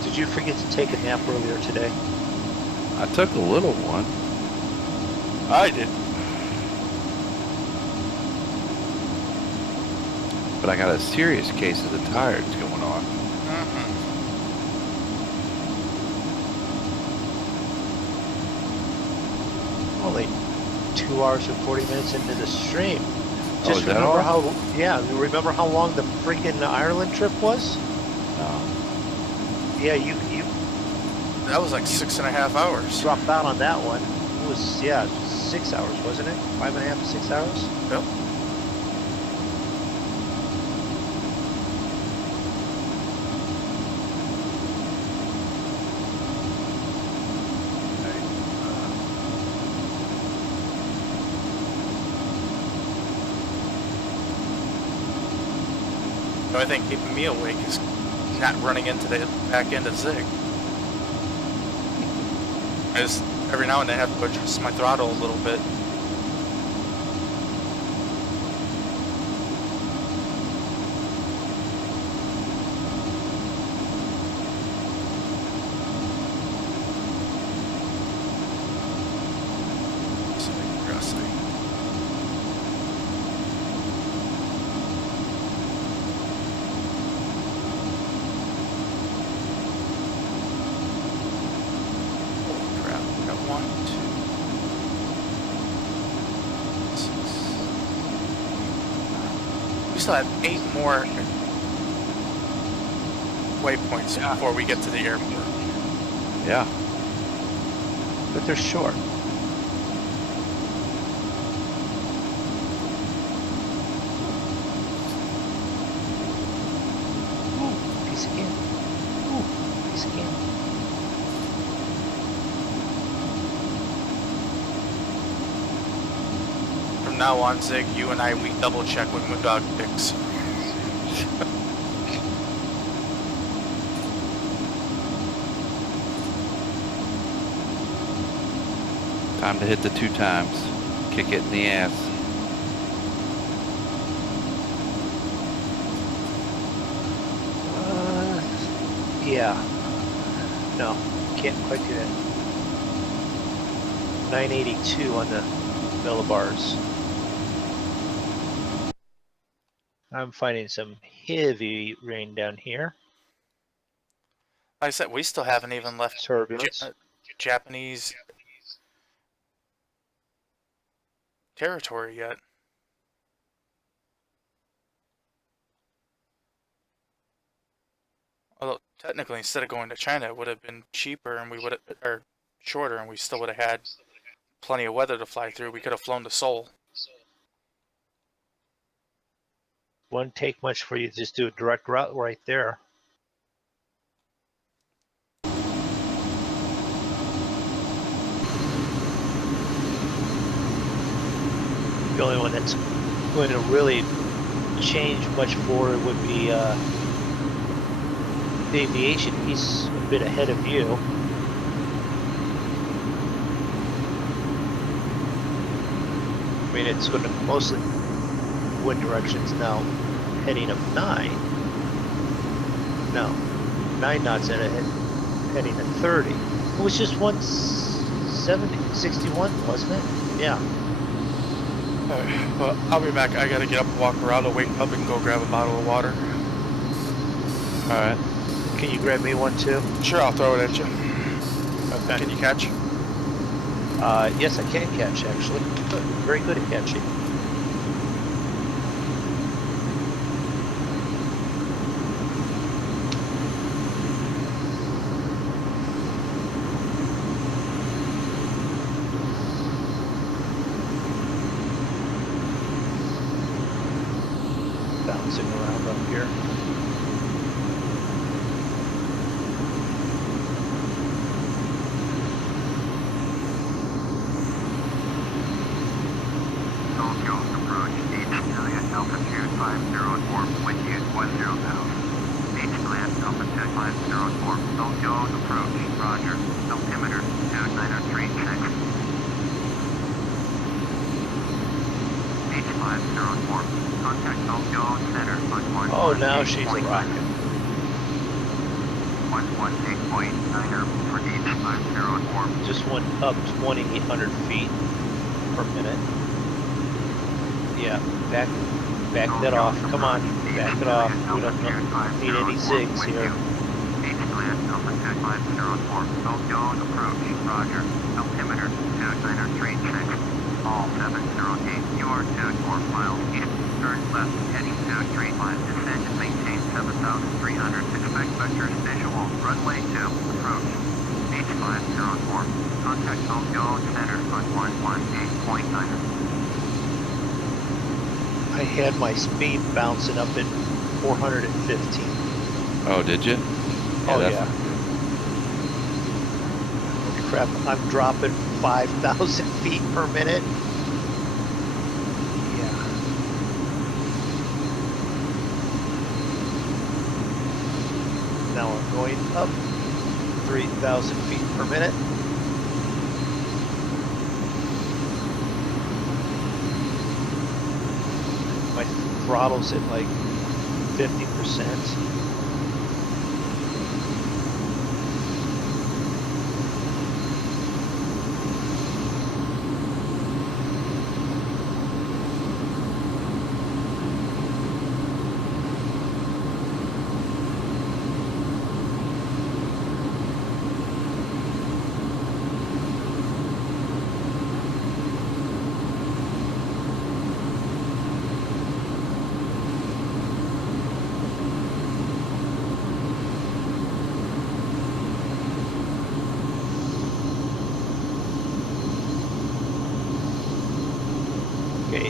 Did you forget to take a nap earlier today? I took a little one. I did. But I got a serious case of the tired's going on. Only 2 hours and 40 minutes into the stream. Oh, is that all? Remember how long the freaking Ireland trip was? No. Yeah, you That was like 6.5 hours. dropped out on that one. It was, 6 hours, wasn't it? 5.5 to 6 hours? Yep. The only thing keeping me awake is not running into the back end of Zig. I just, every now and then, have to adjust my throttle a little bit. We still have 8 more waypoints before we get to the airport. Yeah. But they're short. Ooh, piece of candy. Ooh, piece of candy. From now on, Zig, you and I, we double check when Moondog picks. Time to hit the 2 times. Kick it in the ass. Yeah. No, can't quite do that. 982 on the millibars. I'm finding some heavy rain down here. Like I said, we still haven't even left Turbulence. Japanese territory yet. Although technically, instead of going to China, it would have been cheaper, and we would have, or shorter, and we still would have had plenty of weather to fly through. We could have flown to Seoul. Wouldn't take much for you to just do a direct route right there. The only one that's going to really change much forward would be the aviation piece a bit ahead of you. I mean, it's going to mostly wind directions now, heading of 9. No, 9 knots at a heading at 30. It was just 170, 61, wasn't it? Yeah. Well, I'll be back. I gotta get up and walk around. I'll wake up and go grab a bottle of water. Alright. Can you grab me one too? Sure, I'll throw it at you. Okay. Can you catch? Yes, I can catch actually. Good. Very good at catching. Bouncing around up here. Tokyo approach H Juliet altitude 504, wind yield 10 knots. H Juliet altitude 504, Tokyo approach, roger, altimeter 2936. H504, contact Tokyo center on 118.9. Oh, now she's rocking. 118.9 for H504. Just went up 2,800 feet per minute. Yeah, back that off. Come on, back it off. We don't need any zigs here. H-Land altitude 504, Tokyo approach, roger, altimeter 2936, all 708, you are 24 miles east, turn left, heading 235, descend and maintain 7,300, expect vectors visual, runway 2, approach, H504, contact Tokyo center on 118.9. I had my speed bouncing up at 415. Oh, did you? Oh that's- yeah. Holy crap, I'm dropping 5,000 feet per minute. Yeah. Now I'm going up 3,000 feet per minute. My throttle's at like 50%.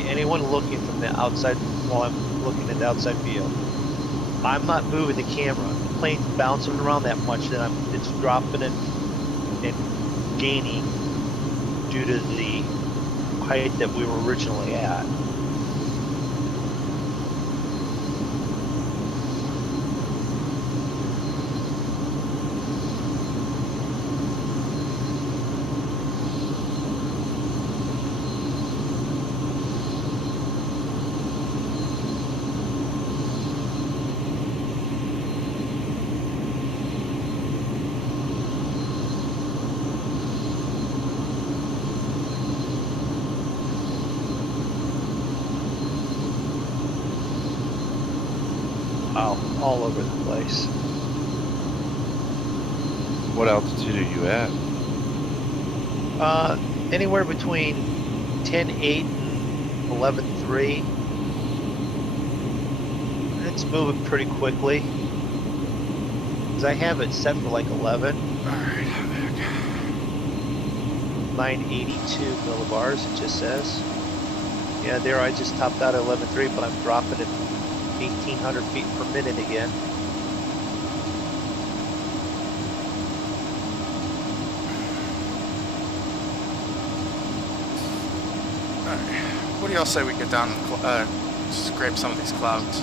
anyone looking from the outside while I'm looking at the outside field, I'm not moving the camera. The plane's bouncing around that much that it's dropping and gaining due to the height that we were originally at. All over the place. What altitude are you at? Anywhere between 10.8 and 11.3. It's moving pretty quickly. Because I have it set for like 11. Alright, I'm back. 982 millibars, it just says. Yeah, there I just topped out at 11.3, but I'm dropping it 1,800 feet per minute again. Alright. What do y'all say we get down and scrape some of these clouds?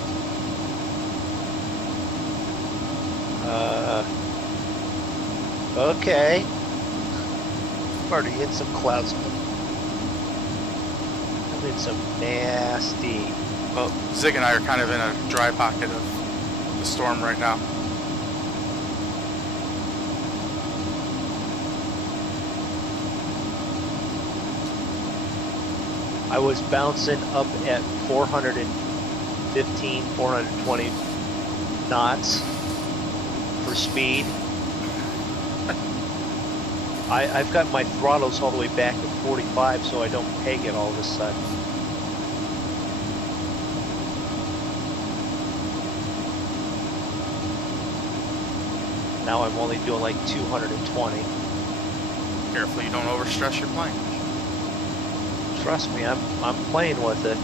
Okay. I've already hit some clouds. I'm in some nasty. Well, Zig and I are kind of in a dry pocket of the storm right now. I was bouncing up at 415, 420 knots for speed. I've got my throttles all the way back to 45 so I don't peg it all of a sudden. Now I'm only doing like 220. Careful you don't overstress your plane. Trust me, I'm playing with it.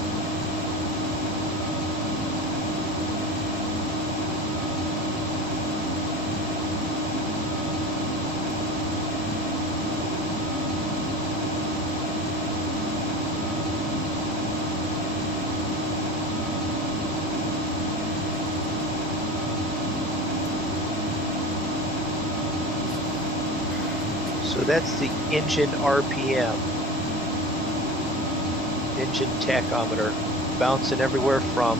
So that's the engine RPM. Engine tachometer. Bouncing everywhere from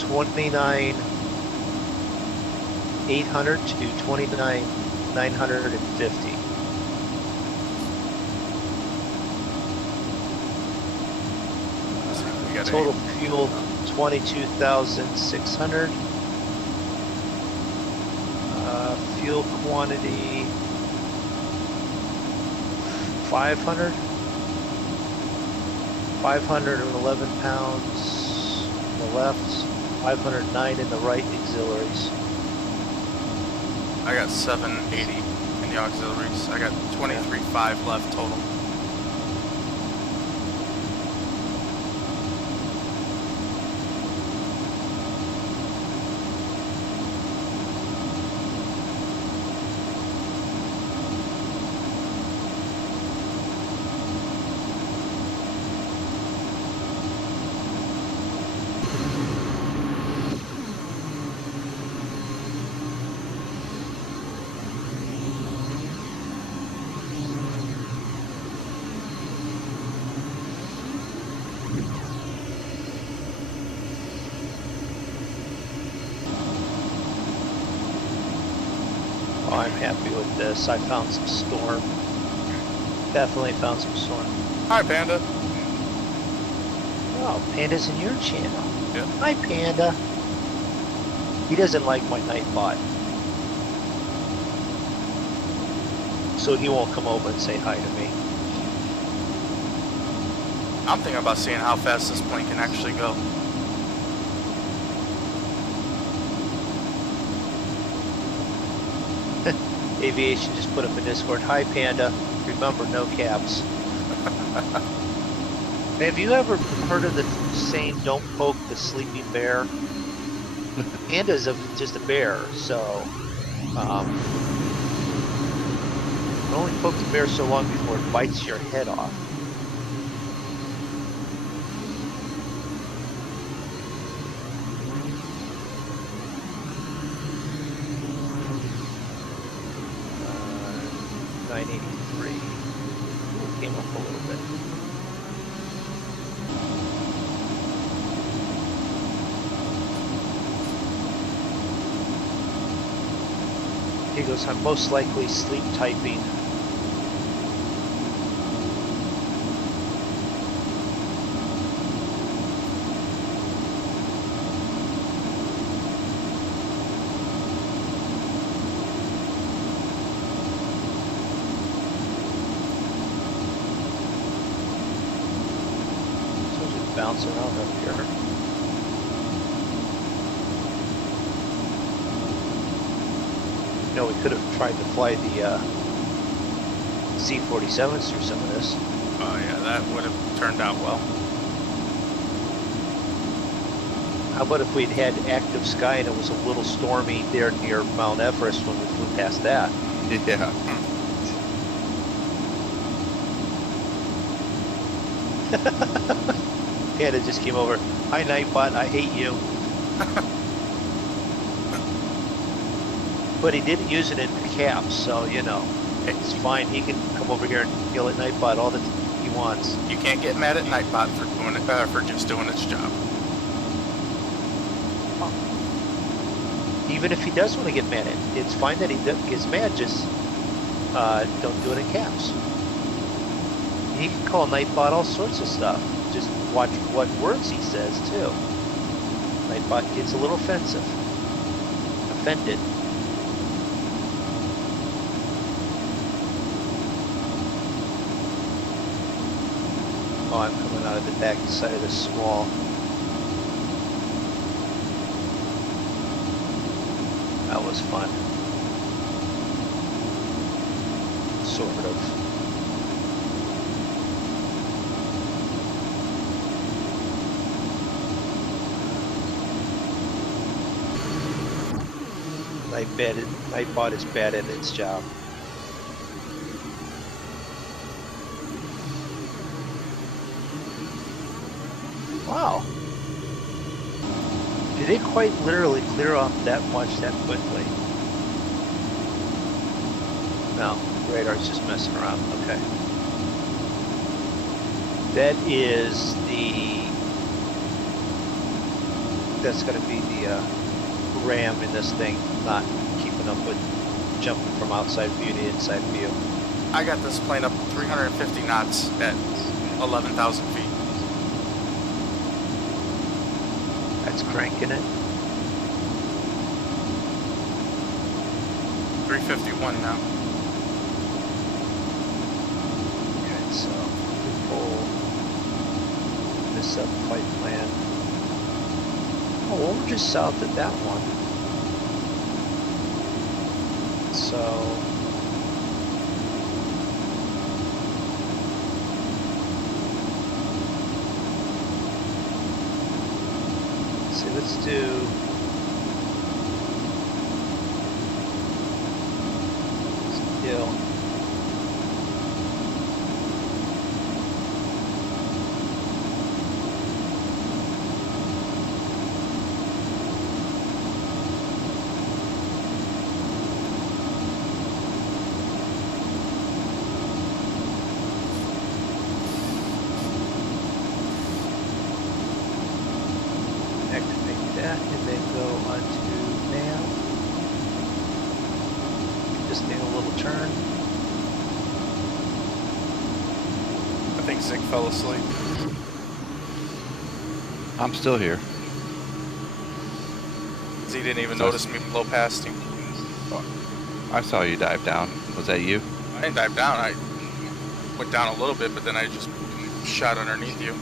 29,800 to 29,950. We got Total fuel 22,600. Fuel quantity 500. 511 pounds on the left, 509 in the right auxiliaries. I got 780 in the auxiliaries. I got 23.5 left total. I'm happy with this. I found some storm. Definitely found some storm. Hi, Panda. Oh, Panda's in your channel. Yeah. Hi, Panda. He doesn't like my Nightbot. So he won't come over and say hi to me. I'm thinking about seeing how fast this plane can actually go. Aviation just put up a Discord. Hi, Panda. Remember, no caps. Have you ever heard of the saying, don't poke the sleeping bear? Panda's just a bear, so only poke the bear so long before it bites your head off. Uh, 983. Came up a little bit. He goes, I'm most likely sleep typing. So just bounce around up here. You know, we could have tried to fly the C-47s through some of this. Oh yeah, that would have turned out well. How about if we'd had active sky and it was a little stormy there near Mount Everest when we flew past that? Yeah. Panda just came over. Hi, Nightbot, I hate you. But he didn't use it in caps, so, you know, it's fine. He can come over here and yell at Nightbot all that he wants. You can't get mad at Nightbot for doing it, for just doing its job. Even if he does want to get mad at it, it's fine that he gets mad, just don't do it in caps. He can call Nightbot all sorts of stuff. Just watch what words he says, too. Nightbot gets a little offended. Oh, I'm coming out of the back side of this wall. That was fun. Sort of. Nightbot is bad at its job. Wow. Did they quite literally clear off that much that quickly? No, radar's just messing around. Okay. That is that's going to be the RAM in this thing, not keeping up with jumping from outside view to inside view. I got this plane up 350 knots at 11,000 feet. That's cranking it. 351 now. Okay, so we pull this up flight plan. Oh, well, we're just south of that one. So let's do deal. Activate that and then go onto nav. Just need a little turn. I think Zig fell asleep. I'm still here. He didn't even notice me blow past him. I saw you dive down. Was that you? I didn't dive down. I went down a little bit, but then I just shot underneath you.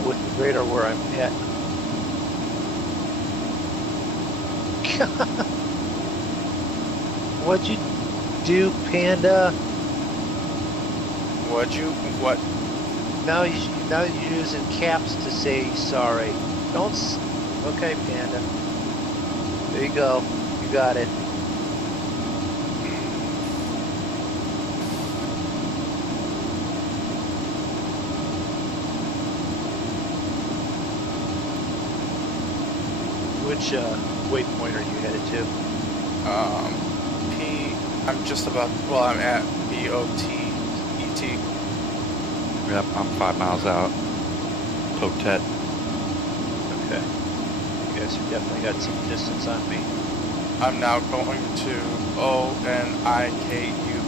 with the radar where I'm at. What'd you do, Panda? What? Now you're using caps to say sorry. Don't. Okay, Panda. There you go. You got it. Which waypoint are you headed to? I'm just about, well, I'm at BOTET. Yep, I'm 5 miles out. Potet. Okay. You guys have definitely got some distance on me. I'm now going to ONIKU.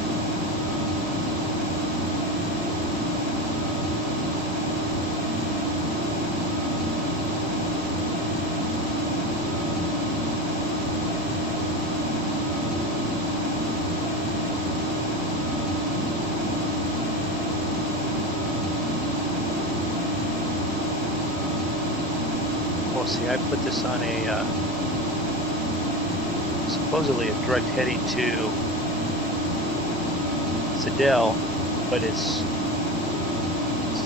Well, see, I put this on a supposedly a direct heading to Sedell, but it's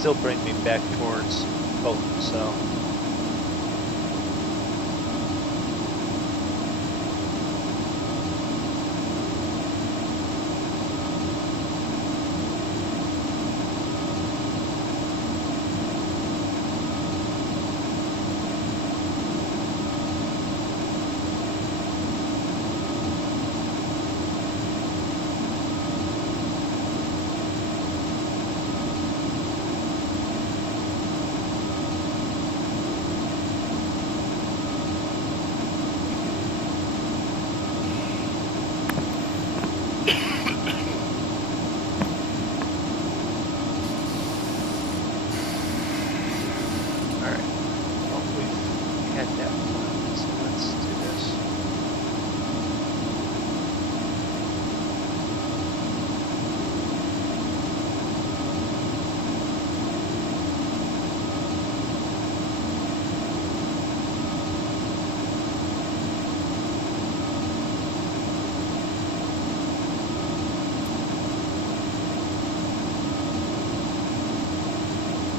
still bringing me back towards Potent, so.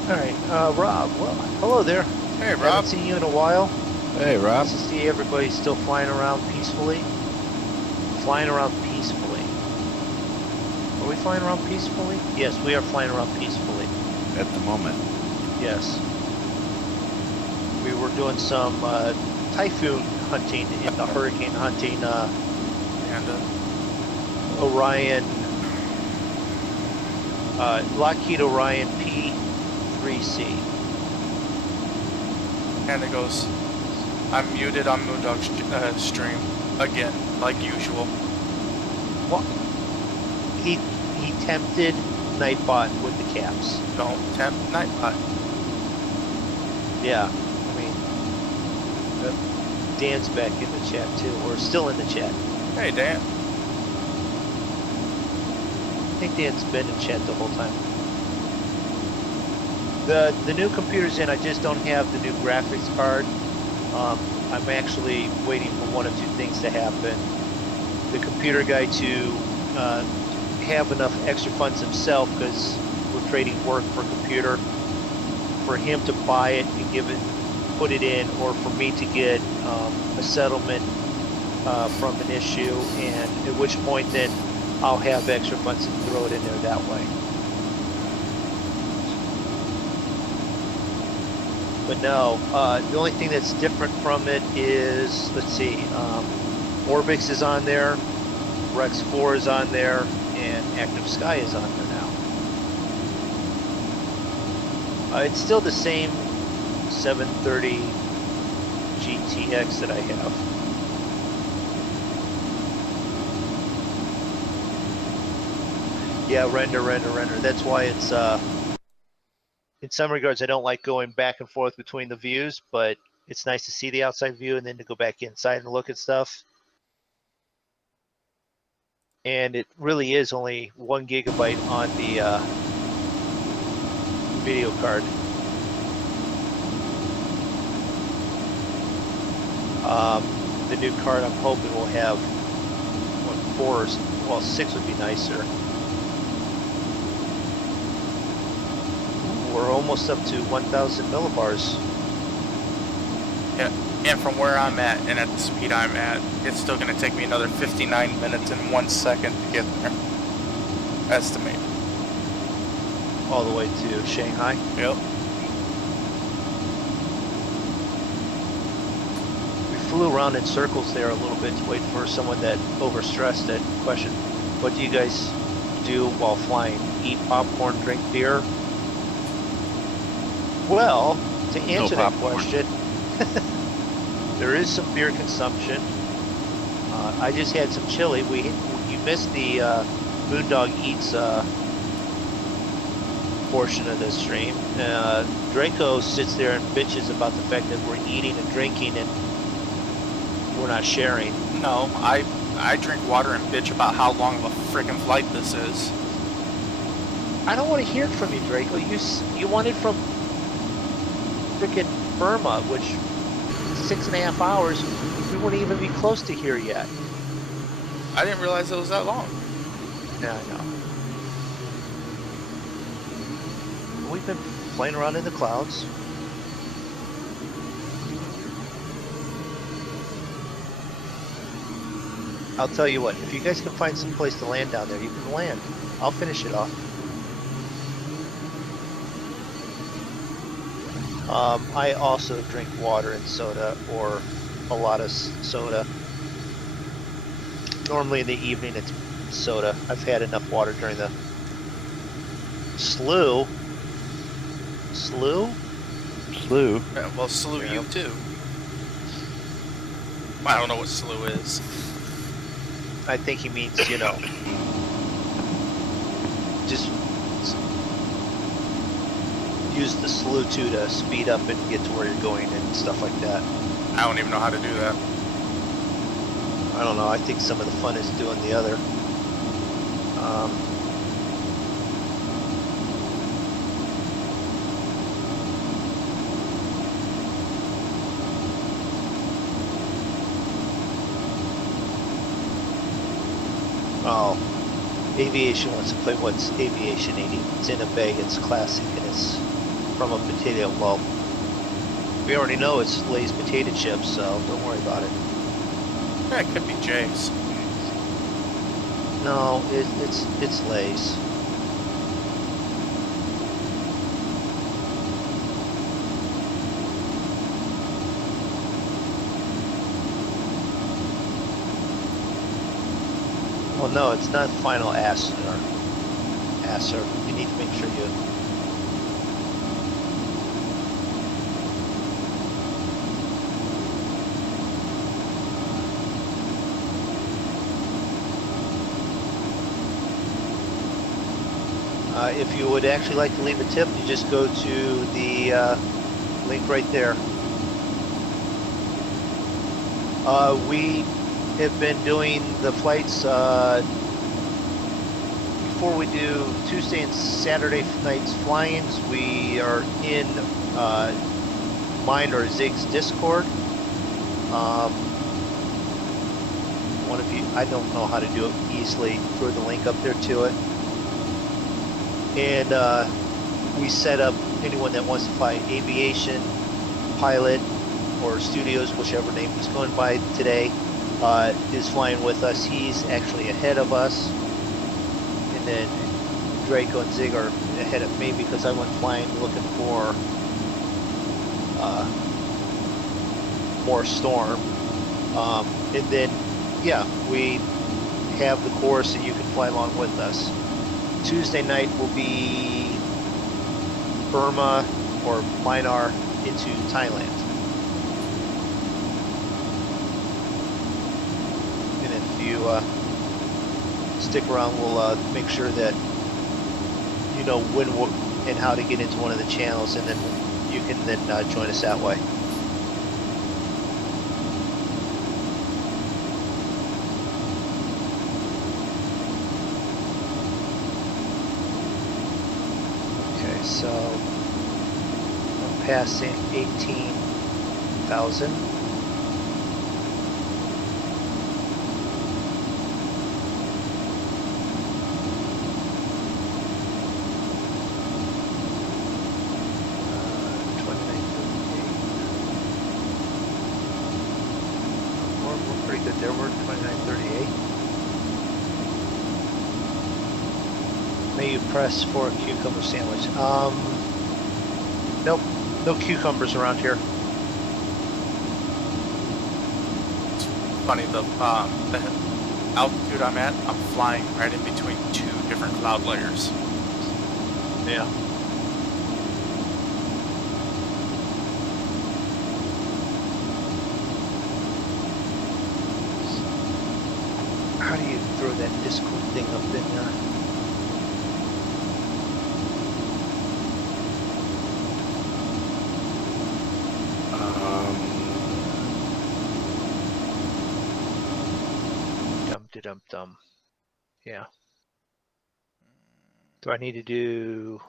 Alright, Rob, well, hello there. Hey, Rob. Haven't seen you in a while. Hey, Rob. Nice to see everybody still flying around peacefully. Flying around peacefully. Are we flying around peacefully? Yes, we are flying around peacefully. At the moment. Yes. We were doing some Typhoon hunting in the hurricane hunting, And Orion, Lockheed Orion P3C. And it goes, I'm muted on Moondog's stream again, like usual. Well, he tempted Nightbot with the caps. Don't tempt Nightbot. Yeah, I mean, Dan's back in the chat too, or still in the chat. Hey, Dan. I think Dan's been in chat the whole time. The new computer's in, I just don't have the new graphics card. I'm actually waiting for one of two things to happen. The computer guy to have enough extra funds himself, because we're trading work for computer, for him to buy it and put it in, or for me to get a settlement from an issue, and at which point then I'll have extra funds and throw it in there that way. But no, the only thing that's different from it is, let's see, Orbix is on there, Rex 4 is on there, and Active Sky is on there now. It's still the same 730 GTX that I have. Yeah, render. That's why it's, in some regards, I don't like going back and forth between the views, but it's nice to see the outside view and then to go back inside and look at stuff. And it really is only 1 gigabyte on the video card. The new card, I'm hoping will have, what, 4 or, well, 6 would be nicer. We're almost up to 1,000 millibars. Yeah, and from where I'm at and at the speed I'm at, it's still going to take me another 59 minutes and 1 second to get there. Estimate. All the way to Shanghai. Yep. We flew around in circles there a little bit to wait for someone that overstressed that question. What do you guys do while flying? Eat popcorn, drink beer? Well, to answer that question, there is some beer consumption. I just had some chili. You missed the Moondog Eats portion of the stream. Draco sits there and bitches about the fact that we're eating and drinking and we're not sharing. No, I drink water and bitch about how long of a freaking flight this is. I don't want to hear it from you, Draco. You want it from freaking Burma, which 6.5 hours. We wouldn't even be close to here yet. I didn't realize it was that long. Yeah, I know. We've been playing around in the clouds. I'll tell you what, if you guys can find some place to land down there, you can land. I'll finish it off. I also drink water and soda, or a lot of soda. Normally in the evening it's soda. I've had enough water during the slew. Slew? Slew. Yeah, well, slew Yeah. you too. I don't know what slew is. I think he means, you know, just use the slew to speed up and get to where you're going and stuff like that. I don't even know how to do that. I don't know. I think some of the fun is doing the other. Oh, Aviation wants to play what's Aviation 80. It's in a bag, it's classic, and it's from a potato. Well, we already know it's Lay's potato chips, so don't worry about it. Yeah, it could be Jay's. No, it's Lay's. Well, no, it's not final answer. You need to make sure you. If you would actually like to leave a tip, you just go to the link right there. We have been doing the flights before we do Tuesday and Saturday nights flyings. We are in mine or Zig's Discord. One of you, I don't know how to do it easily. Throw the link up there to it. And we set up anyone that wants to fly aviation, pilot, or studios, whichever name he's going by today, is flying with us. He's actually ahead of us. And then Draco and Zig are ahead of me because I went flying looking for more storm. And then, yeah, we have the course and you can fly along with us. Tuesday night will be Burma or Myanmar into Thailand. And if you stick around, we'll make sure that you know when and how to get into one of the channels, and then you can then join us that way. So I'm passing 18,000. May you press for a cucumber sandwich? Nope. No cucumbers around here. It's funny, the altitude I'm at, I'm flying right in between two different cloud layers. Yeah. How do you throw that Discord thing up in there? Dum. Yeah. Do I need to do?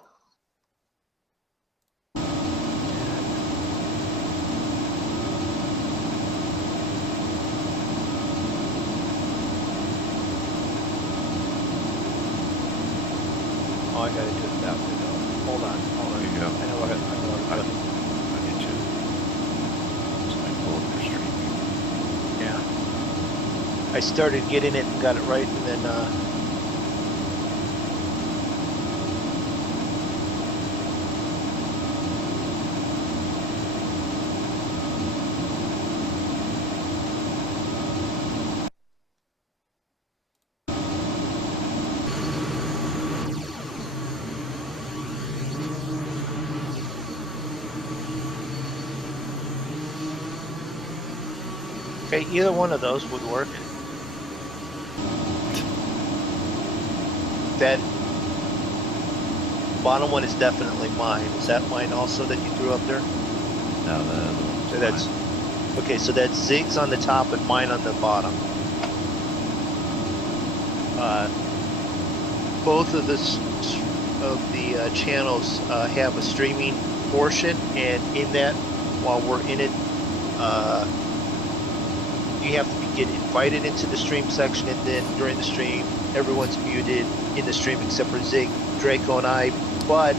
Oh, I gotta do it that way though. Hold on. There you go. I know what I'm I'll get you. So I pull up your stream. Yeah. I started getting it and got it right, and then okay, either one of those would work. That bottom one is definitely mine. Is that mine also that you threw up there? No, the other one's So that's okay. So that's Zig's on the top and mine on the bottom. Both of the channels have a streaming portion, and in that, while we're in it, you have to get invited into the stream section, and then during the stream, everyone's muted in the stream except for Zig, Draco, and I. But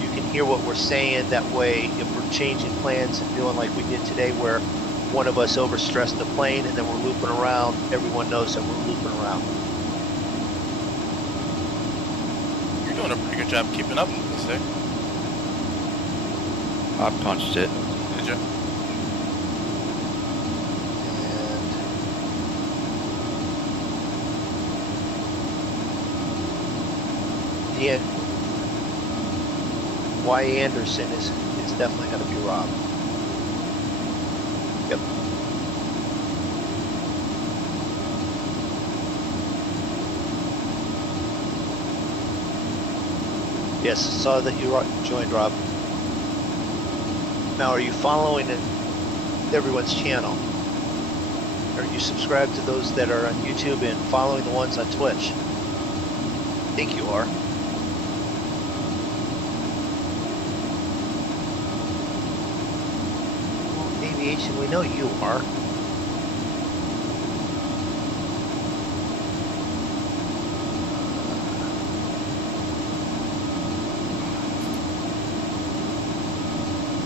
you can hear what we're saying. That way, if we're changing plans and doing like we did today, where one of us overstressed the plane and then we're looping around, everyone knows that we're looping around. You're doing a pretty good job keeping up with this thing. I punched it. Did you? Yeah, Y. Anderson is definitely going to be Rob. Yep. Yes, saw that you joined, Rob. Now, are you following everyone's channel? Are you subscribed to those that are on YouTube and following the ones on Twitch? I think you are. Aviation, we know you are.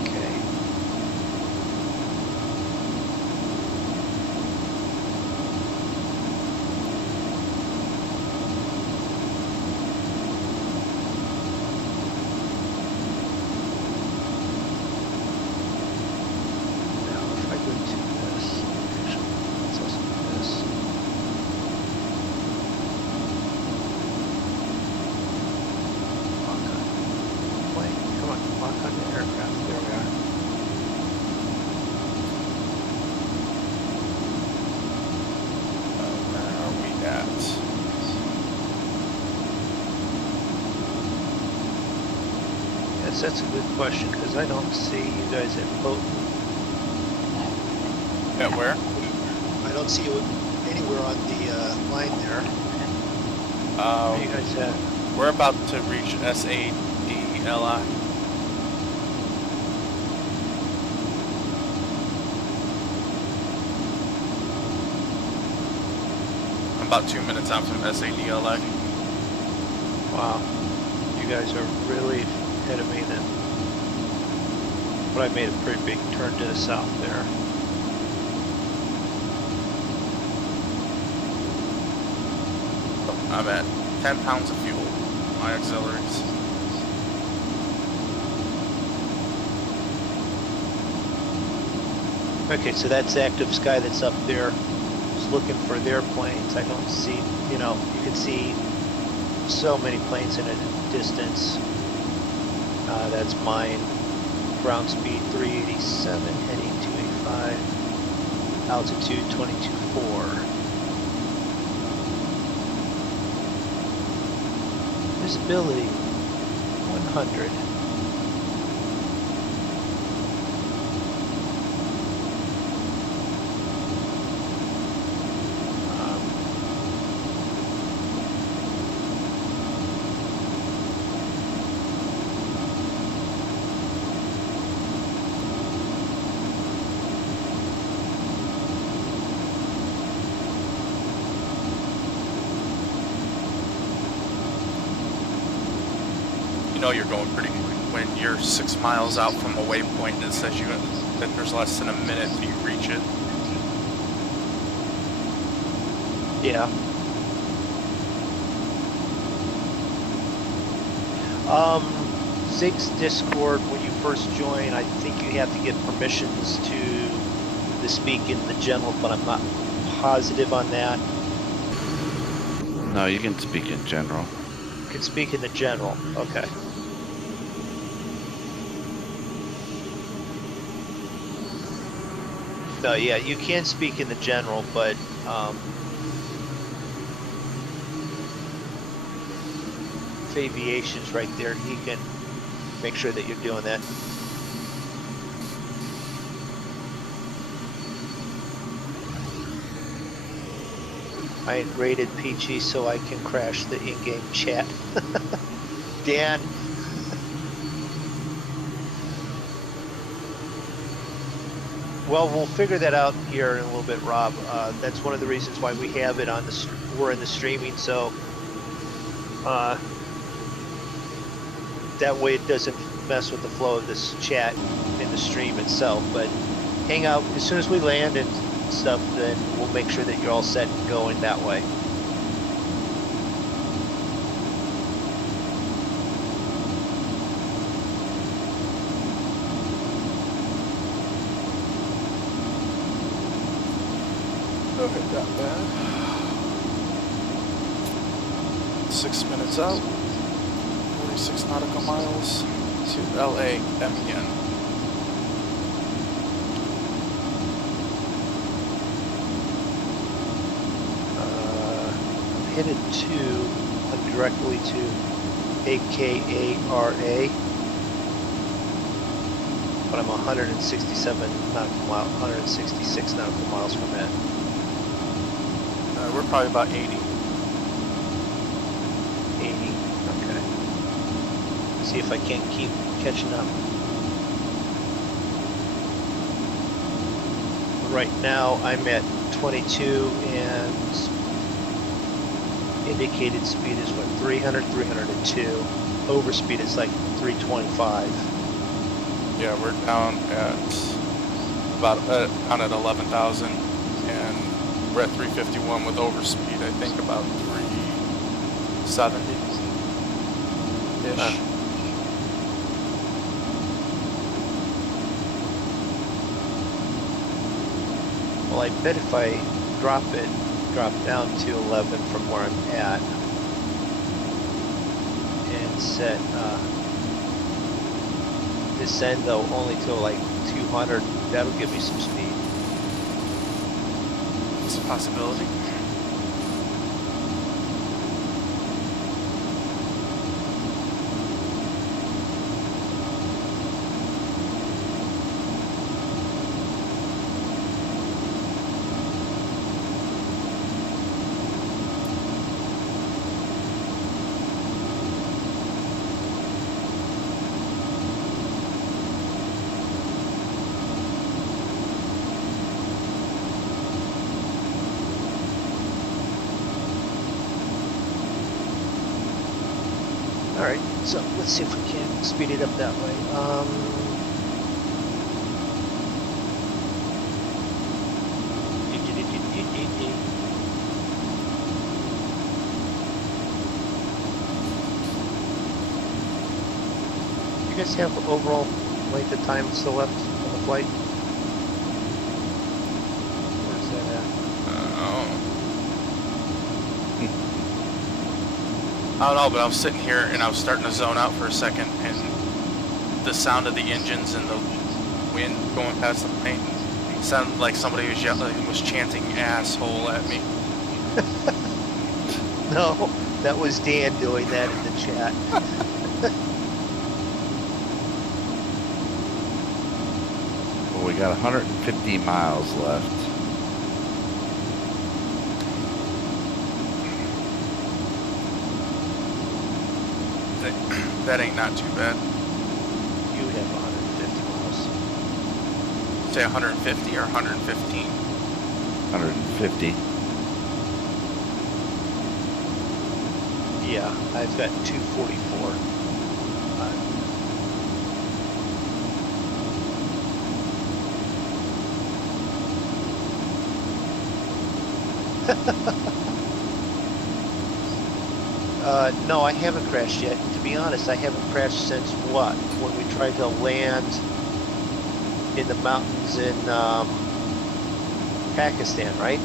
Okay. That's a good question, because I don't see you guys at Potent. At where? I don't see you anywhere on the line there. Where you guys at? We're about to reach SADLI. I'm about 2 minutes out from SADLI. Wow. You guys are really ahead of me then. But I made a pretty big turn to the south there. I'm at 10 pounds of fuel. my auxiliaries. Okay, so that's active sky that's up there. Just looking for their planes. I don't see, you know, you can see so many planes in a distance. That's mine. Ground speed 387, heading 285, altitude 22.4. Visibility 100. You know you're going pretty quick when you're 6 miles out from a waypoint and it says that there's less than a minute till you reach it. Yeah. Zig's Discord, when you first join, I think you have to get permissions to speak in the general, but I'm not positive on that. No, you can speak in general. You can speak in the general, okay. No, yeah, you can speak in the general, but if aviation's right there, he can make sure that you're doing that. I ain't rated PG so I can crash the in-game chat. Dan. Well, we'll figure that out here in a little bit, Rob. That's one of the reasons why we have it on the, we're in the streaming, so that way it doesn't mess with the flow of this chat in the stream itself. But hang out as soon as we land and stuff, then we'll make sure that you're all set and going that way. Okay, not bad. 6 minutes out, 46 nautical miles to LA-MEN. I'm headed directly to AKARA, but I'm 167 nautical miles, 166 nautical miles from that. We're probably about 80. 80, okay. See if I can't keep catching up. Right now I'm at 22 and indicated speed is what, 300, 302. Overspeed is like 325. Yeah, we're down at about down at 11,000, and we're at 351 with overspeed. I think about 370 ish. Well, I bet if I drop down to 11 from where I'm at, and set descend though only to like 200, that'll give me some speed. It's a possibility. Alright, so let's see if we can speed it up that way. guys have overall length of time still left on the flight? Where's that at? I don't know, but I was sitting here and I was starting to zone out for a second, and the sound of the engines and the wind going past the plane sounded like somebody was yelling, was chanting "asshole" at me. No, that was Dan doing that in the chat. Well, we got 150 miles left. That ain't not too bad. You have 150 miles. Say 150 or 115. 150. Yeah, I've got 244. No, I haven't crashed yet. To be honest, I haven't crashed since what? When we tried to land in the mountains in Pakistan, right?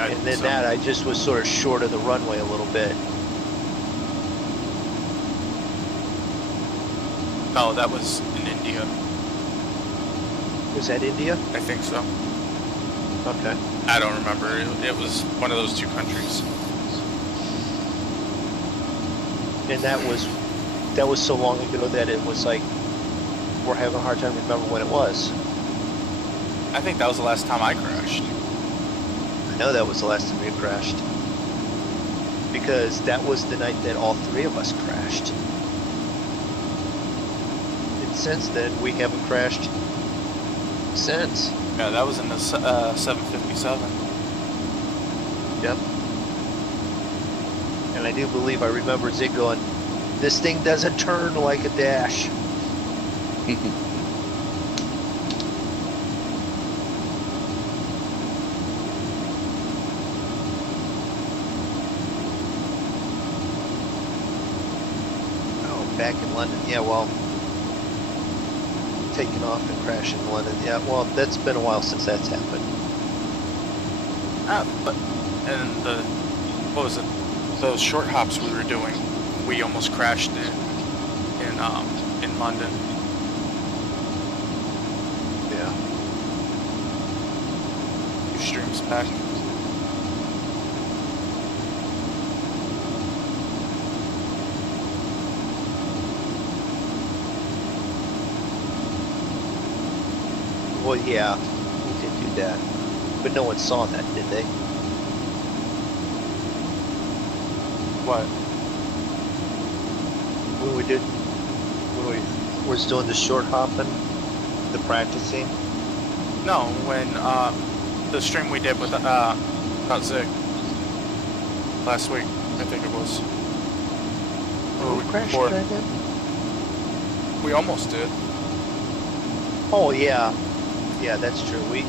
And then that, I just was sort of short of the runway a little bit. No, that was in India. Was that India? I think so. Okay. I don't remember. It was one of those two countries. And that was so long ago that it was like we're having a hard time to remember when it was. I think that was the last time I crashed. I know that was the last time you crashed. Because that was the night that all three of us crashed. And since then, we haven't crashed since. Yeah, that was in the 757. Yep. And I do believe I remember Zig going, "This thing doesn't turn like a dash." Oh, back in London. Yeah, well, taking off and crashing in London. Yeah, well, that's been a while since that's happened. But and the what was it? Those short hops we were doing, we almost crashed in London. Yeah. Your stream's back. Well, yeah, we did do that. But no one saw that, did they? What? When we was doing the short hopping, the practicing. No, when the stream we did with not Zig last week, I think it was. Or We crashed before. that again? We almost did. Oh yeah, yeah, that's true. We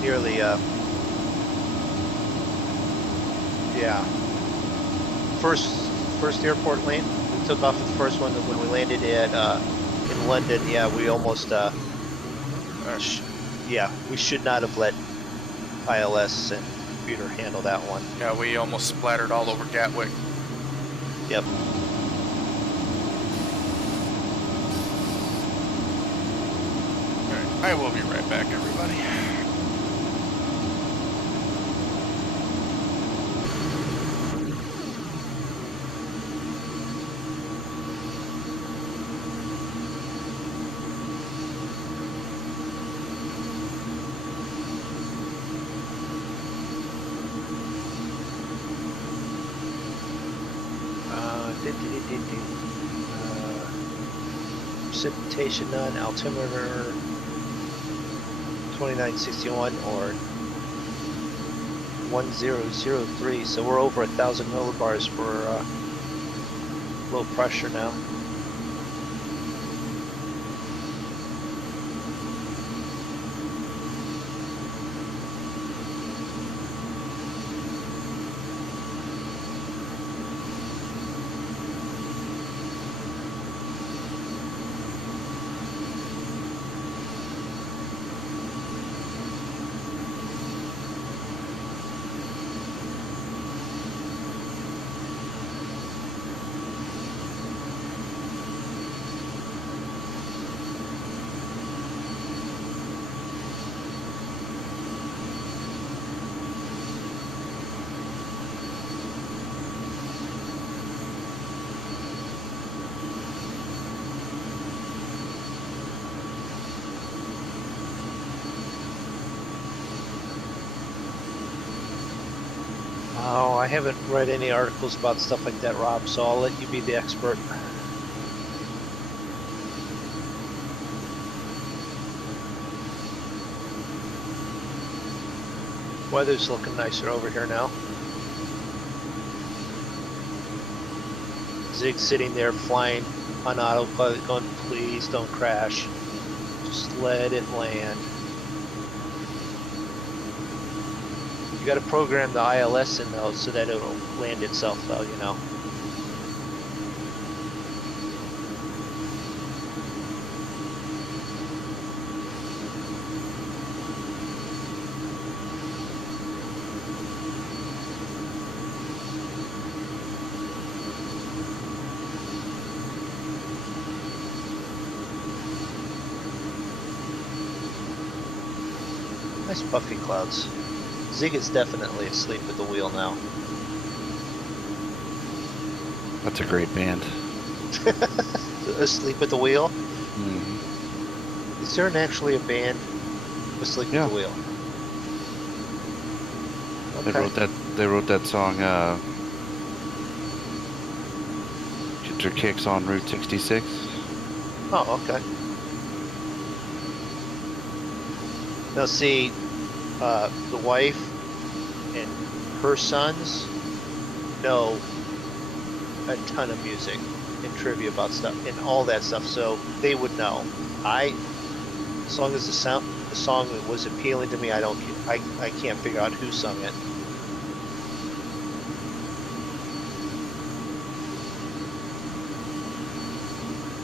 nearly yeah. First airport land. We took off at the first one. When we landed at in London, yeah, we almost yeah, we should not have let ILS and computer handle that one. Yeah, we almost splattered all over Gatwick. Yep. Alright, I will be right back, everybody. Precipitation none, altimeter 2961 or 1003, so we're over 1,000 millibars for low pressure now. I haven't read any articles about stuff like that, Rob, so I'll let you be the expert. Weather's looking nicer over here now. Zig's sitting there flying on autopilot going, please don't crash. Just let it land. You gotta program the ILS in though so that it'll land itself though, you know. Nice puffy clouds. Zig is definitely asleep at the wheel now. That's a great band. Asleep at the wheel? Mm-hmm. Is there actually a band asleep at the wheel? Okay. They wrote that song. Get your kicks on Route 66. Oh, okay. Now see, the wife and her sons know a ton of music and trivia about stuff and all that stuff, so they would know. As long as the song was appealing to me, I can't figure out who sung it.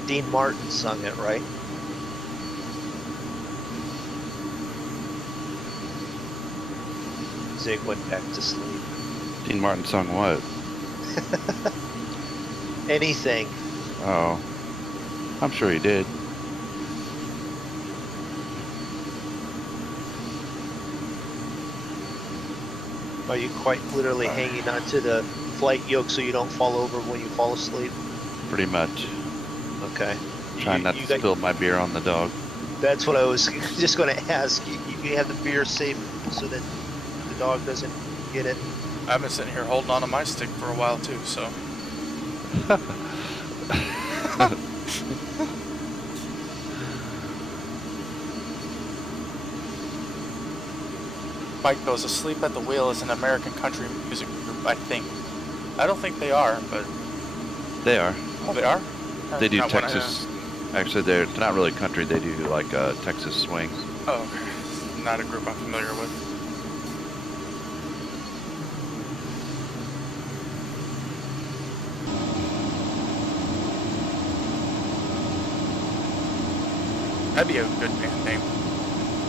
Dean Martin sung it, right? Zig went back to sleep. Dean Martin sung what? Anything. Oh, I'm sure he did. Are you quite literally hanging onto the flight yoke so you don't fall over when you fall asleep? Pretty much. Okay. Trying not to spill my beer on the dog. That's what I was just going to ask. You have the beer safe so that the dog doesn't get it. I've been sitting here holding on to my stick for a while too, so. Mike Goes Asleep at the Wheel is an American country music group, I think. I don't think they are, but... They are. Oh, they are? They do Texas. Actually, they're not really country. They do like Texas swing. Oh, okay. Not a group I'm familiar with. That'd be a good band name.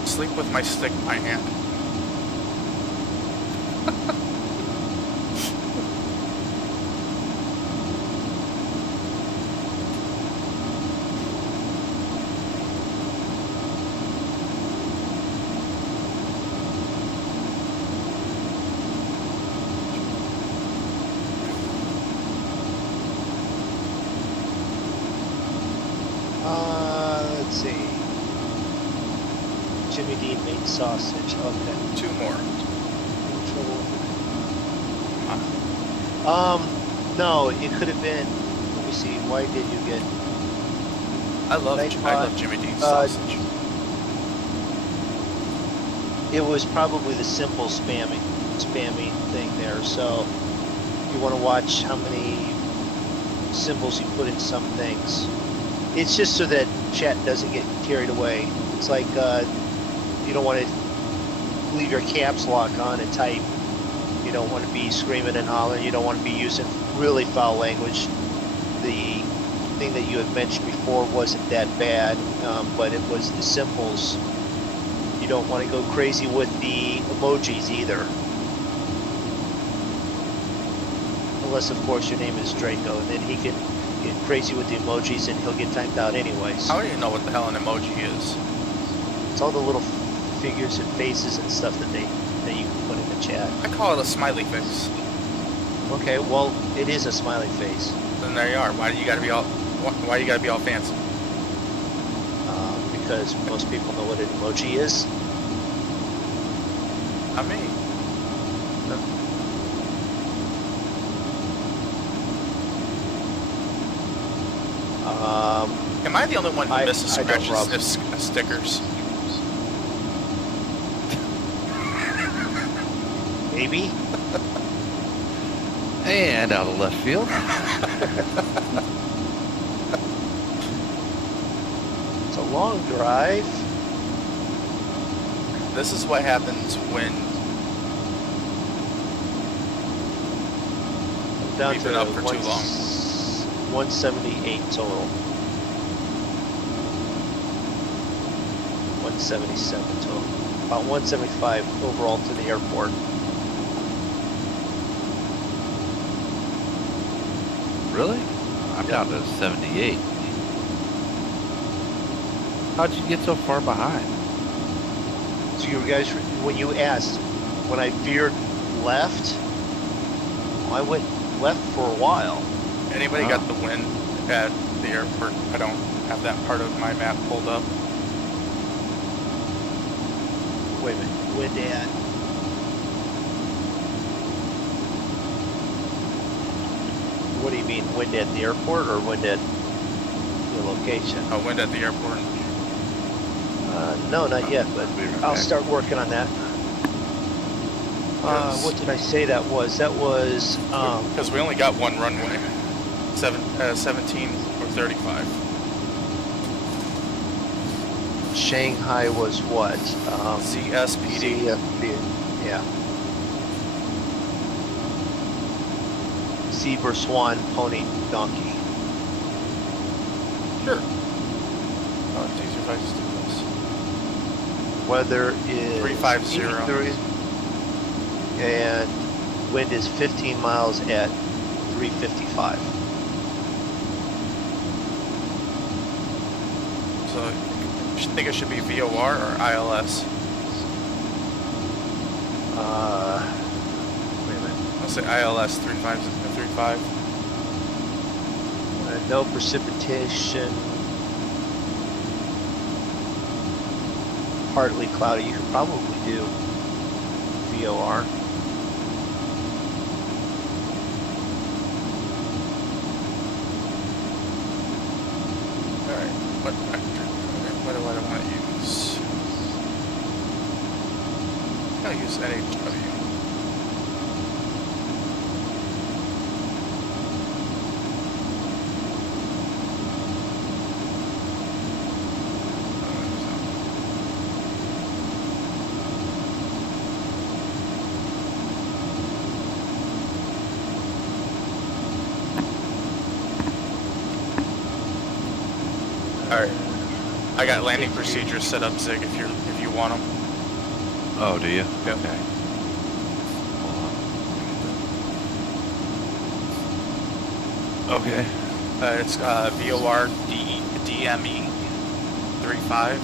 Sleep with my stick in my hand. Let's see. Jimmy Dean made sausage. Okay. 2 more. No, it could have been. Let me see. Why did you get? I love Jimmy Dean's sausage. It was probably the simple spammy thing there. So you want to watch how many symbols you put in some things. It's just so that chat doesn't get carried away. It's like you don't want to leave your caps lock on and type. You don't want to be screaming and hollering. You don't want to be using really foul language. The thing that you had mentioned before wasn't that bad, but it was the symbols. You don't want to go crazy with the emojis either. Unless, of course, your name is Drako, and then he can get crazy with the emojis and he'll get timed out anyways. How do you know what the hell an emoji is? It's all the little figures and faces and stuff that you can put in the chat. I call it a smiley face. Okay, well, it is a smiley face. Then there you are. Why you gotta be all fancy? Because most people know what an emoji is. Not me. Am I the only one who misses I don't rub. scratches of stickers? Maybe. And out of left field. It's a long drive. This is what happens when I'm down we've to been up for too long. 178 total. 177 total. About 175 overall to the airport. Really? I'm Yeah. down to 78. How'd you get so far behind? So you guys, when you asked, when I veered left, I went left for a while. Anybody got the wind at the airport? I don't have that part of my map pulled up. Wait a minute, wind at. What do you mean, wind at the airport or wind at the location? Oh, wind at the airport. No, not yet, but Be right I'll back. start working on that. Yes. What did I say that was? That was, Because we only got one runway. 17 or 35. Shanghai was what? CSPD. CFP, yeah. Zebra, Swan, Pony, Donkey. Sure. Oh, it's easier if I just do this. Weather is 350. 83, and wind is 15 miles at 355. So I think it should be VOR or ILS. Wait a minute. I'll say ILS 35. No precipitation. Partly cloudy. You could probably do VOR. Alright, what vector? What do I want to use? I'll use NHW. Alright, I got landing procedures set up, Zig, if you want them. Oh, do you? Yep. Okay. Hold on. Okay. It's VOR DME 35.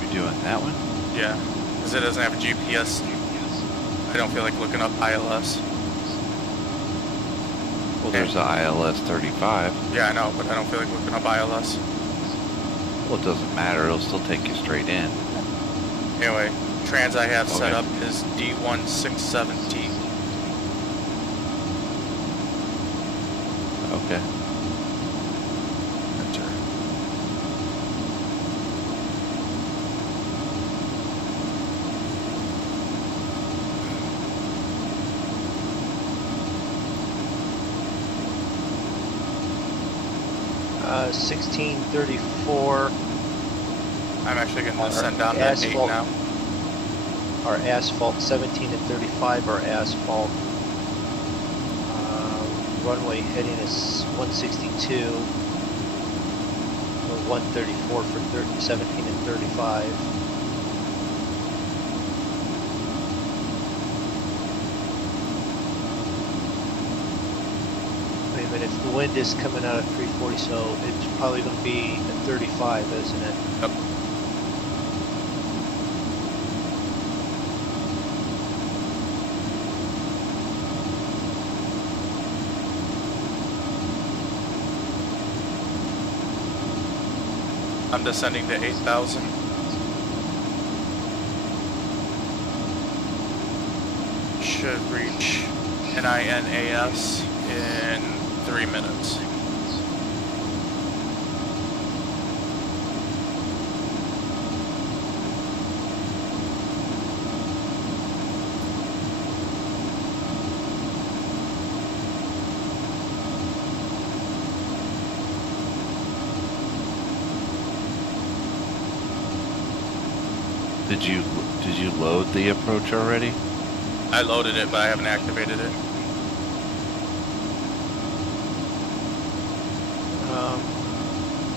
We doing that one? Yeah, because it doesn't have a GPS. I don't feel like looking up ILS. Well, there's the ILS 35. Yeah, I know, but I don't feel like looking up ILS. Well, it doesn't matter. It'll still take you straight in. Anyway, trans I have set Okay. up is D167T. Okay. Enter. 1634. I'm actually going to Our send down that 8 asphalt. now. Our asphalt 17 and 35 are asphalt. Runway heading is 162 or 134 for 17 and 35. Wait a minute, if the wind is coming out of 340, so it's probably going to be at 35, isn't it? Yep. I'm descending to 8,000. Should reach NINAS in 3 minutes. Did you load the approach already? I loaded it, but I haven't activated it.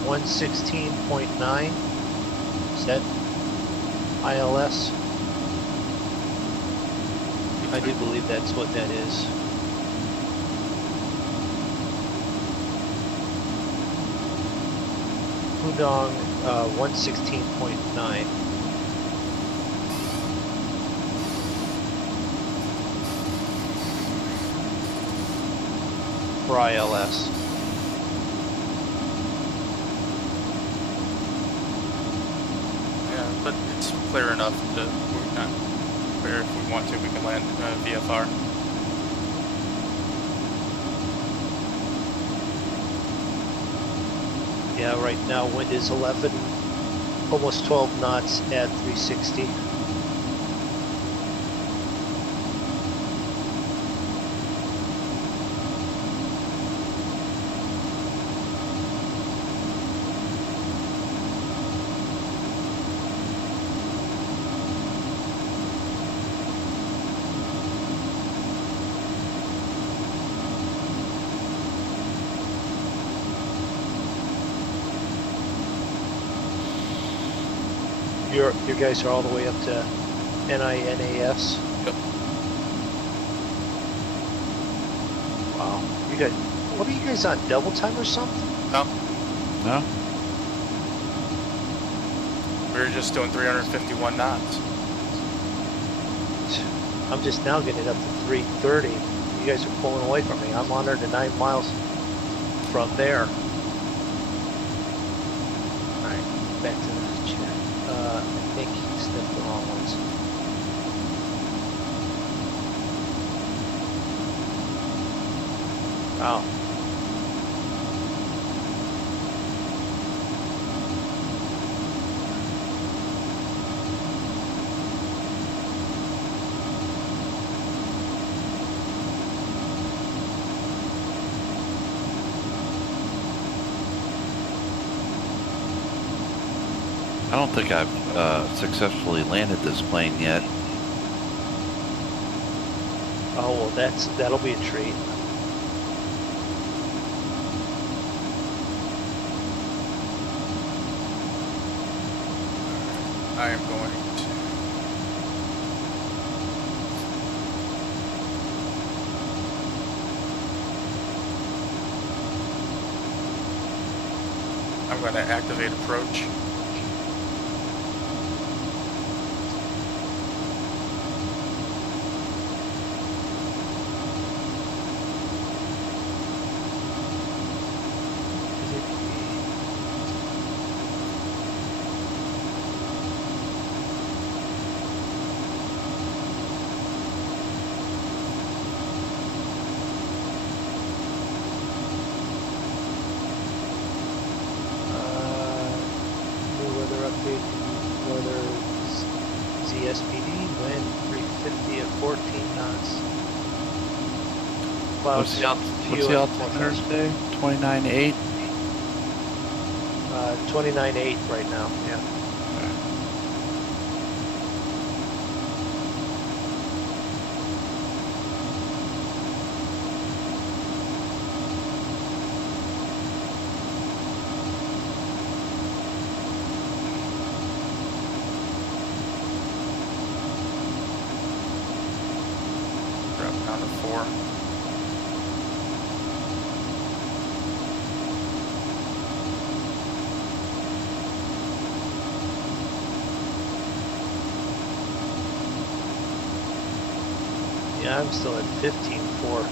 116.9. Is that ILS? I do believe that's what that is. Pudong 116.9. For ILS. Yeah, but it's clear enough to we're not clear. If we want to, we can land VFR. Yeah, right now wind is 11, almost 12 knots at 360. Your guys are all the way up to NINAS. Yep. Wow. You guys, what are you guys on? Double time or something? No, No? we were just doing 351 knots. I'm just now getting up to 330. You guys are pulling away from me. I'm 109 miles from there. Alright, back to the chat. I think he sniffed the wrong ones. Wow. I don't think I've successfully landed this plane yet. Oh, well, that'll be a treat. I am going to. I'm going to activate approach. Weather ZSPD, wind 350 at 14 knots. What's the altimeter today? 29.8? 29.8 right now, yeah. Drop down to 4. Yeah, I'm still at 15.4.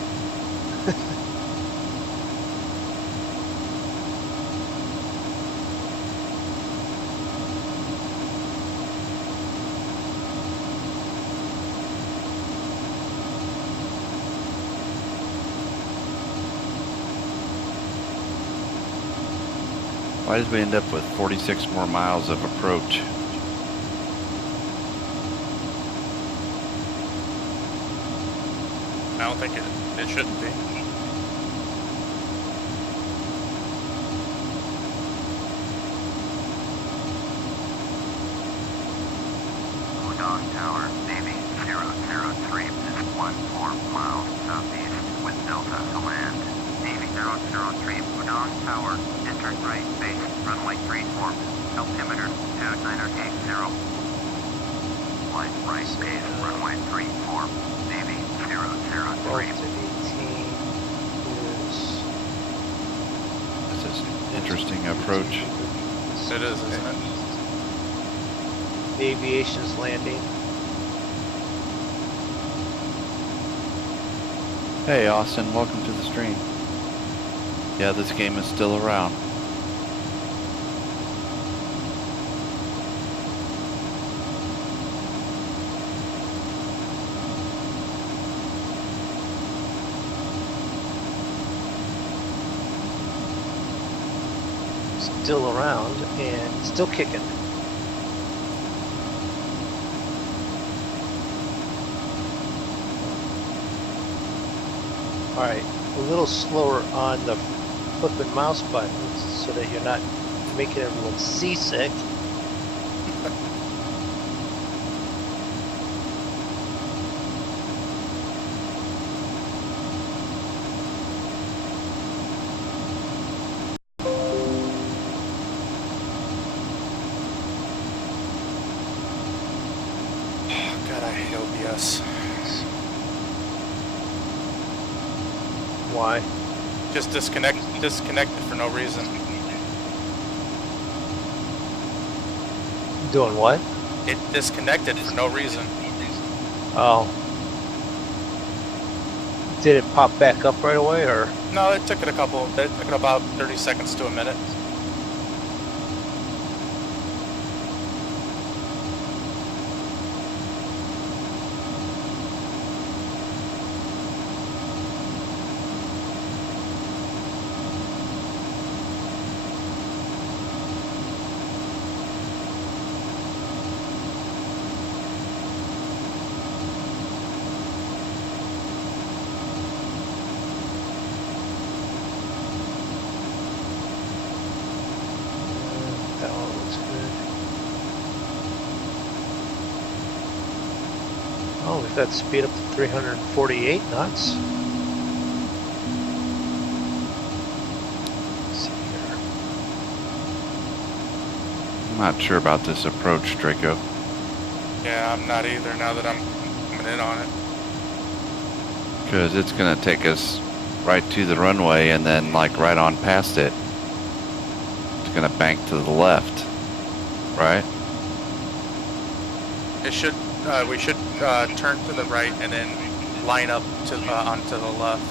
Why did we end up with 46 more miles of approach? I don't think it shouldn't be. Delta to land. Navy 003, Pudong Tower, enter right base, runway 34, altimeter 2980. Flight right base, runway 34, Navy 003. Delta 18 is... This is an interesting approach. It is, isn't it? Aviation's landing. Hey Austin, welcome to the stream. Yeah, this game is still around. Still around and still kicking. All right, a little slower on the flipping mouse buttons so that you're not making everyone seasick. God, I hate OBS. Why? Just disconnected for no reason. Doing what? It disconnected for no reason. Oh. Did it pop back up right away, or? No, it took it about 30 seconds to a minute. That one looks good. Oh, we've got speed up to 348 knots. Let's see here. I'm not sure about this approach, Draco. Yeah, I'm not either now that I'm coming in on it. Because it's going to take us right to the runway and then like right on past it. It's going to bank to the left, right? It should. We should turn to the right and then line up to onto the left.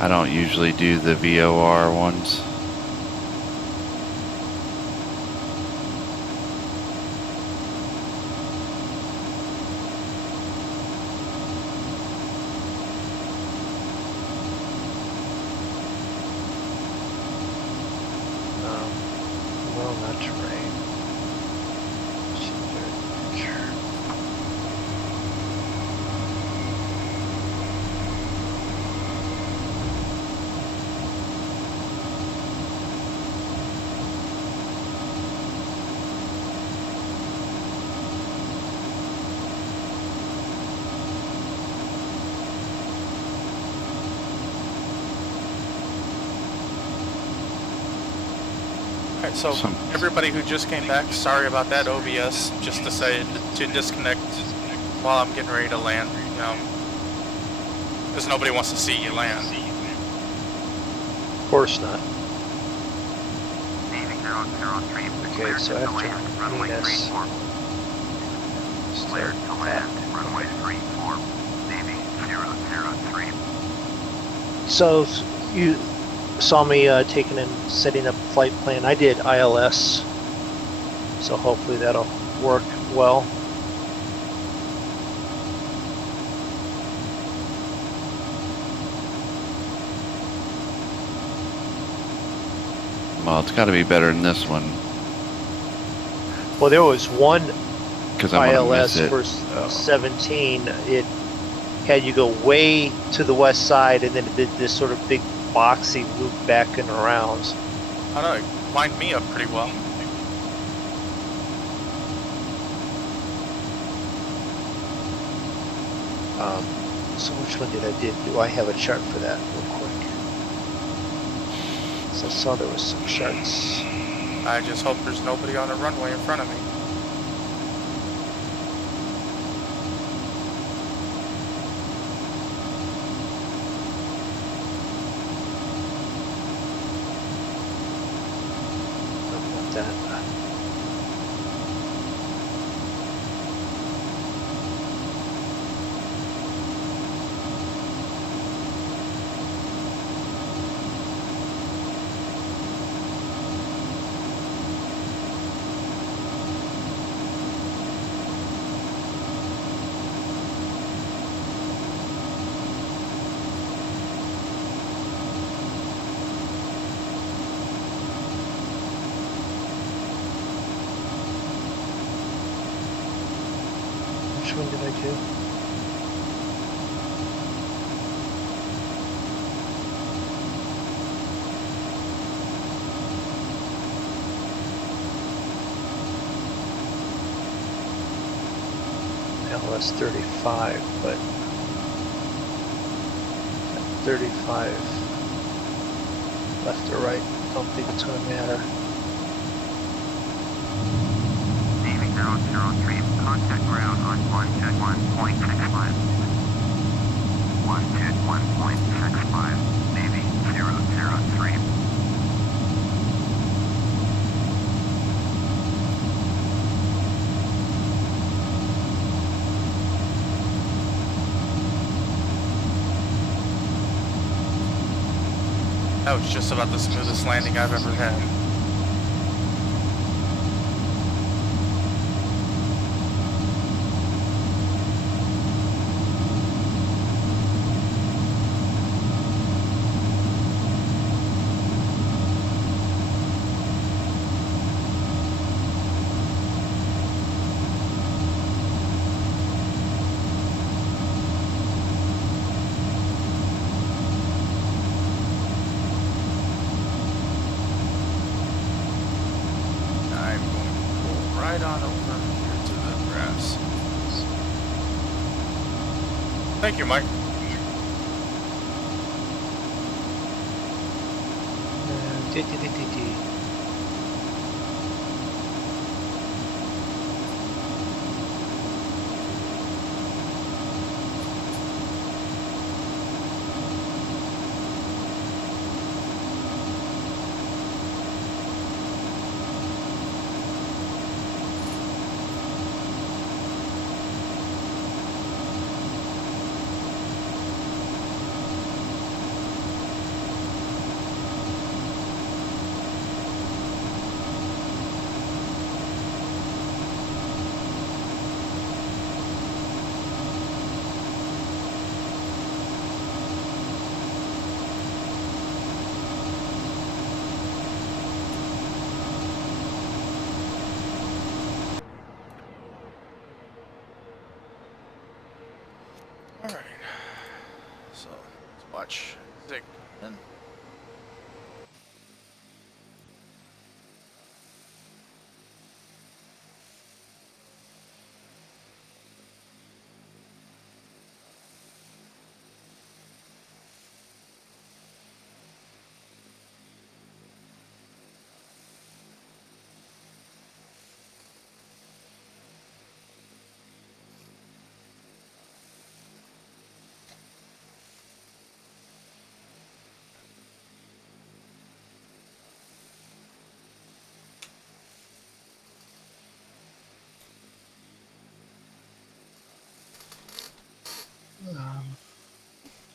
I don't usually do the VOR ones. Well, not terrain. Alright, so Some- everybody who just came back, sorry about that. OBS just decided to disconnect while I'm getting ready to land, you know, because nobody wants to see you land. Of course not. Navy 003, Okay, cleared so to after land, runway Venus, 34. Cleared to land, runway 34, Navy 003. So you saw me taking and setting up a flight plan. I did ILS, so hopefully that'll work well. Well, it's got to be better than this one Well, there was one because I'm going to ILS miss it. for 17. It had you go way to the west side, and then it did this sort of big boxy loop back and around. I know. lined me up pretty well. So which one did I do? I have a chart for that real quick. So I saw there was some charts. I just hope there's nobody on the runway in front of me. Not that. Which one did I do? LS 35, but 35 left or right. Don't think it's going to matter. Navy 003, contact ground on 121.65. 121.65, Navy 003. That was just about the smoothest landing I've ever had. Right on over here to the grass. Thank you, Mike. Alright. So, let's watch Zig. Then.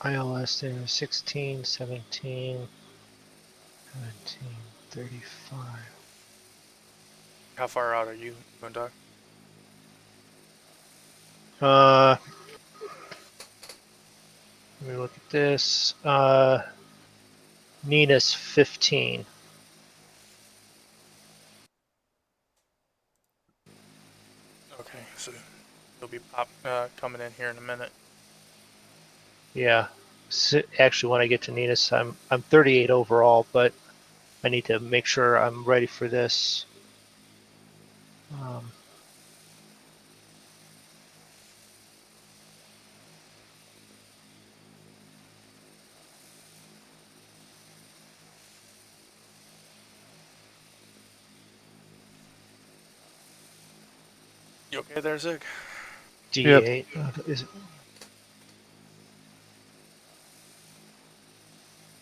ILS there 16, 17, 17, 35. How far out are you, Moondog? Let me look at this. Nina's 15. Okay, so you'll be coming in here in a minute. Yeah. Actually, when I get to Nina's, I'm 38 overall, but I need to make sure I'm ready for this. You okay there, Zig? D8 is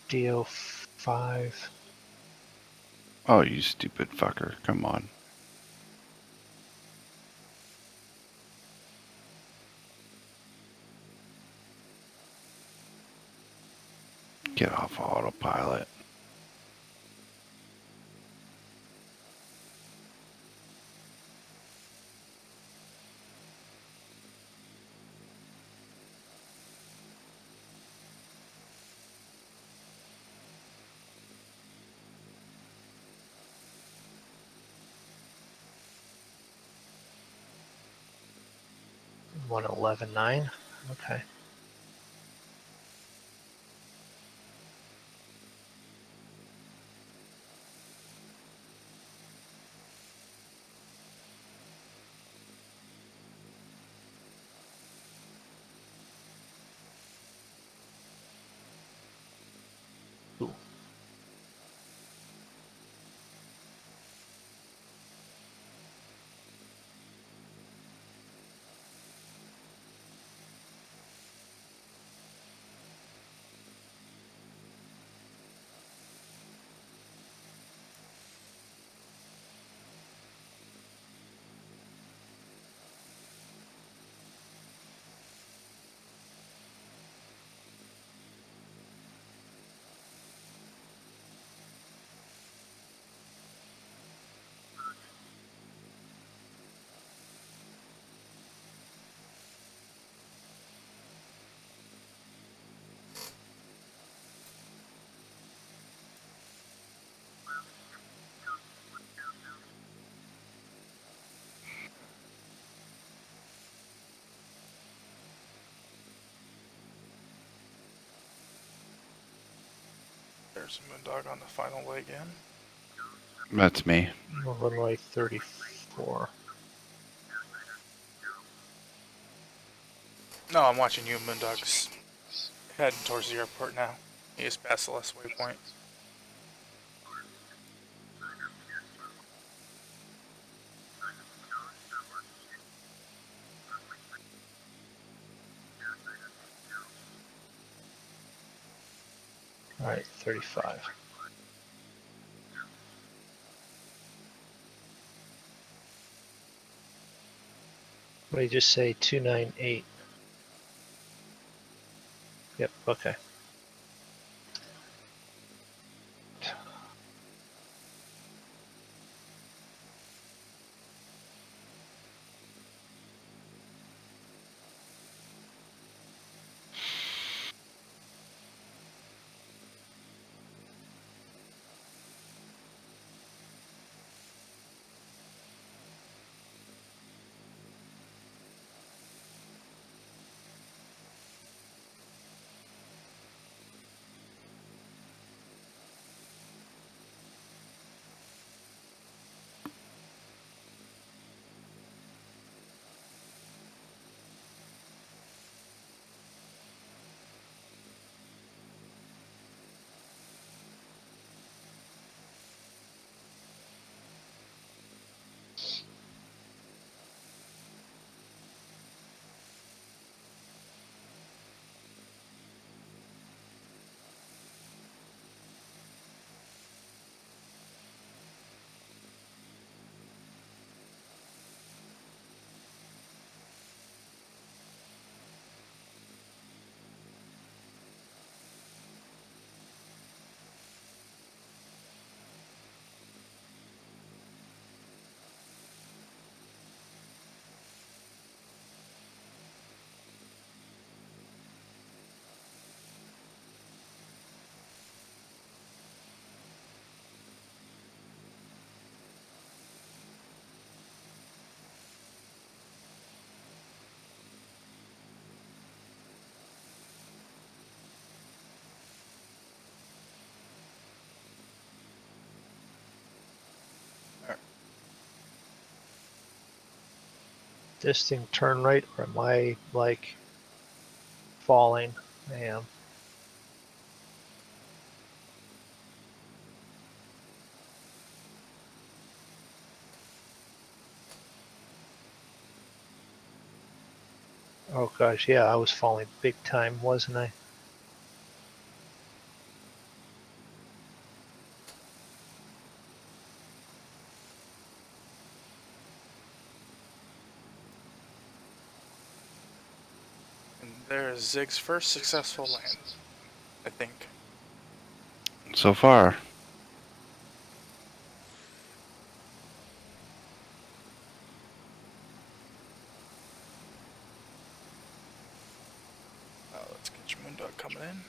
DO5. Oh, you stupid fucker. Come on. Get off autopilot. — 111.9. Okay. Ooh. There's a Moondog on the final leg in. That's me. Runway 34. No, I'm watching you, Moondog's heading towards the airport now. He is past the last waypoint. All right, 35. What did you just say? 298. Yep, okay. this thing turn right, or am I like falling? I am. Oh gosh, yeah, I was falling big time, wasn't I? And there's Zig's first successful land, I think. So far. Let's get your moondog coming in.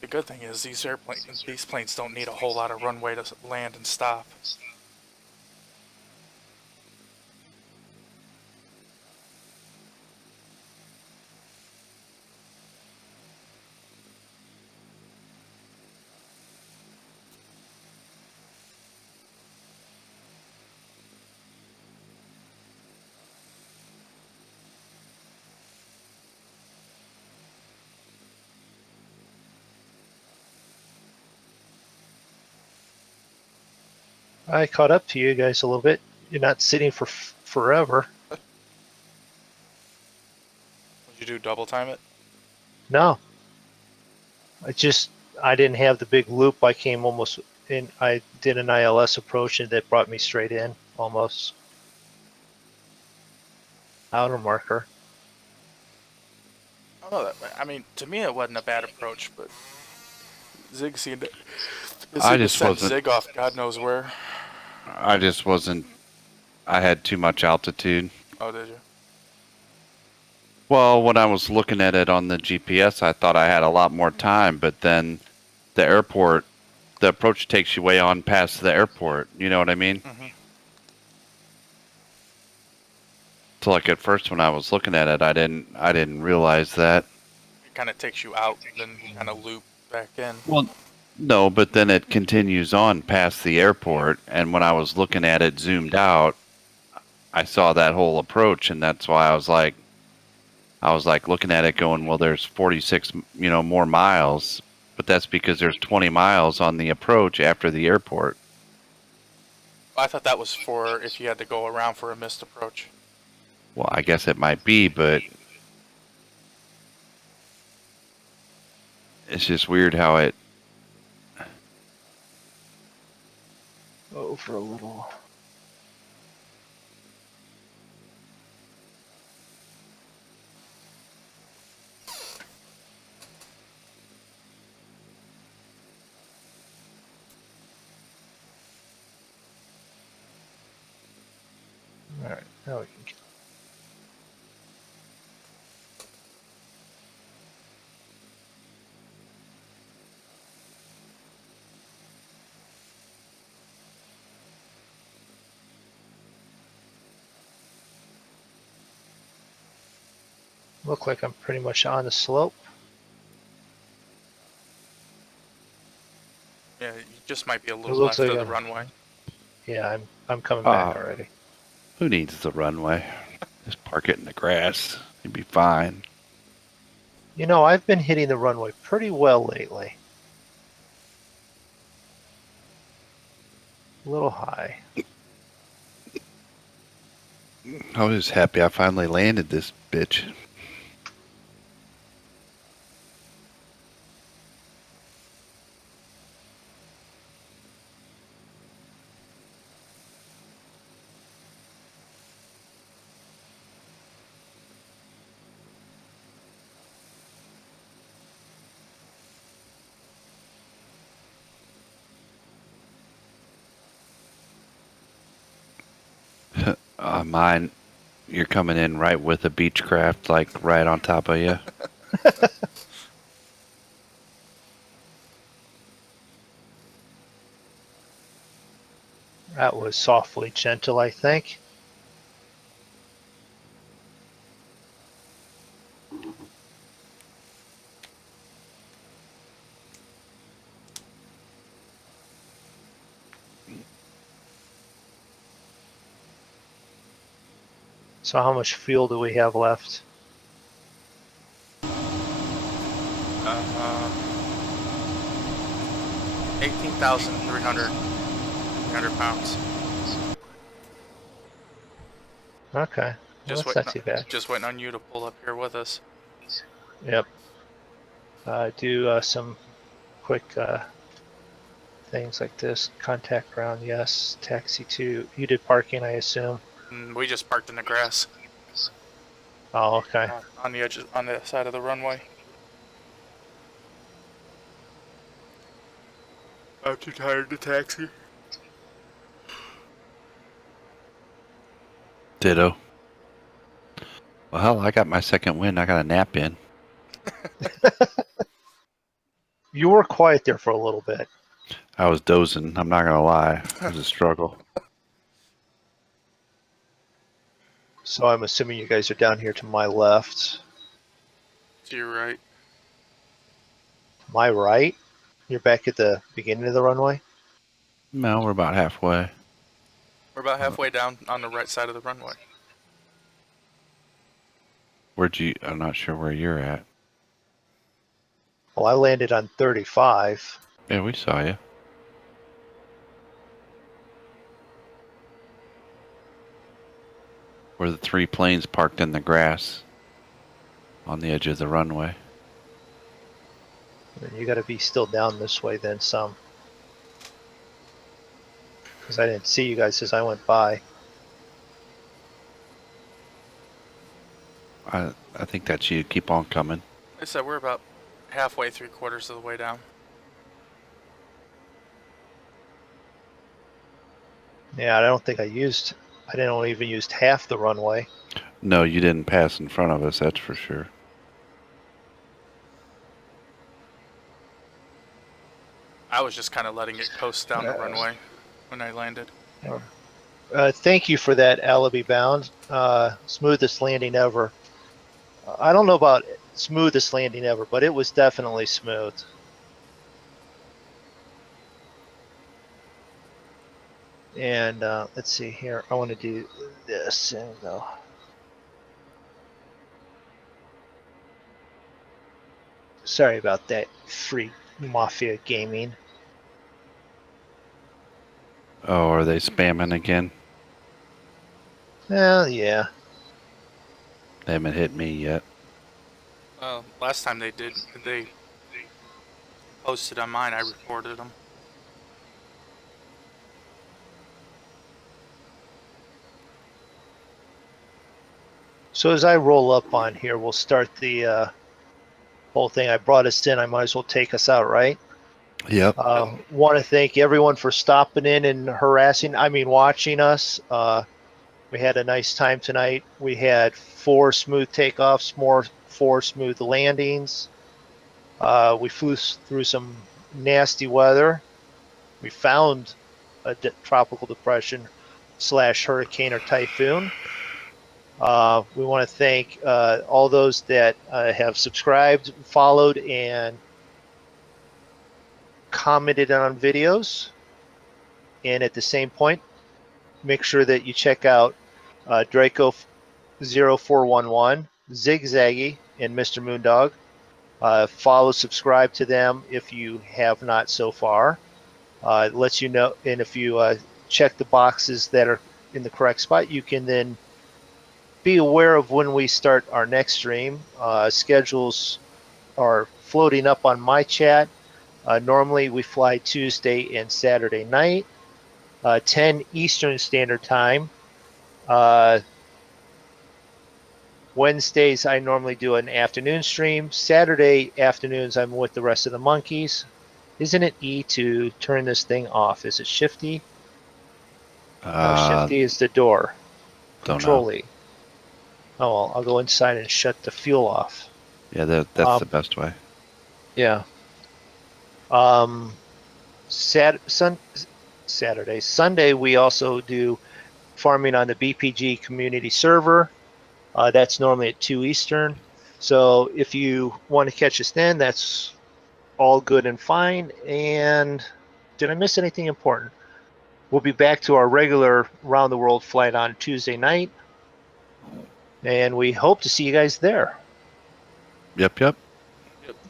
The good thing is these planes don't need a whole lot of runway to land and stop. I caught up to you guys a little bit. You're not sitting for forever. Would you do double time it? No. I didn't have the big loop. I came almost in. I did an ILS approach and that brought me straight in almost. Outer marker. Oh, I mean, to me it wasn't a bad approach, but Zig seemed to send Zig off God knows where. I just wasn't. I had too much altitude. Oh, did you? Well, when I was looking at it on the GPS, I thought I had a lot more time, but then the airport, the approach takes you way on past the airport. You know what I mean? Mm-hmm. So like at first when I was looking at it, I didn't realize that. It kind of takes you out, then you kind of loop back in. Well, no, but then it continues on past the airport, and when I was looking at it zoomed out, I saw that whole approach, and that's why I was like looking at it going, well, there's 46, more miles, but that's because there's 20 miles on the approach after the airport. I thought that was for if you had to go around for a missed approach. Well, I guess it might be, but it's just weird how it. Oh, for a little. All right, now we can get. Look like I'm pretty much on the slope. Yeah, you just might be a little left of the runway. Yeah, I'm coming back Ah. already. Who needs the runway? Just park it in the grass. You'd be fine. You know, I've been hitting the runway pretty well lately. A little high. I was just happy I finally landed this bitch. Mine, you're coming in right with a Beechcraft, like right on top of you. That was softly gentle, I think. So how much fuel do we have left? 18,300 pounds. Okay. Well, that's not too bad. Just waiting on you to pull up here with us. Yep. Do some quick things like this. Contact ground, yes. Taxi to. You did parking, I assume. We just parked in the grass Oh, okay. on the edge, on the side of the runway. I'm too tired to taxi. Ditto. Well, hell, I got my second win. I got a nap in. You were quiet there for a little bit. I was dozing. I'm not gonna lie. It was a struggle. So I'm assuming you guys are down here to my left. To your right. My right? You're back at the beginning of the runway? No, we're about halfway. We're about halfway down on the right side of the runway. Where'd you? I'm not sure where you're at. Well, I landed on 35. Yeah, we saw you. Where the 3 planes parked in the grass on the edge of the runway. And you got to be still down this way then some. Because I didn't see you guys as I went by. I think that's you. Keep on coming. Like I said, we're about halfway, 3/4 of the way down. Yeah, I don't think I didn't even use half the runway. No, you didn't pass in front of us. That's for sure. I was just kind of letting it coast down the runway when I landed. Thank you for that, Alibi Bound. Smoothest landing ever. I don't know about smoothest landing ever, but it was definitely smooth. And let's see here. I want to do this and go. Sorry about that, free Mafia Gaming. Oh, are they spamming again? Well, yeah. They haven't hit me yet. Last time they posted on mine, I reported them. So as I roll up on here, we'll start the whole thing. I brought us in. I might as well take us out, right? Yep. Want to thank everyone for stopping in and watching us. We had a nice time tonight. We had 4 smooth takeoffs, 4 smooth landings. We flew through some nasty weather. We found a tropical depression / hurricane or typhoon. We want to thank all those that have subscribed, followed, and commented on videos. And at the same point, make sure that you check out Drako0411, Zigzaggy, and Mr. Moondog. Follow, subscribe to them if you have not so far. It lets you know, and if you check the boxes that are in the correct spot, you can then be aware of when we start our next stream. Schedules are floating up on my chat. Normally we fly Tuesday and Saturday night, 10 Eastern Standard Time. Wednesdays I normally do an afternoon stream. Saturday afternoons I'm with the rest of the monkeys. Isn't it E to turn this thing off? Is it Shifty? Shifty is the door. Control E. Oh, well, I'll go inside and shut the fuel off. Yeah, that's the best way. Yeah. Saturday. Sunday we also do farming on the BPG community server. That's normally at 2 Eastern. So if you want to catch us then, that's all good and fine. And did I miss anything important? We'll be back to our regular round the world flight on Tuesday night. And we hope to see you guys there.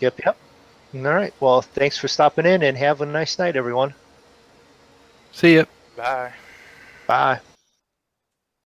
Yep. Yep. All right. Well, thanks for stopping in and have a nice night, everyone. See ya. Bye. Bye.